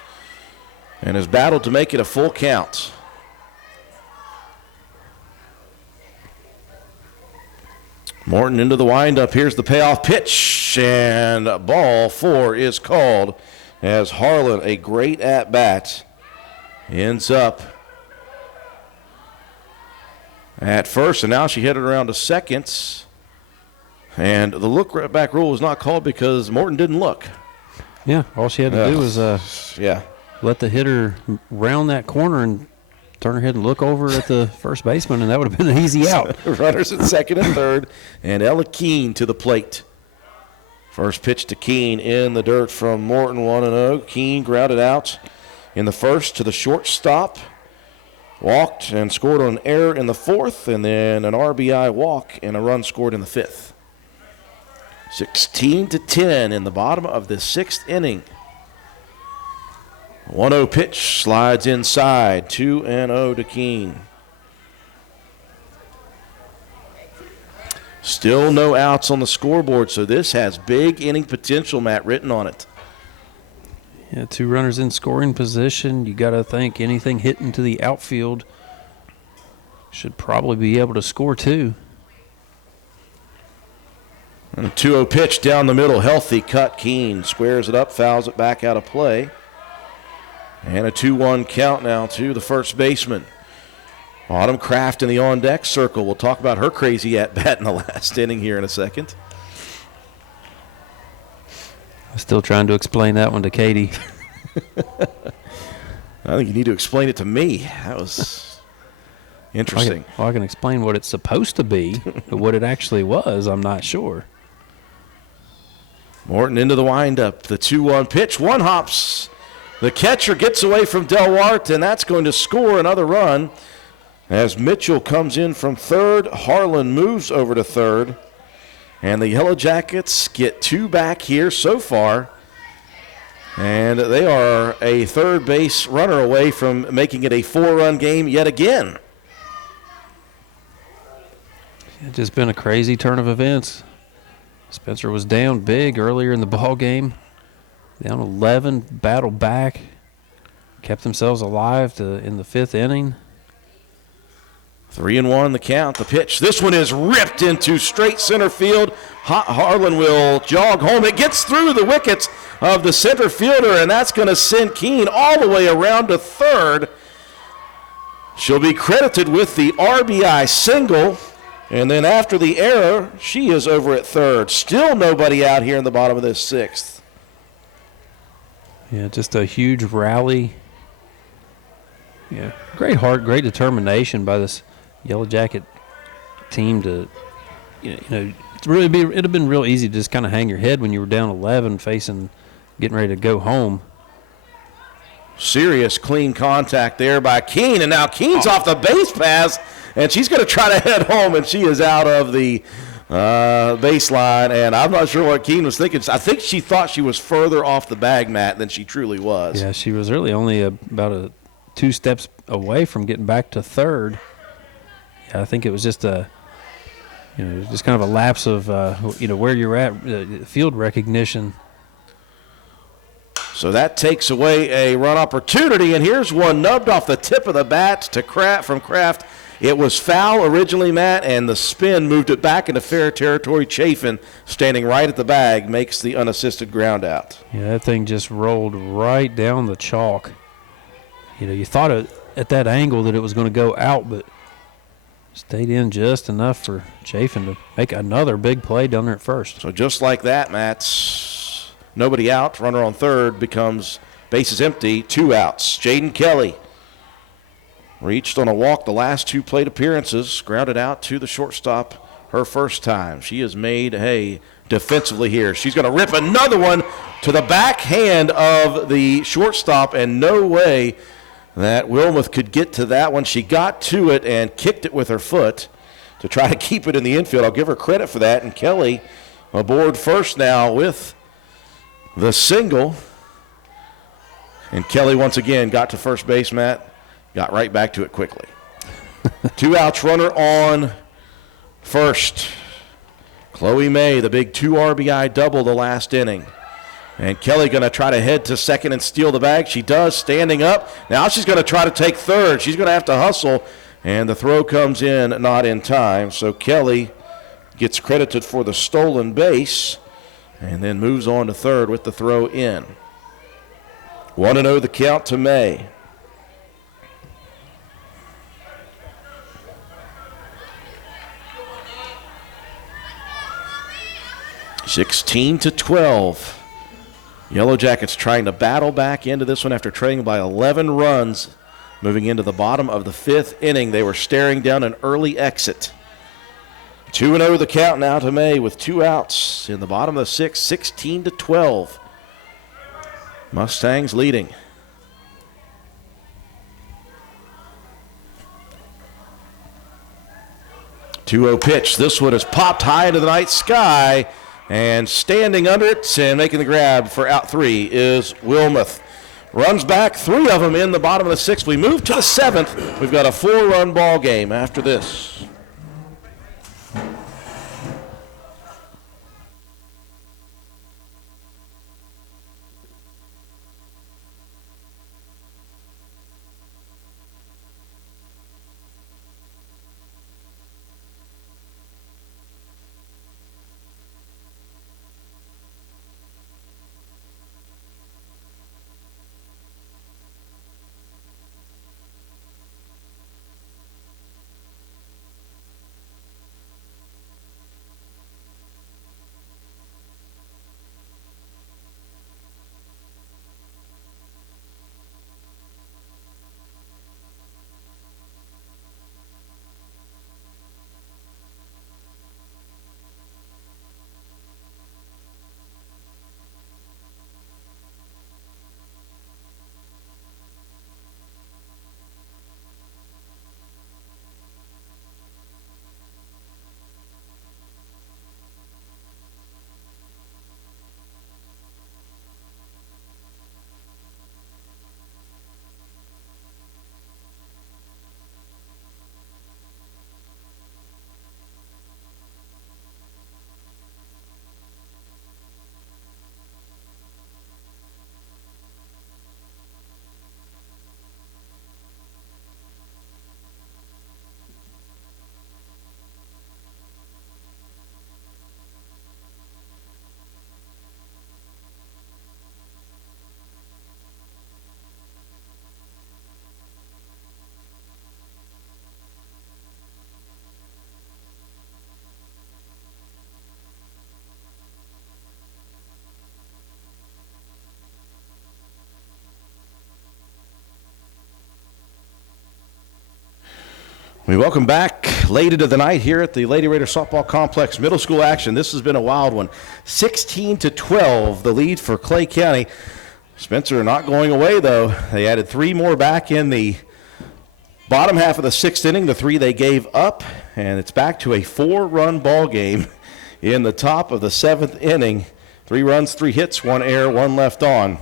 and has battled to make it a full count. Morton into the windup. Here's the payoff pitch, and ball 4 is called as Harlan, a great at-bat, ends up at first, and now she headed around to second. And the look-back rule was not called because Morton didn't look. Yeah, all she had to do was let the hitter round that corner and turn her head and look over at the first baseman, and that would have been an easy out. Runners at second and third, and Ella Keene to the plate. First pitch to Keene in the dirt from Morton, 1-0. Keene grounded out in the first to the shortstop. Walked and scored on an error in the fourth, and then an RBI walk and a run scored in the fifth. 16-10 in the bottom of the sixth inning. 1-0 pitch slides inside, 2-0 to Keene. Still no outs on the scoreboard, so this has big inning potential, Matt, written on it. Yeah, 2 runners in scoring position. You got to think anything hitting to the outfield should probably be able to score too. And a 2-0 pitch down the middle, healthy cut. Keene squares it up, fouls it back out of play. And a 2-1 count now to the first baseman. Autumn Kraft in the on-deck circle. We'll talk about her crazy at-bat in the last inning here in a second. I'm still trying to explain that one to Katie. I think you need to explain it to me. That was interesting. I can explain what it's supposed to be, but what it actually was, I'm not sure. Morton into the windup. The 2-1 pitch. One hops. The catcher gets away from Delwart, and that's going to score another run. As Mitchell comes in from third, Harlan moves over to third. And the Yellow Jackets get 2 back here so far. And they are a third base runner away from making it a 4-run game yet again. It's just been a crazy turn of events. Spencer was down big earlier in the ball game. Down 11, battled back, kept themselves alive in the 5th inning. 3-1 the count, the pitch. This one is ripped into straight center field. Harlan will jog home. It gets through the wickets of the center fielder, and that's going to send Keene all the way around to third. She'll be credited with the RBI single, and then after the error, she is over at third. Still nobody out here in the bottom of this 6th. Yeah, just a huge rally. Yeah, great heart, great determination by this Yellow Jacket team to, it'd have been real easy to just kind of hang your head when you were down 11 getting ready to go home. Serious clean contact there by Keene, and now Keene's off the base pass, and she's going to try to head home, and she is out of the baseline, and I'm not sure what Keene was thinking. I think she thought she was further off the bag, Matt, than she truly was. Yeah, she was really only about 2 steps away from getting back to third. Yeah, I think it was just just kind of a lapse of, where you're at, field recognition. So that takes away a run opportunity, and here's one nubbed off the tip of the bat from Kraft. It was foul originally, Matt, and the spin moved it back into fair territory. Chafin, standing right at the bag, makes the unassisted ground out. Yeah, that thing just rolled right down the chalk. you thought at that angle that it was going to go out, but stayed in just enough for Chafin to make another big play down there at first. So just like that, Matt, nobody out, runner on third, becomes bases empty, 2 outs. Jaden Kelly reached on a walk the last 2 plate appearances, grounded out to the shortstop her first time. She has made hay defensively here. She's going to rip another one to the backhand of the shortstop, and no way that Wilmoth could get to that one. She got to it and kicked it with her foot to try to keep it in the infield. I'll give her credit for that. And Kelly aboard first now with the single. And Kelly once again got to first base, Matt. Got right back to it quickly. 2 outs, runner on first. Chloe May, the big 2 RBI double the last inning. And Kelly going to try to head to second and steal the bag. She does, standing up. Now she's going to try to take third. She's going to have to hustle, and the throw comes in not in time. So Kelly gets credited for the stolen base and then moves on to third with the throw in. 1-0 the count to May. (16-12). Yellow Jackets trying to battle back into this one after trailing by 11 runs. Moving into the bottom of the 5th inning, they were staring down an early exit. 2-0 the count now to May with 2 outs in the bottom of the 6th, 16-12. Mustangs leading. (2-0 pitch. This one is popped high into the night sky. And standing under it and making the grab for out 3 is Wilmoth. Runs back, 3 of them in the bottom of the 6th. We move to the 7th. We've got a 4-run ball game after this. We welcome back late into the night here at the Lady Raider Softball Complex middle school action. This has been a wild one. 16-12, the lead for Clay County. Spencer not going away, though. They added 3 more back in the bottom half of the 6th inning, the 3 they gave up, and it's back to a 4-run ball game in the top of the 7th inning. 3 runs, 3 hits, 1 error, 1 left on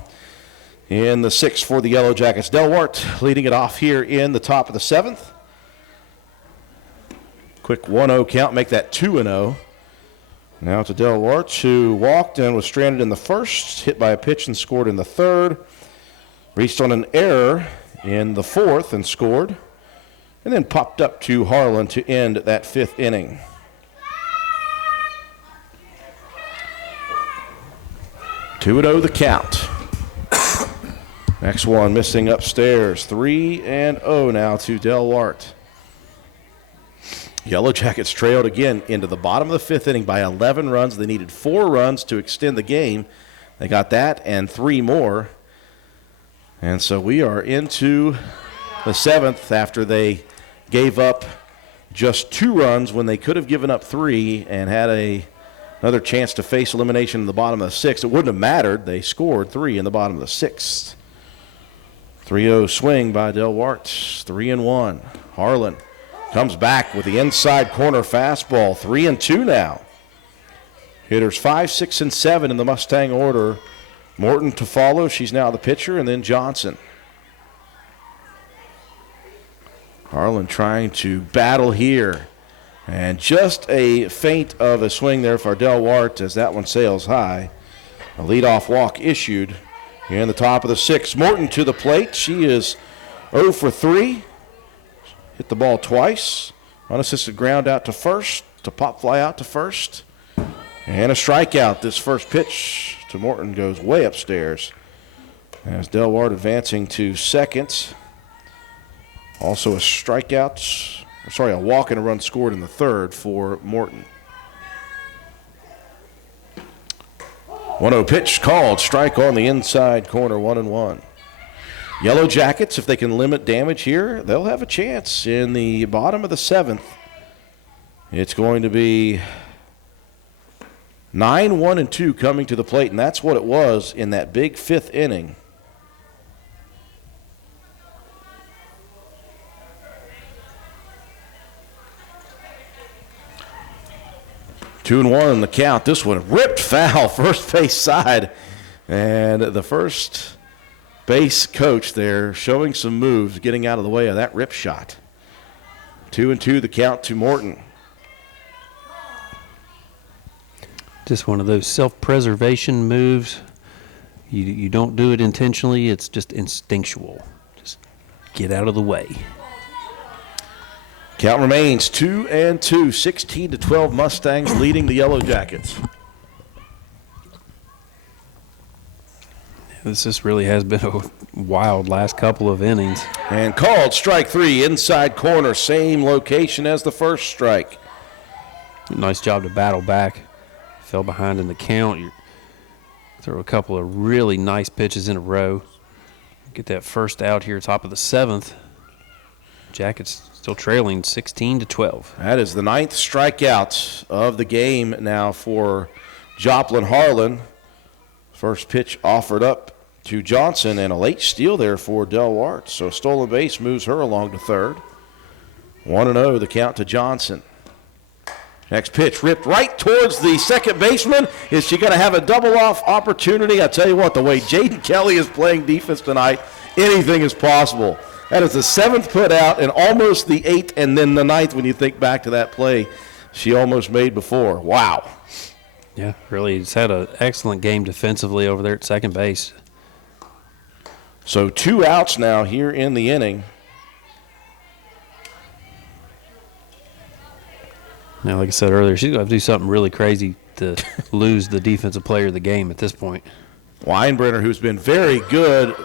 in the 6th for the Yellow Jackets. Delwart leading it off here in the top of the 7th. Quick 1-0 count, make that 2-0. Now to Delwart, who walked and was stranded in the 1st, hit by a pitch and scored in the 3rd. Reached on an error in the 4th and scored. And then popped up to Harlan to end that 5th inning. Two 2-0 the count. Next one missing upstairs. 3-0 now to Delwart. Yellow Jackets trailed again into the bottom of the fifth inning by 11 runs. They needed 4 runs to extend the game. They got that and 3 more. And so we are into the 7th after they gave up just 2 runs when they could have given up 3 and had another chance to face elimination in the bottom of the 6th. It wouldn't have mattered. They scored 3 in the bottom of the 6th. 3-0 swing by Delwart. 3-1. Harlan comes back with the inside corner fastball. 3-2 now. Hitters 5, 6, and 7 in the Mustang order. Morton to follow. She's now the pitcher, and then Johnson. Harlan trying to battle here. And just a feint of a swing there for Delwart as that one sails high. A leadoff walk issued in the top of the 6th. Morton to the plate. She is 0 for 3. Hit the ball twice. Unassisted ground out to first. To pop fly out to first. And a strikeout. This first pitch to Morton goes way upstairs. As Delwart advancing to second. Also a strikeout. A walk and a run scored in the 3rd for Morton. 1-0 pitch called. Strike on the inside corner, 1-1. Yellow Jackets, if they can limit damage here, they'll have a chance in the bottom of the 7th. It's going to be 9-1-2 coming to the plate, and that's what it was in that big 5th inning. Two and 1 in the count. This one ripped foul, first base side. And the first base coach there showing some moves, getting out of the way of that rip shot. 2-2 the count to Morton. Just one of those self-preservation moves. You don't do it intentionally. It's just instinctual. Just get out of the way. Count remains 2-2, 16-12 Mustangs leading the Yellow Jackets. This really has been a wild last couple of innings. And called strike 3, inside corner, same location as the first strike. Nice job to battle back. Fell behind in the count. You throw a couple of really nice pitches in a row. Get that first out here, top of the 7th. Jackets still trailing 16-12. That is the 9th strikeout of the game now for Joplin Harlan. First pitch offered up to Johnson, and a late steal there for Delwart. So stolen base moves her along to 3rd. 1-0 the count to Johnson. Next pitch ripped right towards the second baseman. Is she going to have a double-off opportunity? I tell you what, the way Jaden Kelly is playing defense tonight, anything is possible. That is the 7th put out and almost the 8th, and then the 9th when you think back to that play she almost made before. Wow. Yeah, really, he's had an excellent game defensively over there at second base. So 2 outs now here in the inning. Now, like I said earlier, she's going to have to do something really crazy to lose the defensive player of the game at this point. Weinbrenner, who's been very good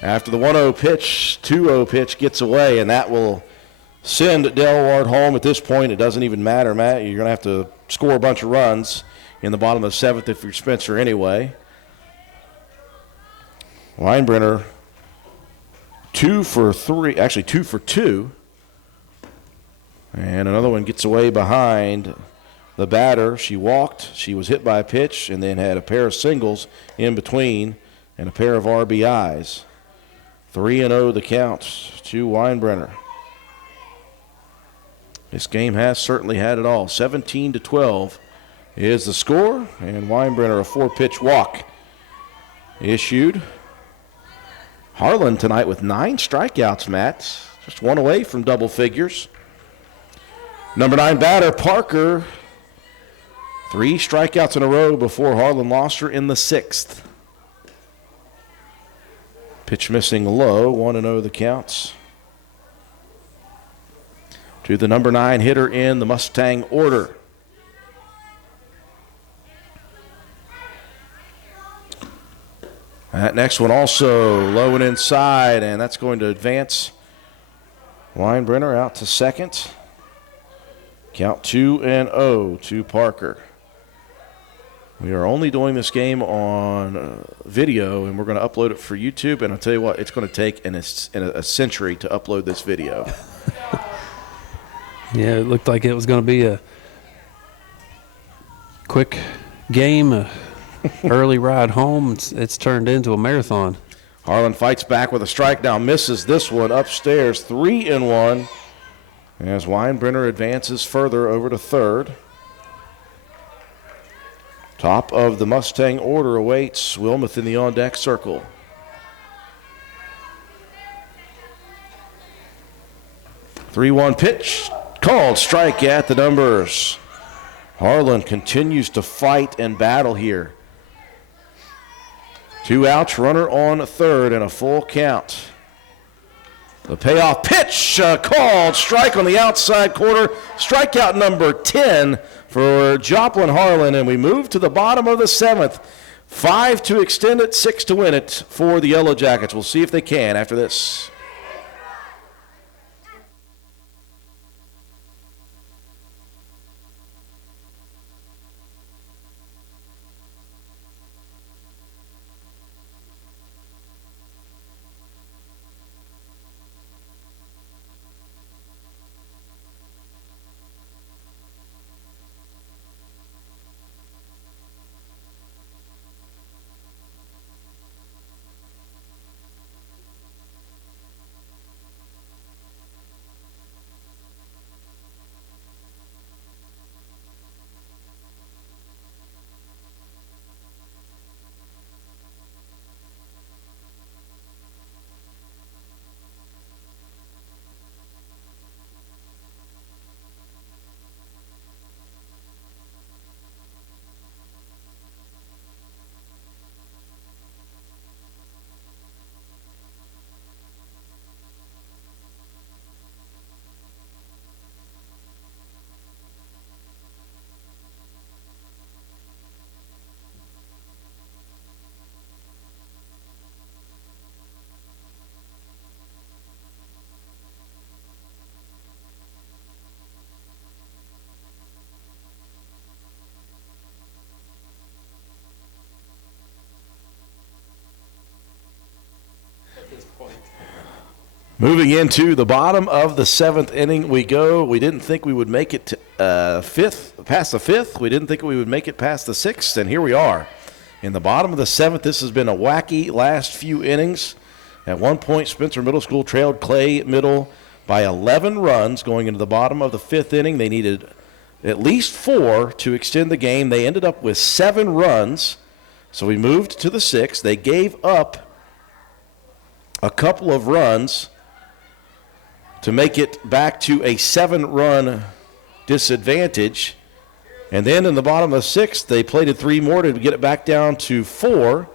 after the 1-0 pitch, 2-0 pitch gets away, and that will send Delwart home. At this point, it doesn't even matter, Matt. You're going to have to score a bunch of runs in the bottom of the 7th if you're Spencer anyway. Weinbrenner, 2 for 3, actually 2 for 2. And another one gets away behind the batter. She walked, she was hit by a pitch, and then had a pair of singles in between and a pair of RBIs. 3-0 the count to Weinbrenner. This game has certainly had it all. 17-12 is the score, and Weinbrenner a 4-pitch walk issued. Harlan tonight with 9 strikeouts, Matt. Just one away from double figures. Number 9 batter, Parker. 3 strikeouts in a row before Harlan lost her in the 6th. Pitch missing low, 1-0 the counts. To the number 9 hitter in the Mustang order. That next one also low and inside, and that's going to advance Weinbrenner out to second. Count 2-0 to Parker. We are only doing this game on video, and we're going to upload it for YouTube. And I'll tell you what, it's going to take a century to upload this video. Yeah, it looked like it was going to be a quick game, a early ride home. It's turned into a marathon. Harlan fights back with a strike, now misses this one upstairs, 3-1, as Weinbrenner advances further over to third. Top of the Mustang order awaits Wilmoth in the on-deck circle. Three-one pitch, called strike at the numbers. Harlan continues to fight and battle here. 2 outs, runner on third, and a full count. The payoff pitch, called strike on the outside corner. Strikeout number 10 for Joplin Harlan, and we move to the bottom of the seventh. 5 to extend it, 6 to win it for the Yellow Jackets. We'll see if they can after this. Moving into the bottom of the seventh inning we go. We didn't think we would make it to past the fifth. We didn't think we would make it past the sixth, and here we are. In the bottom of the seventh, this has been a wacky last few innings. At one point, Spencer Middle School trailed Clay Middle by 11 runs going into the bottom of the fifth inning. They needed at least 4 to extend the game. They ended up with 7 runs, so we moved to the sixth. They gave up a couple of runs to make it back to a 7-run disadvantage. And then in the bottom of the sixth, they plated 3 more to get it back down to 4-1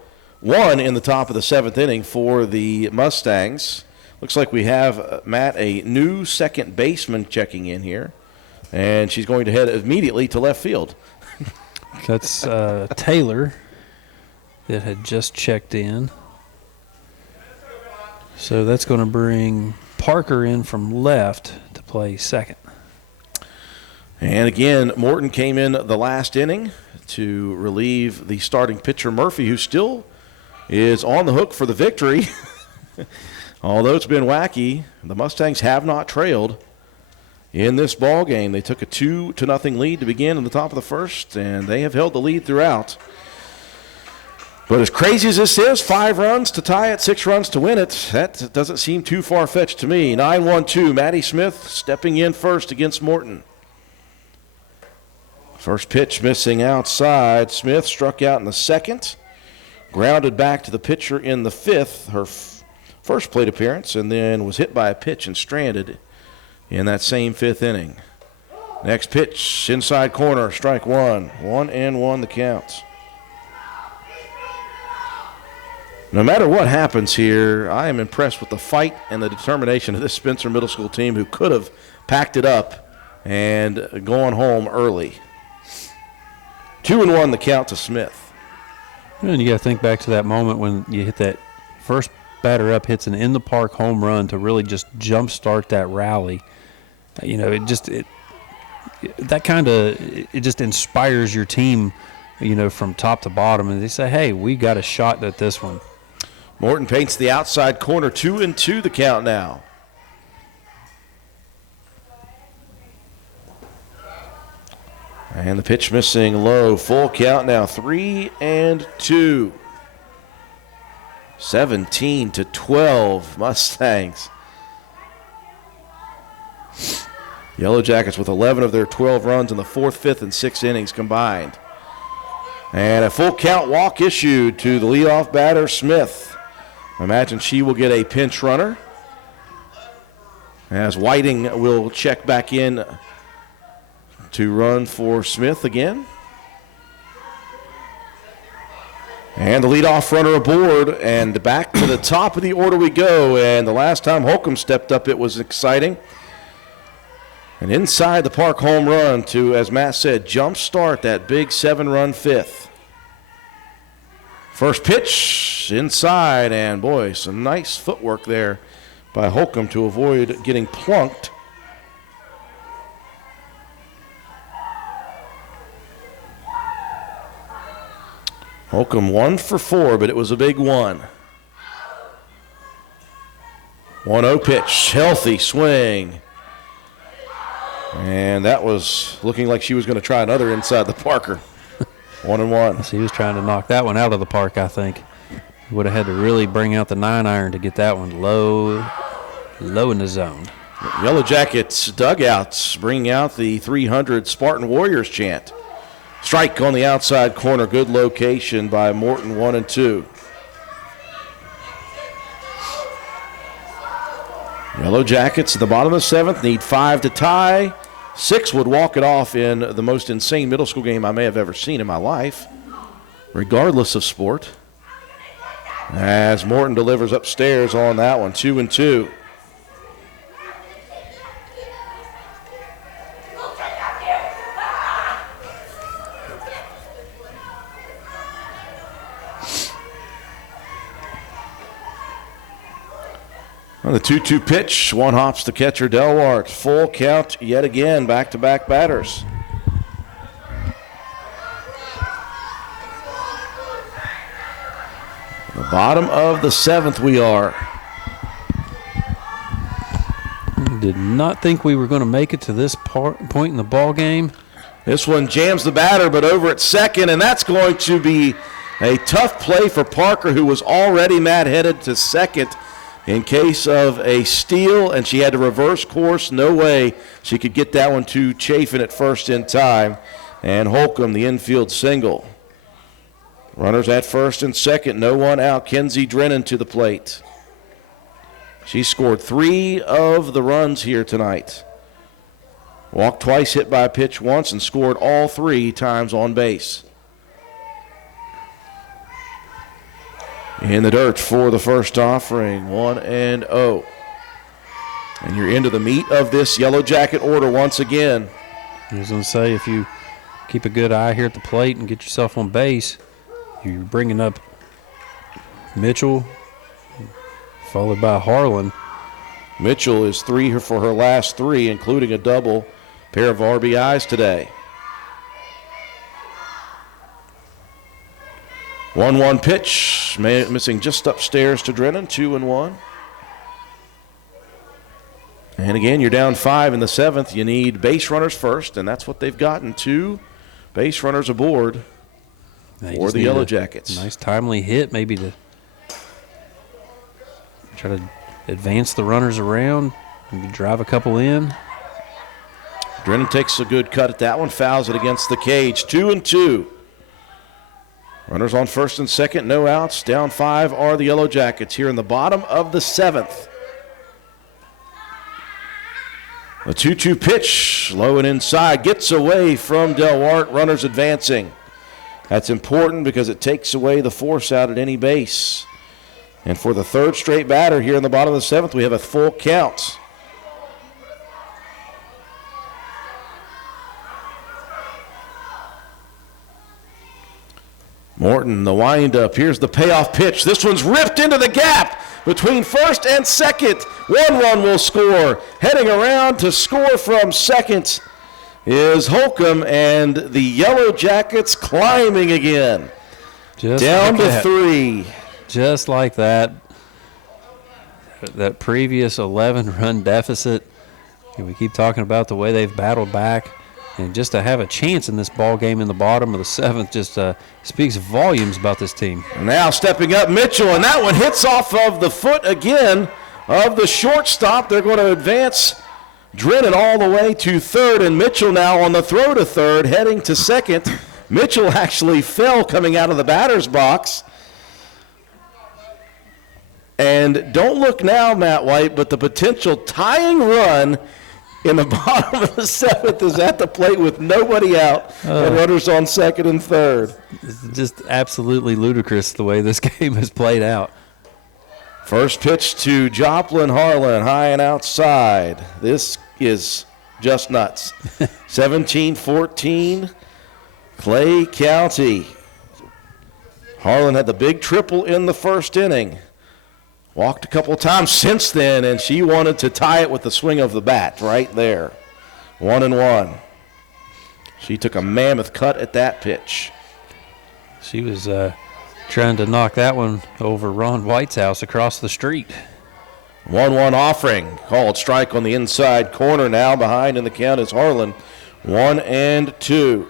in the top of the seventh inning for the Mustangs. Looks like we have, Matt, a new second baseman checking in here. And she's going to head immediately to left field. That's Taylor that had just checked in. So that's going to bring Parker in from left to play second. And again, Morton came in the last inning to relieve the starting pitcher Murphy, who still is on the hook for the victory. Although it's been wacky, the Mustangs have not trailed in this ball game. They took a 2-0 lead to begin in the top of the first, and they have held the lead throughout. But as crazy as this is, 5 runs to tie it, 6 runs to win it, that doesn't seem too far-fetched to me. 9-1-2, Maddie Smith stepping in first against Morton. First pitch missing outside. Smith struck out in the second, grounded back to the pitcher in the fifth, her first plate appearance, and then was hit by a pitch and stranded in that same fifth inning. Next pitch, inside corner, strike one. 1-1 the count. No matter what happens here, I am impressed with the fight and the determination of this Spencer Middle School team, who could have packed it up and gone home early. 2-1 the count to Smith. And you got to think back to that moment when you hit that first batter up, hits an in the park home run to really just jumpstart that rally. It just inspires your team, from top to bottom, and they say, "Hey, we got a shot at this one." Morton paints the outside corner, 2-2 the count now. And the pitch missing low. Full count now, 3-2. 17-12 Mustangs. Yellow Jackets with 11 of their 12 runs in the 4th, 5th, and 6th innings combined. And a full count walk issued to the leadoff batter, Smith. I imagine she will get a pinch runner, as Whiting will check back in to run for Smith again. And the leadoff runner aboard, and back to the top of the order we go. And the last time Holcomb stepped up, it was exciting. And inside the park home run to, as Matt said, jumpstart that big 7-run 5th. First pitch inside, and boy, some nice footwork there by Holcomb to avoid getting plunked. Holcomb 1 for 4, but it was a big one. 1-0 pitch, healthy swing. And that was looking like she was going to try another inside the Parker. 1-1. So he was trying to knock that one out of the park, I think. He would have had to really bring out the 9-iron to get that one low in the zone. Yellow Jackets dugouts bringing out the 300 Spartan Warriors chant. Strike on the outside corner. Good location by Morton, 1-2. Yellow Jackets at the bottom of the 7th need 5 to tie. 6 would walk it off in the most insane middle school game I may have ever seen in my life, regardless of sport. As Morton delivers upstairs on that one, 2-2. On the 2-2 pitch, one hops the catcher, Delwart. Full count yet again, back-to-back batters. The bottom of the 7th we are. Did not think we were going to make it to this point in the ball game. This one jams the batter, but over at second, and that's going to be a tough play for Parker, who was already headed to second in case of a steal, and she had to reverse course. No way she could get that one to Chafin at first in time. And Holcomb, the infield single. Runners at first and second, no one out. Kenzie Drennan to the plate. She scored 3 of the runs here tonight. Walked twice, hit by a pitch once, and scored all 3 times on base. In the dirt for the first offering, 1-0. And you're into the meat of this Yellow Jacket order once again. I was going to say, if you keep a good eye here at the plate and get yourself on base, you're bringing up Mitchell, followed by Harlan. Mitchell is 3 for her last 3, including a double pair of RBIs today. 1-1 pitch, missing just upstairs to Drennan, 2-1. And again, you're down 5 in the 7th. You need base runners first, and that's what they've gotten. 2 base runners aboard for the Yellow Jackets. Nice timely hit, maybe to try to advance the runners around, maybe drive a couple in. Drennan takes a good cut at that one, fouls it against the cage. 2-2. Runners on first and second, no outs. Down 5 are the Yellow Jackets here in the bottom of the 7th. A 2-2 pitch, low and inside, gets away from Delwart. Runners advancing. That's important because it takes away the force out at any base. And for the 3rd straight batter here in the bottom of the 7th, we have a full count. Morton, the windup. Here's the payoff pitch. This one's ripped into the gap between first and second. One run will score. Heading around to score from second is Holcomb, and the Yellow Jackets climbing again. Just Down like to that. 3. Just like that. That previous 11-run deficit. And we keep talking about the way they've battled back. And just to have a chance in this ball game in the bottom of the 7th just speaks volumes about this team. Now stepping up Mitchell, and that one hits off of the foot again of the shortstop. They're going to advance Drennan all the way to third, and Mitchell now on the throw to third, heading to second. Mitchell actually fell coming out of the batter's box. And don't look now, Matt White, but the potential tying run in the bottom of the 7th is at the plate with nobody out and runners on second and third. It's just absolutely ludicrous the way this game has played out. First pitch to Joplin Harlan, high and outside. This is just nuts. 17-14, Clay County. Harlan had the big triple in the first inning. Walked a couple times since then, and she wanted to tie it with the swing of the bat right there. 1-1. She took a mammoth cut at that pitch. She was trying to knock that one over Ron White's house across the street. 1-1 offering. Called strike on the inside corner now. Behind in the count is Harlan. 1-2.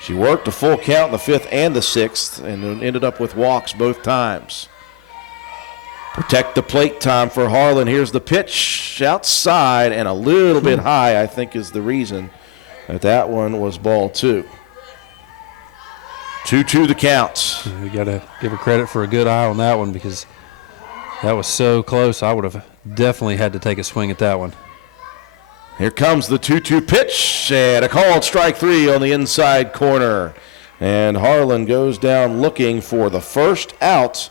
She worked a full count in the 5th and the 6th and ended up with walks both times. Protect the plate time for Harlan. Here's the pitch outside and a little bit high, I think, is the reason that one was ball 2. 2-2 the count. We got to give her credit for a good eye on that one because that was so close. I would have definitely had to take a swing at that one. Here comes the 2-2 pitch and a called strike 3 on the inside corner. And Harlan goes down looking for the first out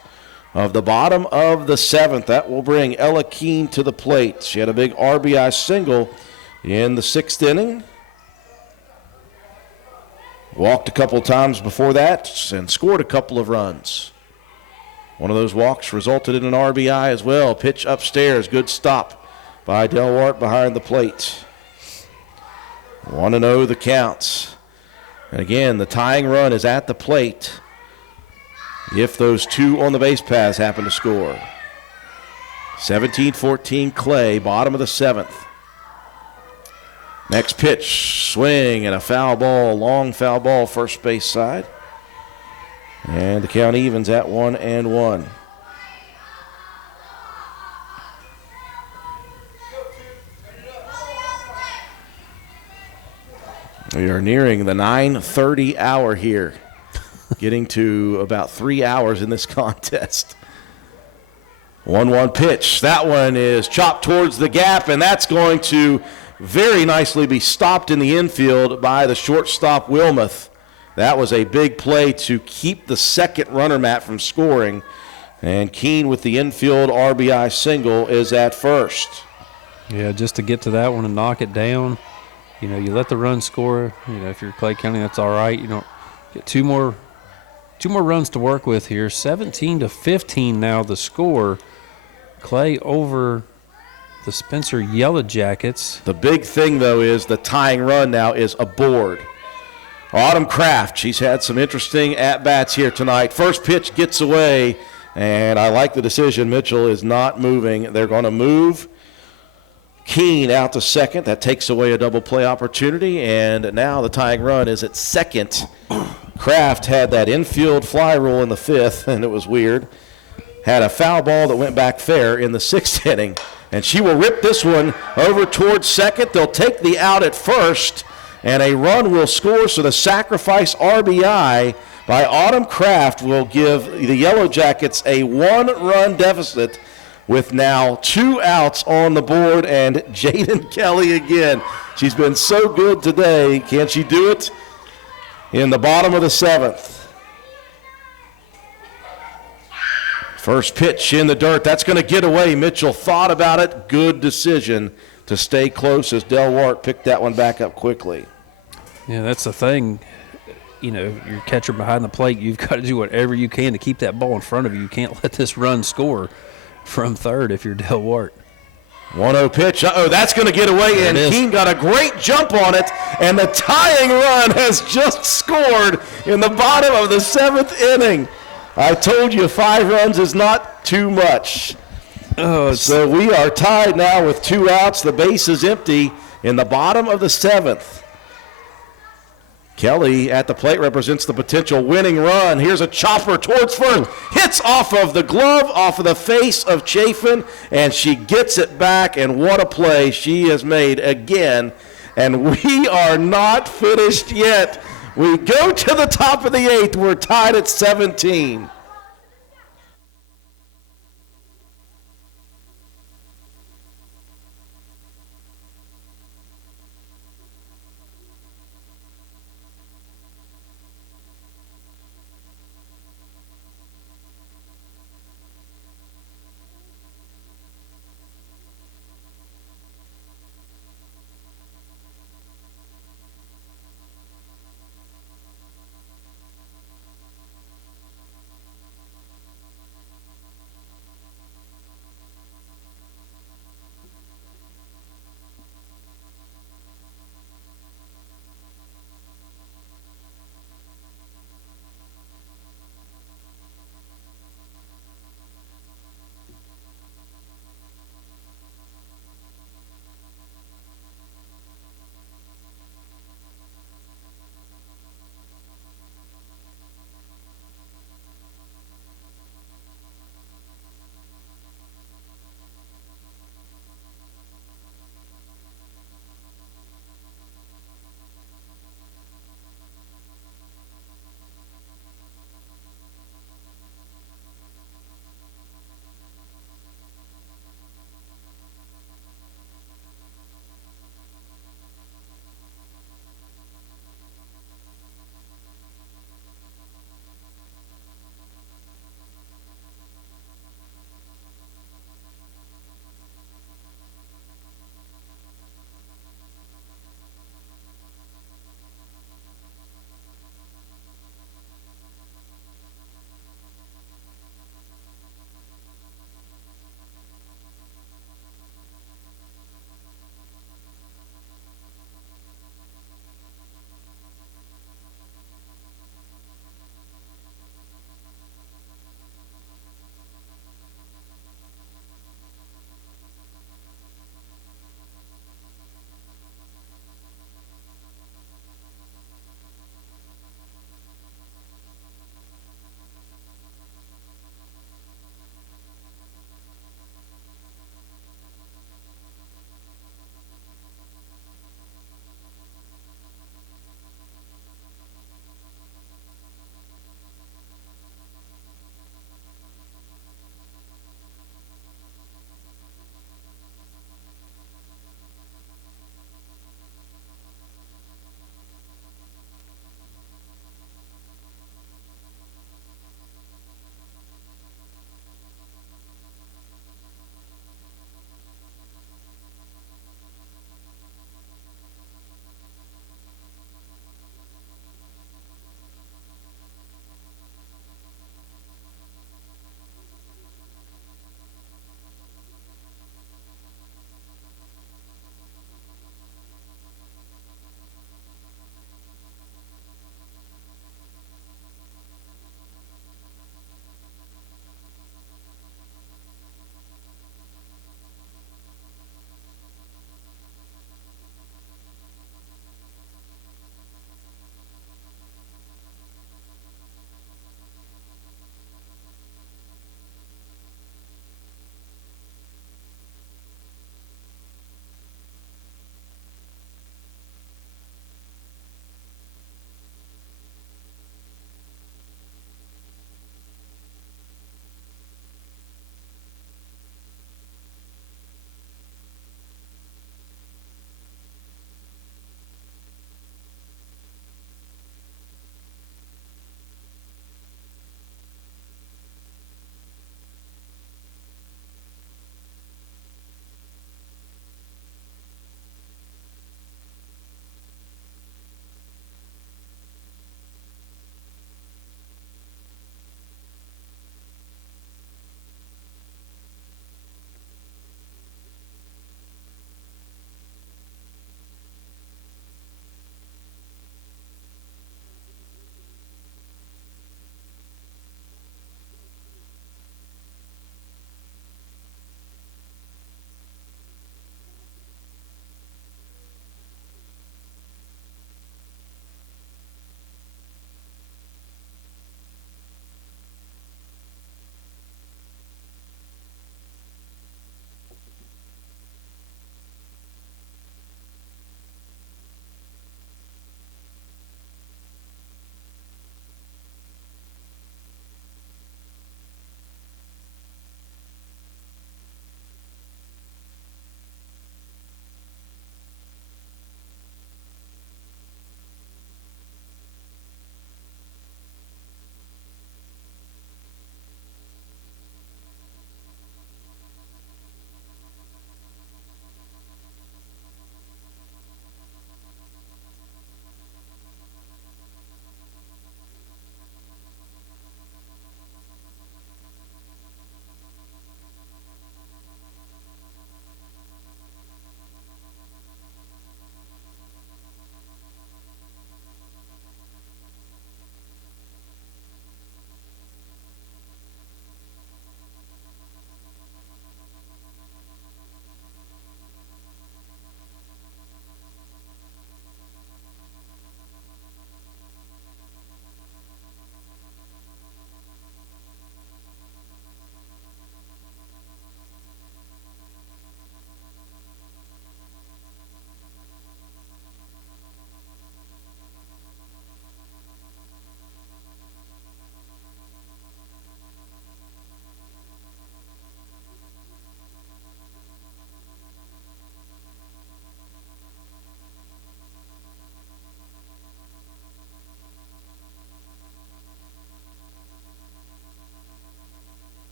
of the bottom of the 7th. That will bring Ella Keene to the plate. She had a big RBI single in the 6th inning. Walked a couple times before that and scored a couple of runs. One of those walks resulted in an RBI as well. Pitch upstairs, good stop by Delwart behind the plate. 1-0 the count. And again, the tying run is at the plate if those 2 on the base paths happen to score. 17-14 Clay, bottom of the 7th. Next pitch, swing and a foul ball, long foul ball, first base side. And the count evens at 1-1. We are nearing the 9:30 hour here. Getting to about 3 hours in this contest. 1-1 pitch. That one is chopped towards the gap, and that's going to very nicely be stopped in the infield by the shortstop, Wilmoth. That was a big play to keep the second runner, Matt, from scoring. And Keene with the infield RBI single is at first. Yeah, just to get to that one and knock it down. You know, you let the run score. You know, if you're Clay County, that's all right. You don't get two more runs to work with here. 17-15 now the score. Clay over the Spencer Yellow Jackets. The big thing, though, is the tying run now is aboard. Autumn Kraft, she's had some interesting at-bats here tonight. First pitch gets away, and I like the decision. Mitchell is not moving. They're going to move Keene out to second. That takes away a double play opportunity, and now the tying run is at second. Kraft had that infield fly rule in the 5th, and it was weird. Had a foul ball that went back fair in the 6th inning, and she will rip this one over towards second. They'll take the out at first, and a run will score, so the sacrifice RBI by Autumn Kraft will give the Yellow Jackets a 1-run deficit with now 2 outs on the board, and Jaden Kelly again. She's been so good today. Can she do it? In the bottom of the 7th. First pitch in the dirt. That's going to get away. Mitchell thought about it. Good decision to stay close as Delwart picked that one back up quickly. Yeah, that's the thing. your catcher behind the plate, you've got to do whatever you can to keep that ball in front of you. You can't let this run score from third if you're Del Wart. 1-0 pitch. Uh-oh, that's going to get away, and Keene got a great jump on it, and the tying run has just scored in the bottom of the 7th inning. I told you 5 runs is not too much. So we are tied now with 2 outs. The base is empty in the bottom of the 7th. Kelly at the plate represents the potential winning run. Here's a chopper towards first. Hits off of the glove, off of the face of Chafin, and she gets it back, and what a play she has made again. And we are not finished yet. We go to the top of the 8th. We're tied at 17.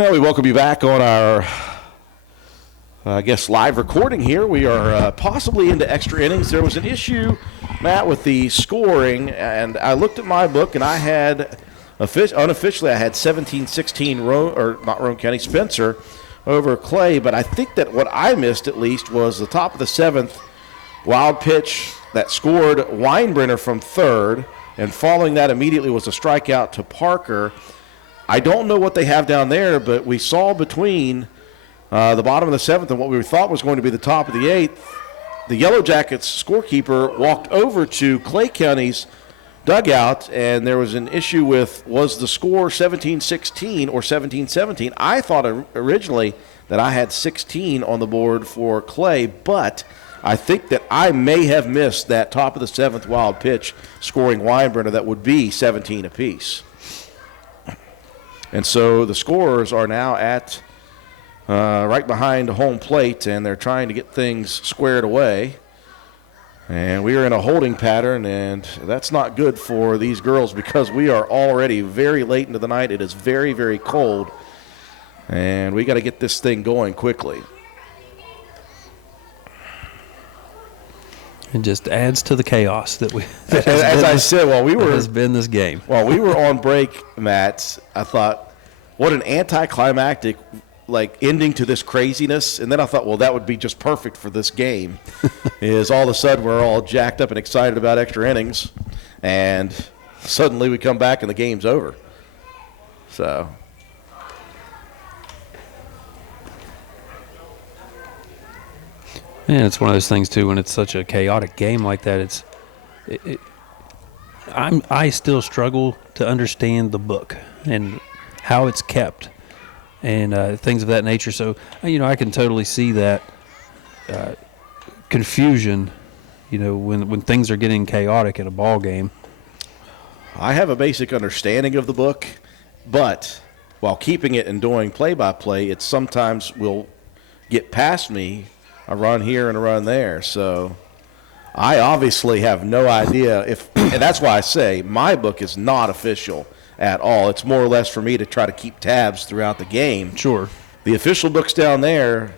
Well, we welcome you back on our, I guess, live recording here. We are possibly into extra innings. There was an issue, Matt, with the scoring, and I looked at my book, and I had, unofficially, I had 17-16, Roane County, Spencer over Clay, but I think that what I missed, at least, was the top of the seventh wild pitch that scored Weinbrenner from third, and following that immediately was a strikeout to Parker. I don't know what they have down there, but we saw between the bottom of the seventh and what we thought was going to be the top of the eighth, the Yellow Jackets scorekeeper walked over to Clay County's dugout, and there was an issue with, was the score 17-16 or 17-17? I thought originally that I had 16 on the board for Clay, but I think that I may have missed that top of the seventh wild pitch scoring Weinbrenner that would be 17 apiece. And so the scorers are now at right behind home plate, and they're trying to get things squared away. And we are in a holding pattern, and that's not good for these girls because we are already very late into the night. It is very, very cold, and we got to get this thing going quickly. It just adds to the chaos that As I said, has been this game. While we were on break, Matt, I thought, what an anticlimactic ending to this craziness. And then I thought, well, that would be just perfect for this game. Is all of a sudden we're all jacked up and excited about extra innings, and suddenly we come back and the game's over. So. Yeah, it's one of those things too. When it's such a chaotic game like that, I still struggle to understand the book and how it's kept and things of that nature. So I can totally see that confusion. When things are getting chaotic at a ball game. I have a basic understanding of the book, but while keeping it and doing play-by-play, it sometimes will get past me. A run here and a run there. So I obviously have no idea and that's why I say my book is not official at all. It's more or less for me to try to keep tabs throughout the game. Sure. The official book's down there.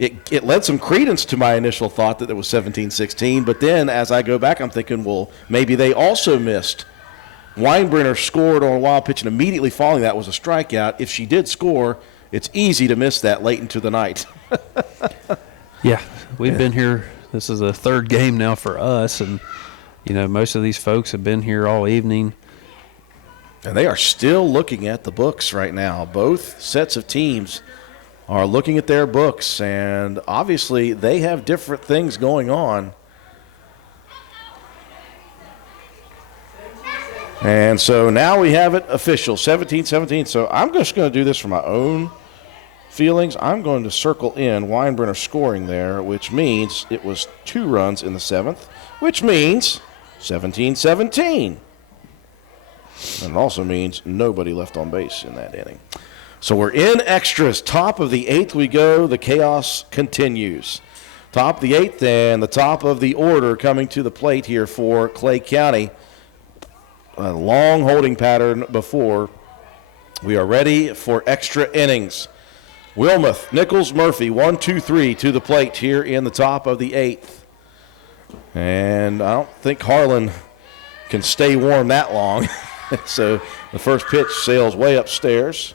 It led some credence to my initial thought that it was 17-16, but then as I go back, I'm thinking, well, maybe they also missed. Weinbrenner scored on a wild pitch, and immediately following that was a strikeout. If she did score, it's easy to miss that late into the night. Yeah, we've been here. This is the third game now for us, and most of these folks have been here all evening. And they are still looking at the books right now. Both sets of teams are looking at their books, and obviously they have different things going on. And so now we have it official, 17-17. So I'm just going to do this for my own feelings. I'm going to circle in Weinbrenner scoring there, which means it was 2 runs in the seventh, which means 17-17. And it also means nobody left on base in that inning. So we're in extras. Top of the eighth we go. The chaos continues. Top of the eighth and the top of the order coming to the plate here for Clay County. A long holding pattern before we are ready for extra innings. Wilmoth, Nichols, Murphy, 1, 2, 3 to the plate here in the top of the eighth. And I don't think Harlan can stay warm that long. So the first pitch sails way upstairs.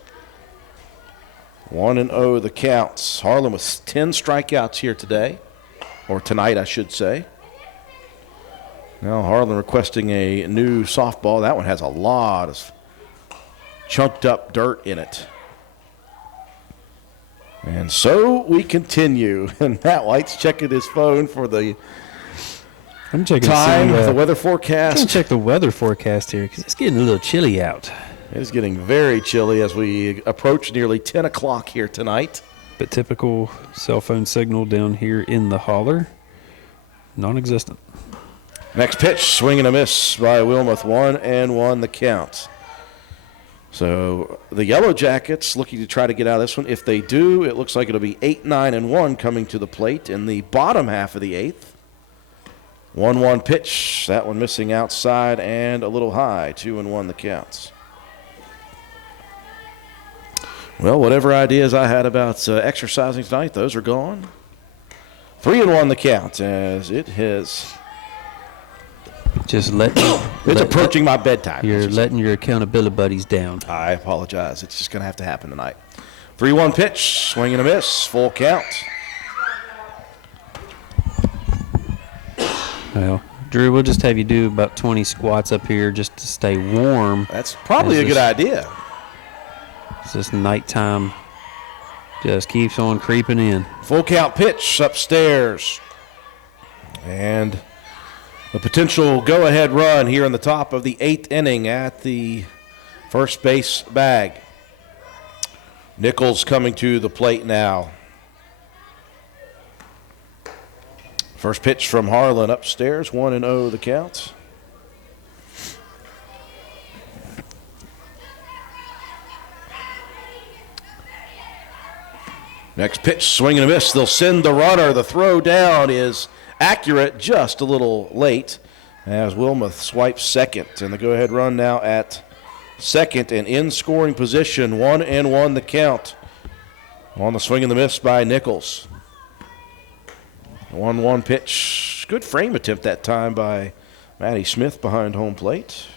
1-0 the counts. Harlan with 10 strikeouts here today, or tonight I should say. Now Harlan requesting a new softball. That one has a lot of chunked up dirt in it. And so we continue. And Matt White's checking his phone for the I'm checking time, the the weather I'm forecast. gonna check the weather forecast here because it's getting a little chilly out. It is getting very chilly as we approach nearly 10 o'clock here tonight. But typical cell phone signal down here in the holler, non-existent. Next pitch, swing and a miss by Wilmoth. 1-1 the count. So the Yellow Jackets looking to try to get out of this one. If they do, it looks like it'll be 8-9-1 coming to the plate in the bottom half of the eighth. 1-1 pitch. That one missing outside and a little high. 2-1 the counts. Well, whatever ideas I had about exercising tonight, those are gone. 3-1 the count as it has. Just It's approaching my bedtime. You're letting your accountability buddies down. I apologize. It's just going to have to happen tonight. 3-1 pitch, swing and a miss, full count. Well, Drew, we'll just have you do about 20 squats up here just to stay warm. That's probably a good idea. It's this nighttime just keeps on creeping in. Full count pitch upstairs. And the potential go-ahead run here in the top of the 8th inning at the first base bag. Nichols coming to the plate now. First pitch from Harlan upstairs, 1-0 the count. Next pitch, swing and a miss. They'll send the runner. The throw down is accurate, just a little late, as Wilmoth swipes second. And the go-ahead run now at second and in scoring position, 1-1 the count. On the swing and the miss by Nichols. 1-1 pitch. Good frame attempt that time by Matty Smith behind home plate.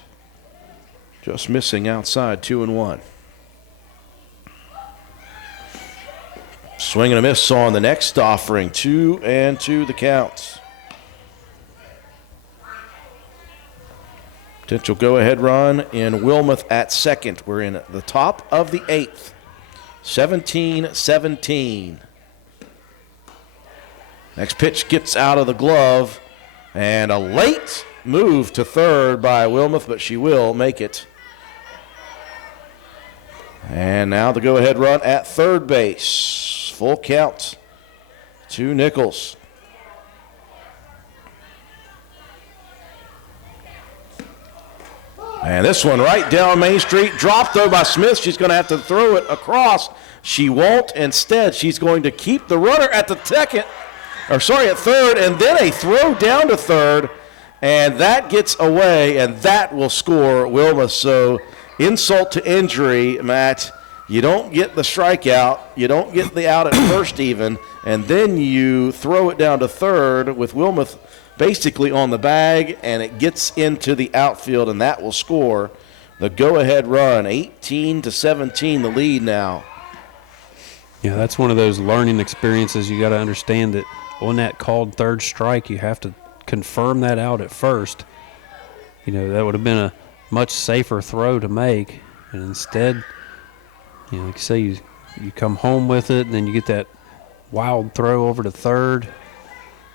Just missing outside, 2-1. Swing and a miss on the next offering, 2-2 the count. Potential go-ahead run in Wilmoth at second. We're in the top of the 8th, 17-17. Next pitch gets out of the glove, and a late move to third by Wilmoth, but she will make it. And now the go-ahead run at third base. Full count to Nichols. And this one right down Main Street, dropped though by Smith. She's going to have to throw it across. She won't. Instead, she's going to keep the runner at the at third, and then a throw down to third, and that gets away, and that will score Wilmoth. So insult to injury, Matt. You don't get the strikeout, you don't get the out at first even, and then you throw it down to third with Wilmoth basically on the bag, and it gets into the outfield, and that will score the go-ahead run. 18-17 the lead now. Yeah, that's one of those learning experiences. You got to understand that on that called third strike, you have to confirm that out at first. You know, that would have been a much safer throw to make, and instead, you know, like you say, you come home with it, and then you get that wild throw over to third.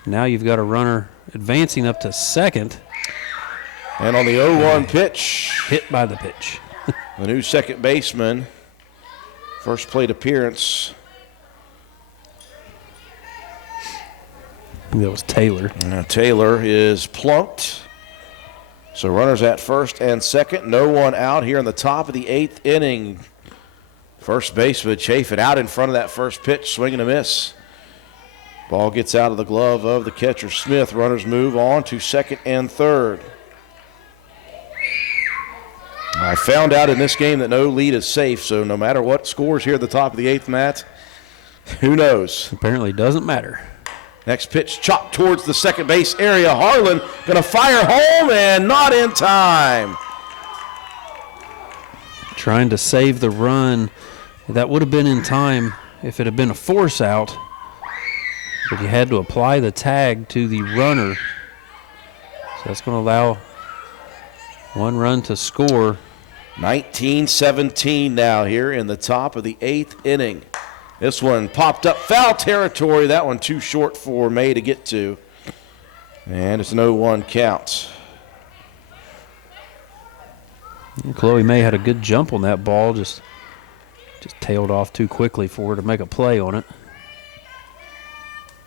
Now you've got a runner advancing up to second. And on the 0-1 pitch. Hit by the pitch. The new second baseman. First plate appearance. I think that was Taylor. Taylor is plunked. So runners at first and second. No one out here in the top of the 8th inning. First baseman Chafin out in front of that first pitch, swing and a miss. Ball gets out of the glove of the catcher Smith. Runners move on to second and third. I found out in this game that no lead is safe, so no matter what scores here at the top of the 8th, Matt, who knows? Apparently doesn't matter. Next pitch chopped towards the second base area. Harlan going to fire home and not in time. Trying to save the run. That would have been in time if it had been a force out. But you had to apply the tag to the runner. So that's going to allow one run to score. 19-17 now here in the top of the 8th inning. This one popped up foul territory. That one too short for May to get to. And it's an 0-1 count. Chloe May had a good jump on that ball, just tailed off too quickly for her to make a play on it.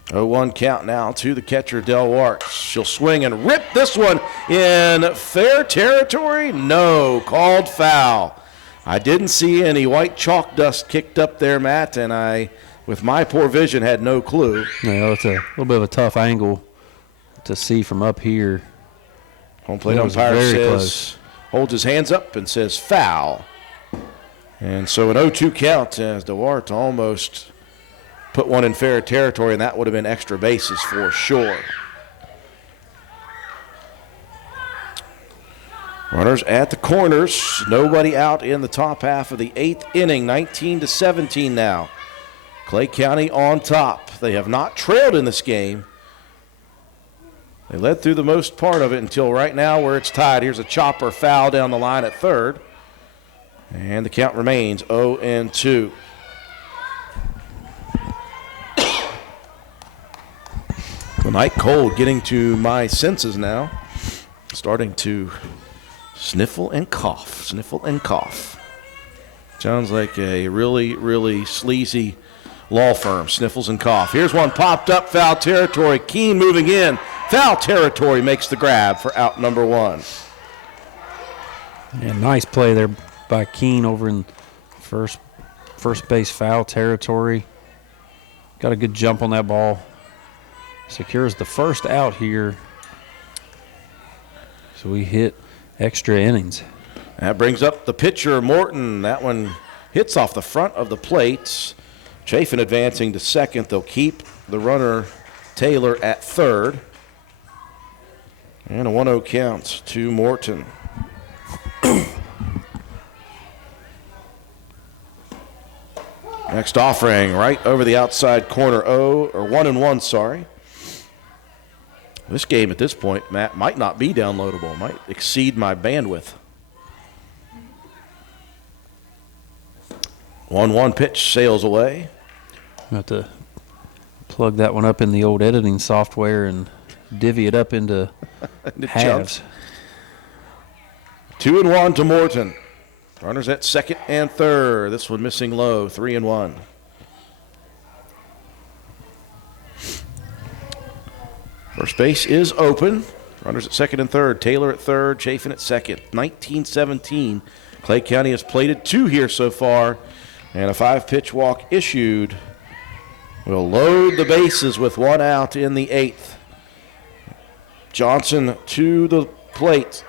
0-1 count now to the catcher, Del Warks. She'll swing and rip this one in fair territory. No, called foul. I didn't see any white chalk dust kicked up there, Matt, and I, with my poor vision, had no clue. Yeah, it's a little bit of a tough angle to see from up here. Home plate umpire says, holds his hands up and says foul. And so an 0-2 count as Duarte almost put one in fair territory, and that would have been extra bases for sure. Runners at the corners. Nobody out in the top half of the 8th inning. 19-17 now. Clay County on top. They have not trailed in this game. They led through the most part of it until right now where it's tied. Here's a chopper foul down the line at third. And the count remains 0-2. The night cold getting to my senses now. Starting to sniffle and cough, sniffle and cough. Sounds like a really, really sleazy law firm, Sniffles and Cough. Here's one popped up, foul territory. Keene moving in. Foul territory makes the grab for out number one. Yeah, nice play there by Keene over in first base foul territory. Got a good jump on that ball. Secures the first out here. So we hit extra innings. That brings up the pitcher, Morton. That one hits off the front of the plate. Chafin advancing to second. They'll keep the runner, Taylor, at third. And a 1-0 count to Morton. Next offering right over the outside corner. 1-1, sorry. This game at this point, Matt, might not be downloadable. It might exceed my bandwidth. 1-1 pitch sails away. I have to plug that one up in the old editing software and divvy it up into halves. 2-1 to Morton. Runners at second and third. This one missing low, 3-1. First base is open. Runners at second and third. Taylor at third, Chafin at second. 19-17. Clay County has plated 2 here so far, and a 5-pitch walk issued. Will load the bases with 1 out in the 8th. Johnson to the plate.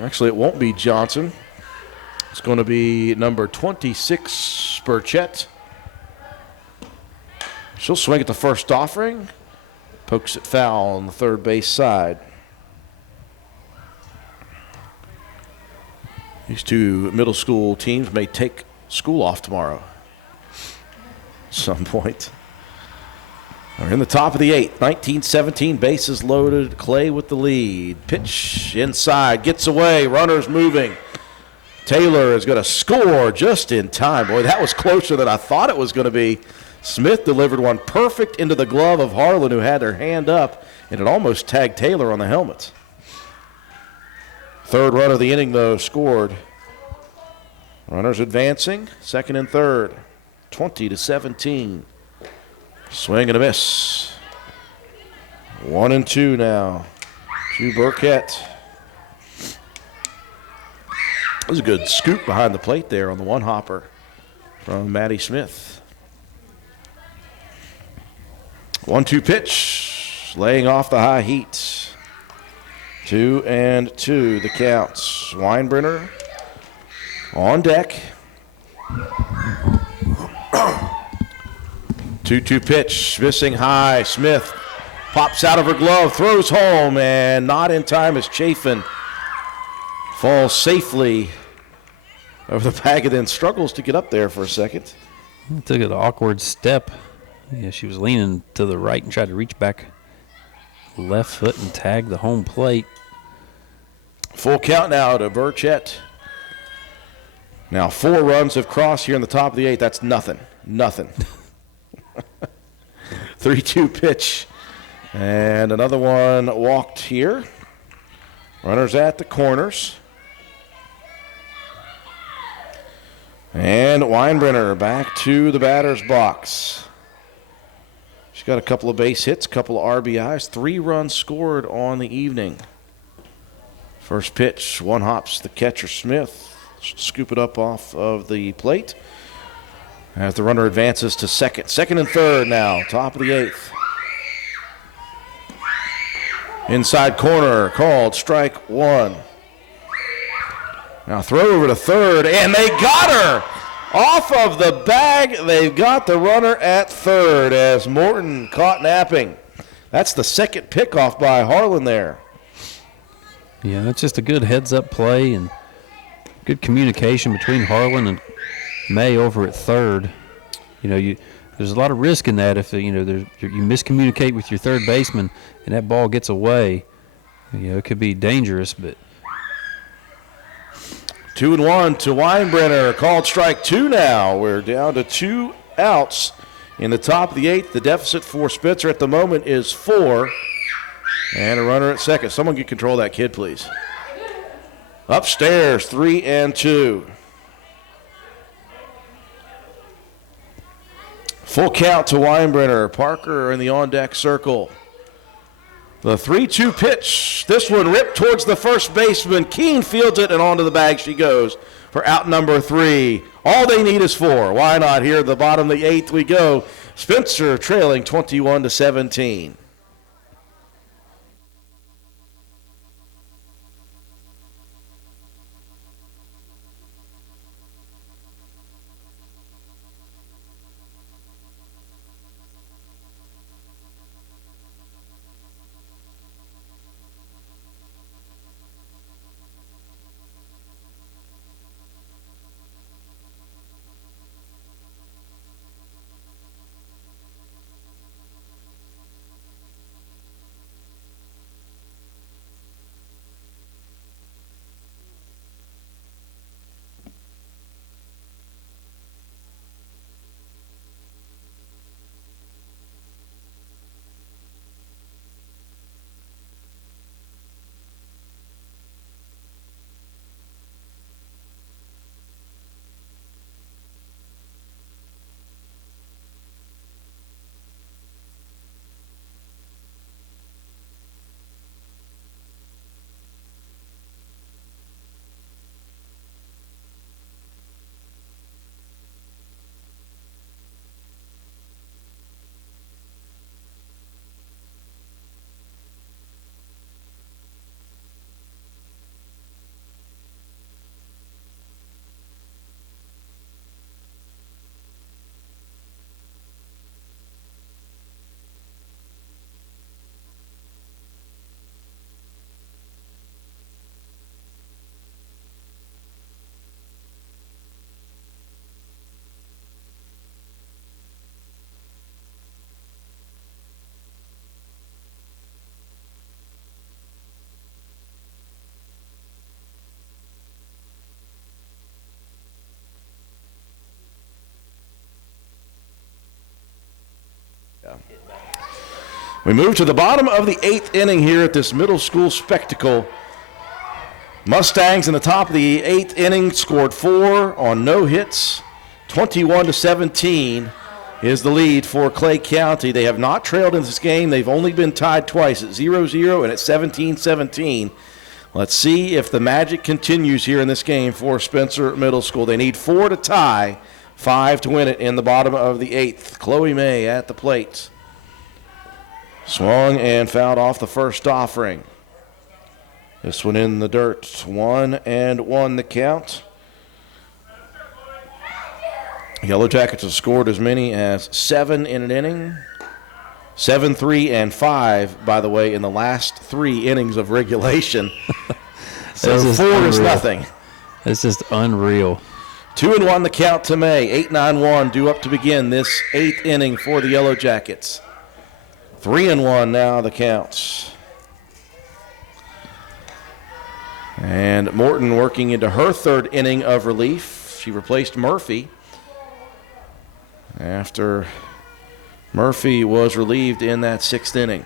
Actually, it won't be Johnson. It's going to be number 26, Burchett. She'll swing at the first offering. Pokes it foul on the third base side. These two middle school teams may take school off tomorrow at some point. We're in the top of the 8th. 19-17, bases loaded. Clay with the lead. Pitch inside, gets away. Runners moving. Taylor is going to score just in time. Boy, that was closer than I thought it was going to be. Smith delivered one perfect into the glove of Harlan, who had her hand up, and it almost tagged Taylor on the helmet. Third run of the inning, though, scored. Runners advancing, second and third, 20-17. Swing and a miss. 1-2 now to Burkett. That was a good scoop behind the plate there on the one hopper from Maddie Smith. 1-2 pitch, laying off the high heat. 2-2 the counts. Weinbrenner on deck. 2-2 pitch, missing high. Smith pops out of her glove, throws home, and not in time as Chafin falls safely over the bag and then struggles to get up there for a second. Took an awkward step. Yeah, she was leaning to the right and tried to reach back left foot and tag the home plate. Full count now to Burchett. Now 4 runs have crossed here in the top of the 8th. That's nothing. 3-2 pitch. And another one walked here. Runners at the corners. And Weinbrenner back to the batter's box. She's got a couple of base hits, a couple of RBIs, 3 runs scored on the evening. First pitch, one hops the catcher Smith. Scoop it up off of the plate as the runner advances to second. Second and third now, top of the 8th. Inside corner, called strike 1. Now throw over to third, and they got her off of the bag. They've got the runner at third as Morton caught napping. That's the second pickoff by Harlan there. Yeah, that's just a good heads-up play and good communication between Harlan and May over at third. You know, there's a lot of risk in that if you miscommunicate with your third baseman and that ball gets away. You know, it could be dangerous, but 2-1 to Weinbrenner. Called strike 2 now. We're down to 2 outs in the top of the 8th. The deficit for Spencer at the moment is 4. And a runner at second. Someone get control of that kid, please. Upstairs, 3-2. Full count to Weinbrenner. Parker in the on-deck circle. The 3-2 pitch. This one ripped towards the first baseman. Keene fields it, and onto the bag she goes for out number 3. All they need is 4. Why not? Here at the bottom of the 8th we go. Spencer trailing 21-17. We move to the bottom of the 8th inning here at this middle school spectacle. Mustangs in the top of the 8th inning scored 4 on no hits. 21-17 is the lead for Clay County. They have not trailed in this game. They've only been tied twice at 0-0 and at 17-17. Let's see if the magic continues here in this game for Spencer Middle School. They need 4 to tie, 5 to win it in the bottom of the 8th. Chloe May at the plate. Swung and fouled off the first offering. This one in the dirt. 1-1 the count. Yellow Jackets have scored as many as 7 in an inning. 7, 3, and 5, by the way, in the last 3 innings of regulation. So 4 is nothing. It's just unreal. 2-1 the count to May. 8-9-1 due up to begin this 8th inning for the Yellow Jackets. 3-1 now the counts. And Morton working into her 3rd inning of relief. She replaced Murphy after Murphy was relieved in that 6th inning.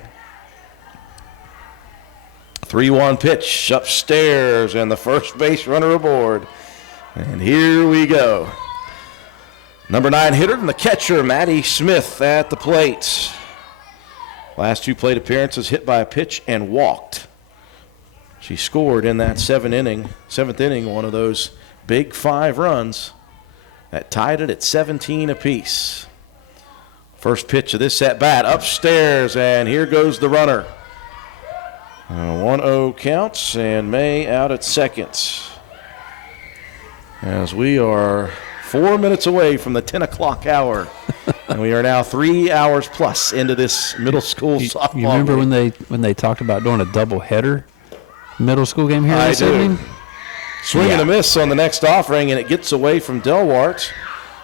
3-1 pitch upstairs and the first base runner aboard. And here we go. Number 9 hitter and the catcher, Maddie Smith at the plate. Last 2 plate appearances, hit by a pitch and walked. She scored in that 7th inning, one of those big 5 runs that tied it at 17 apiece. First pitch of this at bat upstairs, and here goes the runner. 1-0 counts, and May out at second. as we are 4 minutes away from the 10 o'clock hour. And we are now 3 hours plus into this middle school softball You remember game. when they talked about doing a double header middle school game here I this do. evening? Swing and Yeah. a miss on the next offering, and it gets away from Delwart.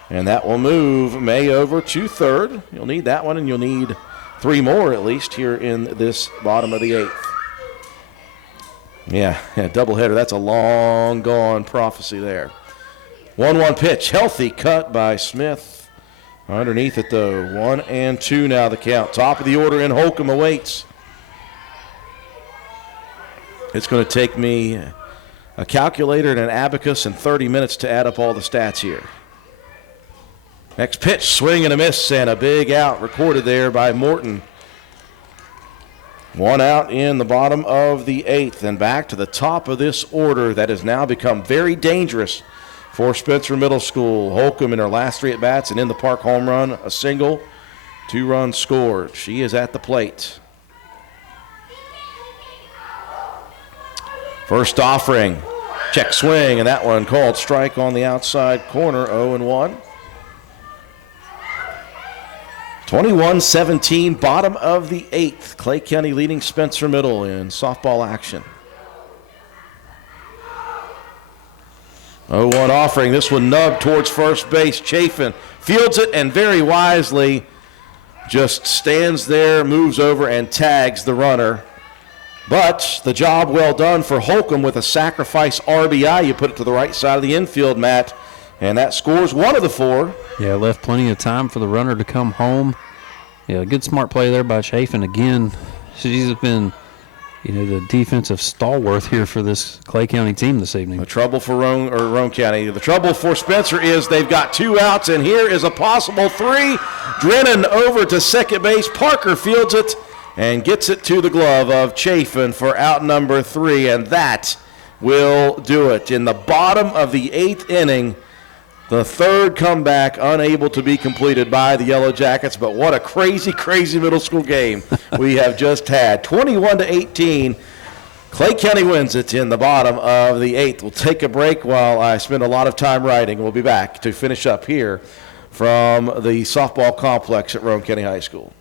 And that will move May over to third. You'll need that one, and you'll need 3 more at least here in this bottom of the 8th. Yeah, doubleheader. That's a long gone prophecy there. 1-1 pitch. Healthy cut by Smith. Underneath it, though. 1-2 now the count. Top of the order in Holcomb awaits. It's going to take me a calculator and an abacus and 30 minutes to add up all the stats here. Next pitch, swing and a miss, and a big out recorded there by Morton. 1 out in the bottom of the 8th, and back to the top of this order that has now become very dangerous for Spencer Middle School. Holcomb in her last 3 at-bats, and in the park home run, a single, 2 runs scored. She is at the plate. First offering, check swing, and that one called strike on the outside corner, 0-1. 21-17, bottom of the 8th. Clay County leading Spencer Middle in softball action. 0-1 offering. This one nubbed towards first base. Chafin fields it and very wisely just stands there, moves over, and tags the runner. But the job well done for Holcomb with a sacrifice RBI. You put it to the right side of the infield, Matt, and that scores 1 of the 4. Yeah, left plenty of time for the runner to come home. Yeah, good smart play there by Chafin. Again, she's been, the defensive stalwart here for this Clay County team this evening. The trouble for Roane County. The trouble for Spencer is they've got 2 outs, and here is a possible 3. Drennan over to second base. Parker fields it and gets it to the glove of Chafin for out number 3, and that will do it. In the bottom of the 8th inning, the third comeback unable to be completed by the Yellow Jackets, but what a crazy, crazy middle school game we have just had. 21-18, Clay County wins it in the bottom of the 8th. We'll take a break while I spend a lot of time writing. We'll be back to finish up here from the softball complex at Roane County High School.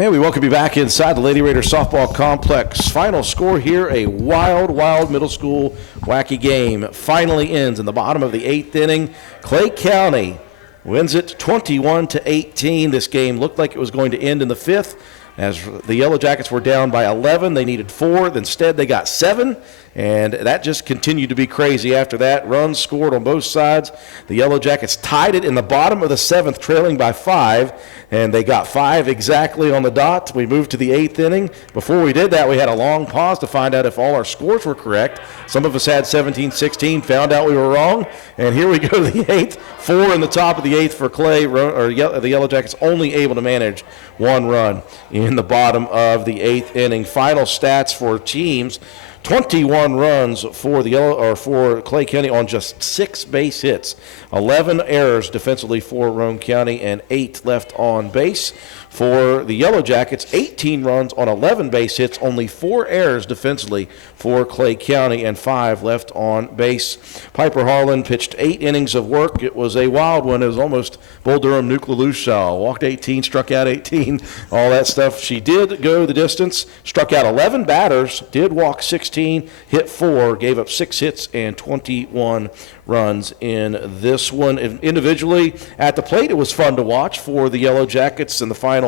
And we welcome you back inside the Lady Raider softball complex. Final score here, a wild middle school wacky game. Finally ends in the bottom of the 8th inning. Clay County wins it 21-18. This game looked like it was going to end in the 5th. As the Yellow Jackets were down by 11, they needed 4. Instead, they got 7, and that just continued to be crazy after that. Runs scored on both sides. The Yellow Jackets tied it in the bottom of the 7th, trailing by 5, and they got 5 exactly on the dot. We moved to the 8th inning. Before we did that, we had a long pause to find out if all our scores were correct. Some of us had 17-16, found out we were wrong, and here we go to the 8th. 4 in the top of the 8th for Clay, the Yellow Jackets only able to manage 1 run in the bottom of the 8th inning. Final stats for teams: 21 runs for Clay County on just 6 base hits, 11 errors defensively for Roane County, and 8 left on base. For the Yellow Jackets, 18 runs on 11 base hits, only 4 errors defensively for Clay County, and 5 left on base. Piper Harlan pitched 8 innings of work. It was a wild one. It was almost Bull Durham, Nuke LaLucia. Walked 18, struck out 18, all that stuff. She did go the distance, struck out 11 batters, did walk 16, hit 4, gave up 6 hits and 21 runs in this one. Individually at the plate, it was fun to watch for the Yellow Jackets in the final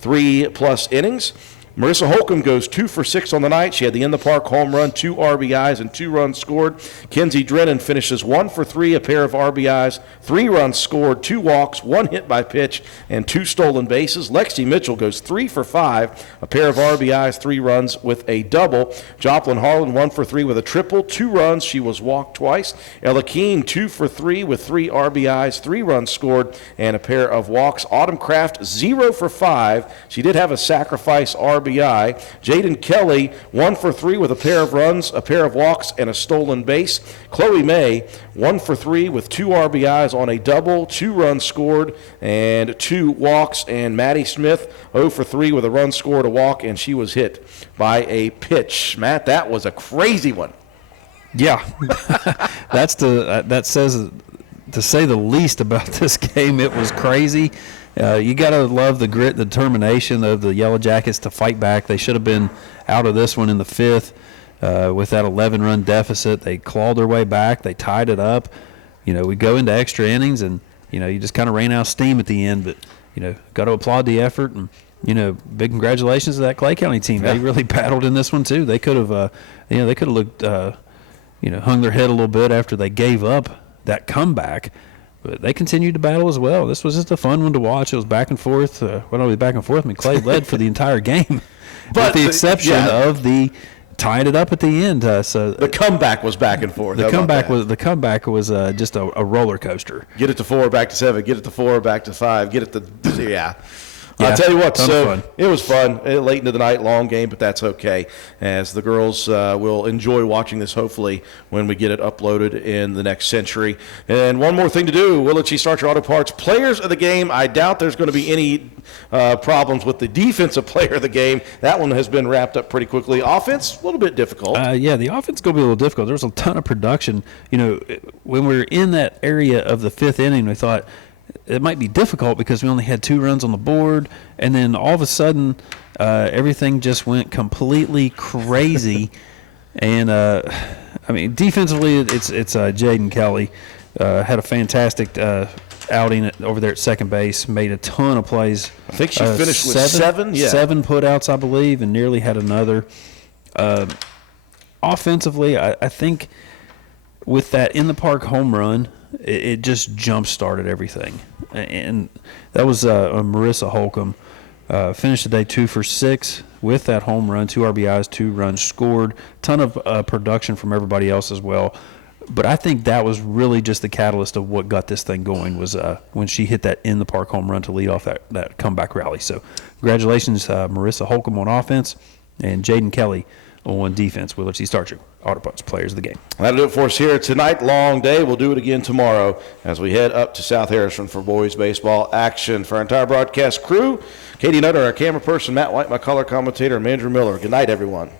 3+ innings. Marissa Holcomb goes 2 for 6 on the night. She had the in-the-park home run, 2 RBIs, and 2 runs scored. Kenzie Drennan finishes 1 for 3, a pair of RBIs, 3 runs scored, 2 walks, 1 hit by pitch, and 2 stolen bases. Lexi Mitchell goes 3 for 5, a pair of RBIs, 3 runs with a double. Joplin Harlan 1 for 3 with a triple, 2 runs. She was walked twice. Ella Keene 2 for 3 with 3 RBIs, 3 runs scored, and a pair of walks. Autumn Kraft 0 for 5. She did have a sacrifice RBI. Jaden Kelly 1 for 3 with a pair of runs, a pair of walks, and a stolen base. Chloe May 1 for 3 with 2 RBIs on a double, 2 runs scored, and 2 walks. And Maddie Smith 0 for 3 with a run scored, a walk, and she was hit by a pitch. Matt, that was a crazy one. Yeah, that says, to say the least, about this game. It was crazy. You got to love the grit, the determination of the Yellow Jackets to fight back. They should have been out of this one in the 5th with that 11-run deficit. They clawed their way back. They tied it up. We go into extra innings, and, you just kind of ran out of steam at the end. But, got to applaud the effort. And, big congratulations to that Clay County team. Yeah. They really battled in this one, too. They could have, looked, hung their head a little bit after they gave up that comeback. But they continued to battle as well. This was just a fun one to watch. It was back and forth. Clay led for the entire game, with the exception of the tying it up at the end. So the comeback was back and forth. The comeback was just a roller coaster. Get it to 4, back to 7. Get it to 4, back to 5. Get it to Yeah, I'll tell you what, fun. It was fun. Late into the night, long game, but that's okay, as the girls will enjoy watching this, hopefully, when we get it uploaded in the next century. And one more thing to do, Willitsey Starcher Auto Parts players of the game. I doubt there's going to be any problems with the defensive player of the game. That one has been wrapped up pretty quickly. Offense, a little bit difficult. The offense is going to be a little difficult. There was a ton of production. When we were in that area of the 5th inning, we thought it might be difficult because we only had 2 runs on the board, and then all of a sudden everything just went completely crazy. And defensively, it's Jaden Kelly had a fantastic outing over there at second base, made a ton of plays. I think she finished with 7 putouts, I believe, and nearly had another. Offensively, I think with that in the park home run, it just jump-started everything. And that was Marissa Holcomb. Finished the day 2 for 6 with that home run, 2 RBIs, 2 runs scored. Ton of production from everybody else as well. But I think that was really just the catalyst of what got this thing going, was when she hit that in-the-park home run to lead off that comeback rally. So congratulations, Marissa Holcomb on offense, and Jaden Kelly on defense. Willitsey Starcher Auto Parts players of the game. That'll do it for us here tonight. Long day. We'll do it again tomorrow as we head up to South Harrison for boys baseball action. For our entire broadcast crew, Katie Nutter, our camera person, Matt White, my color commentator, and Andrew Miller. Good night, everyone.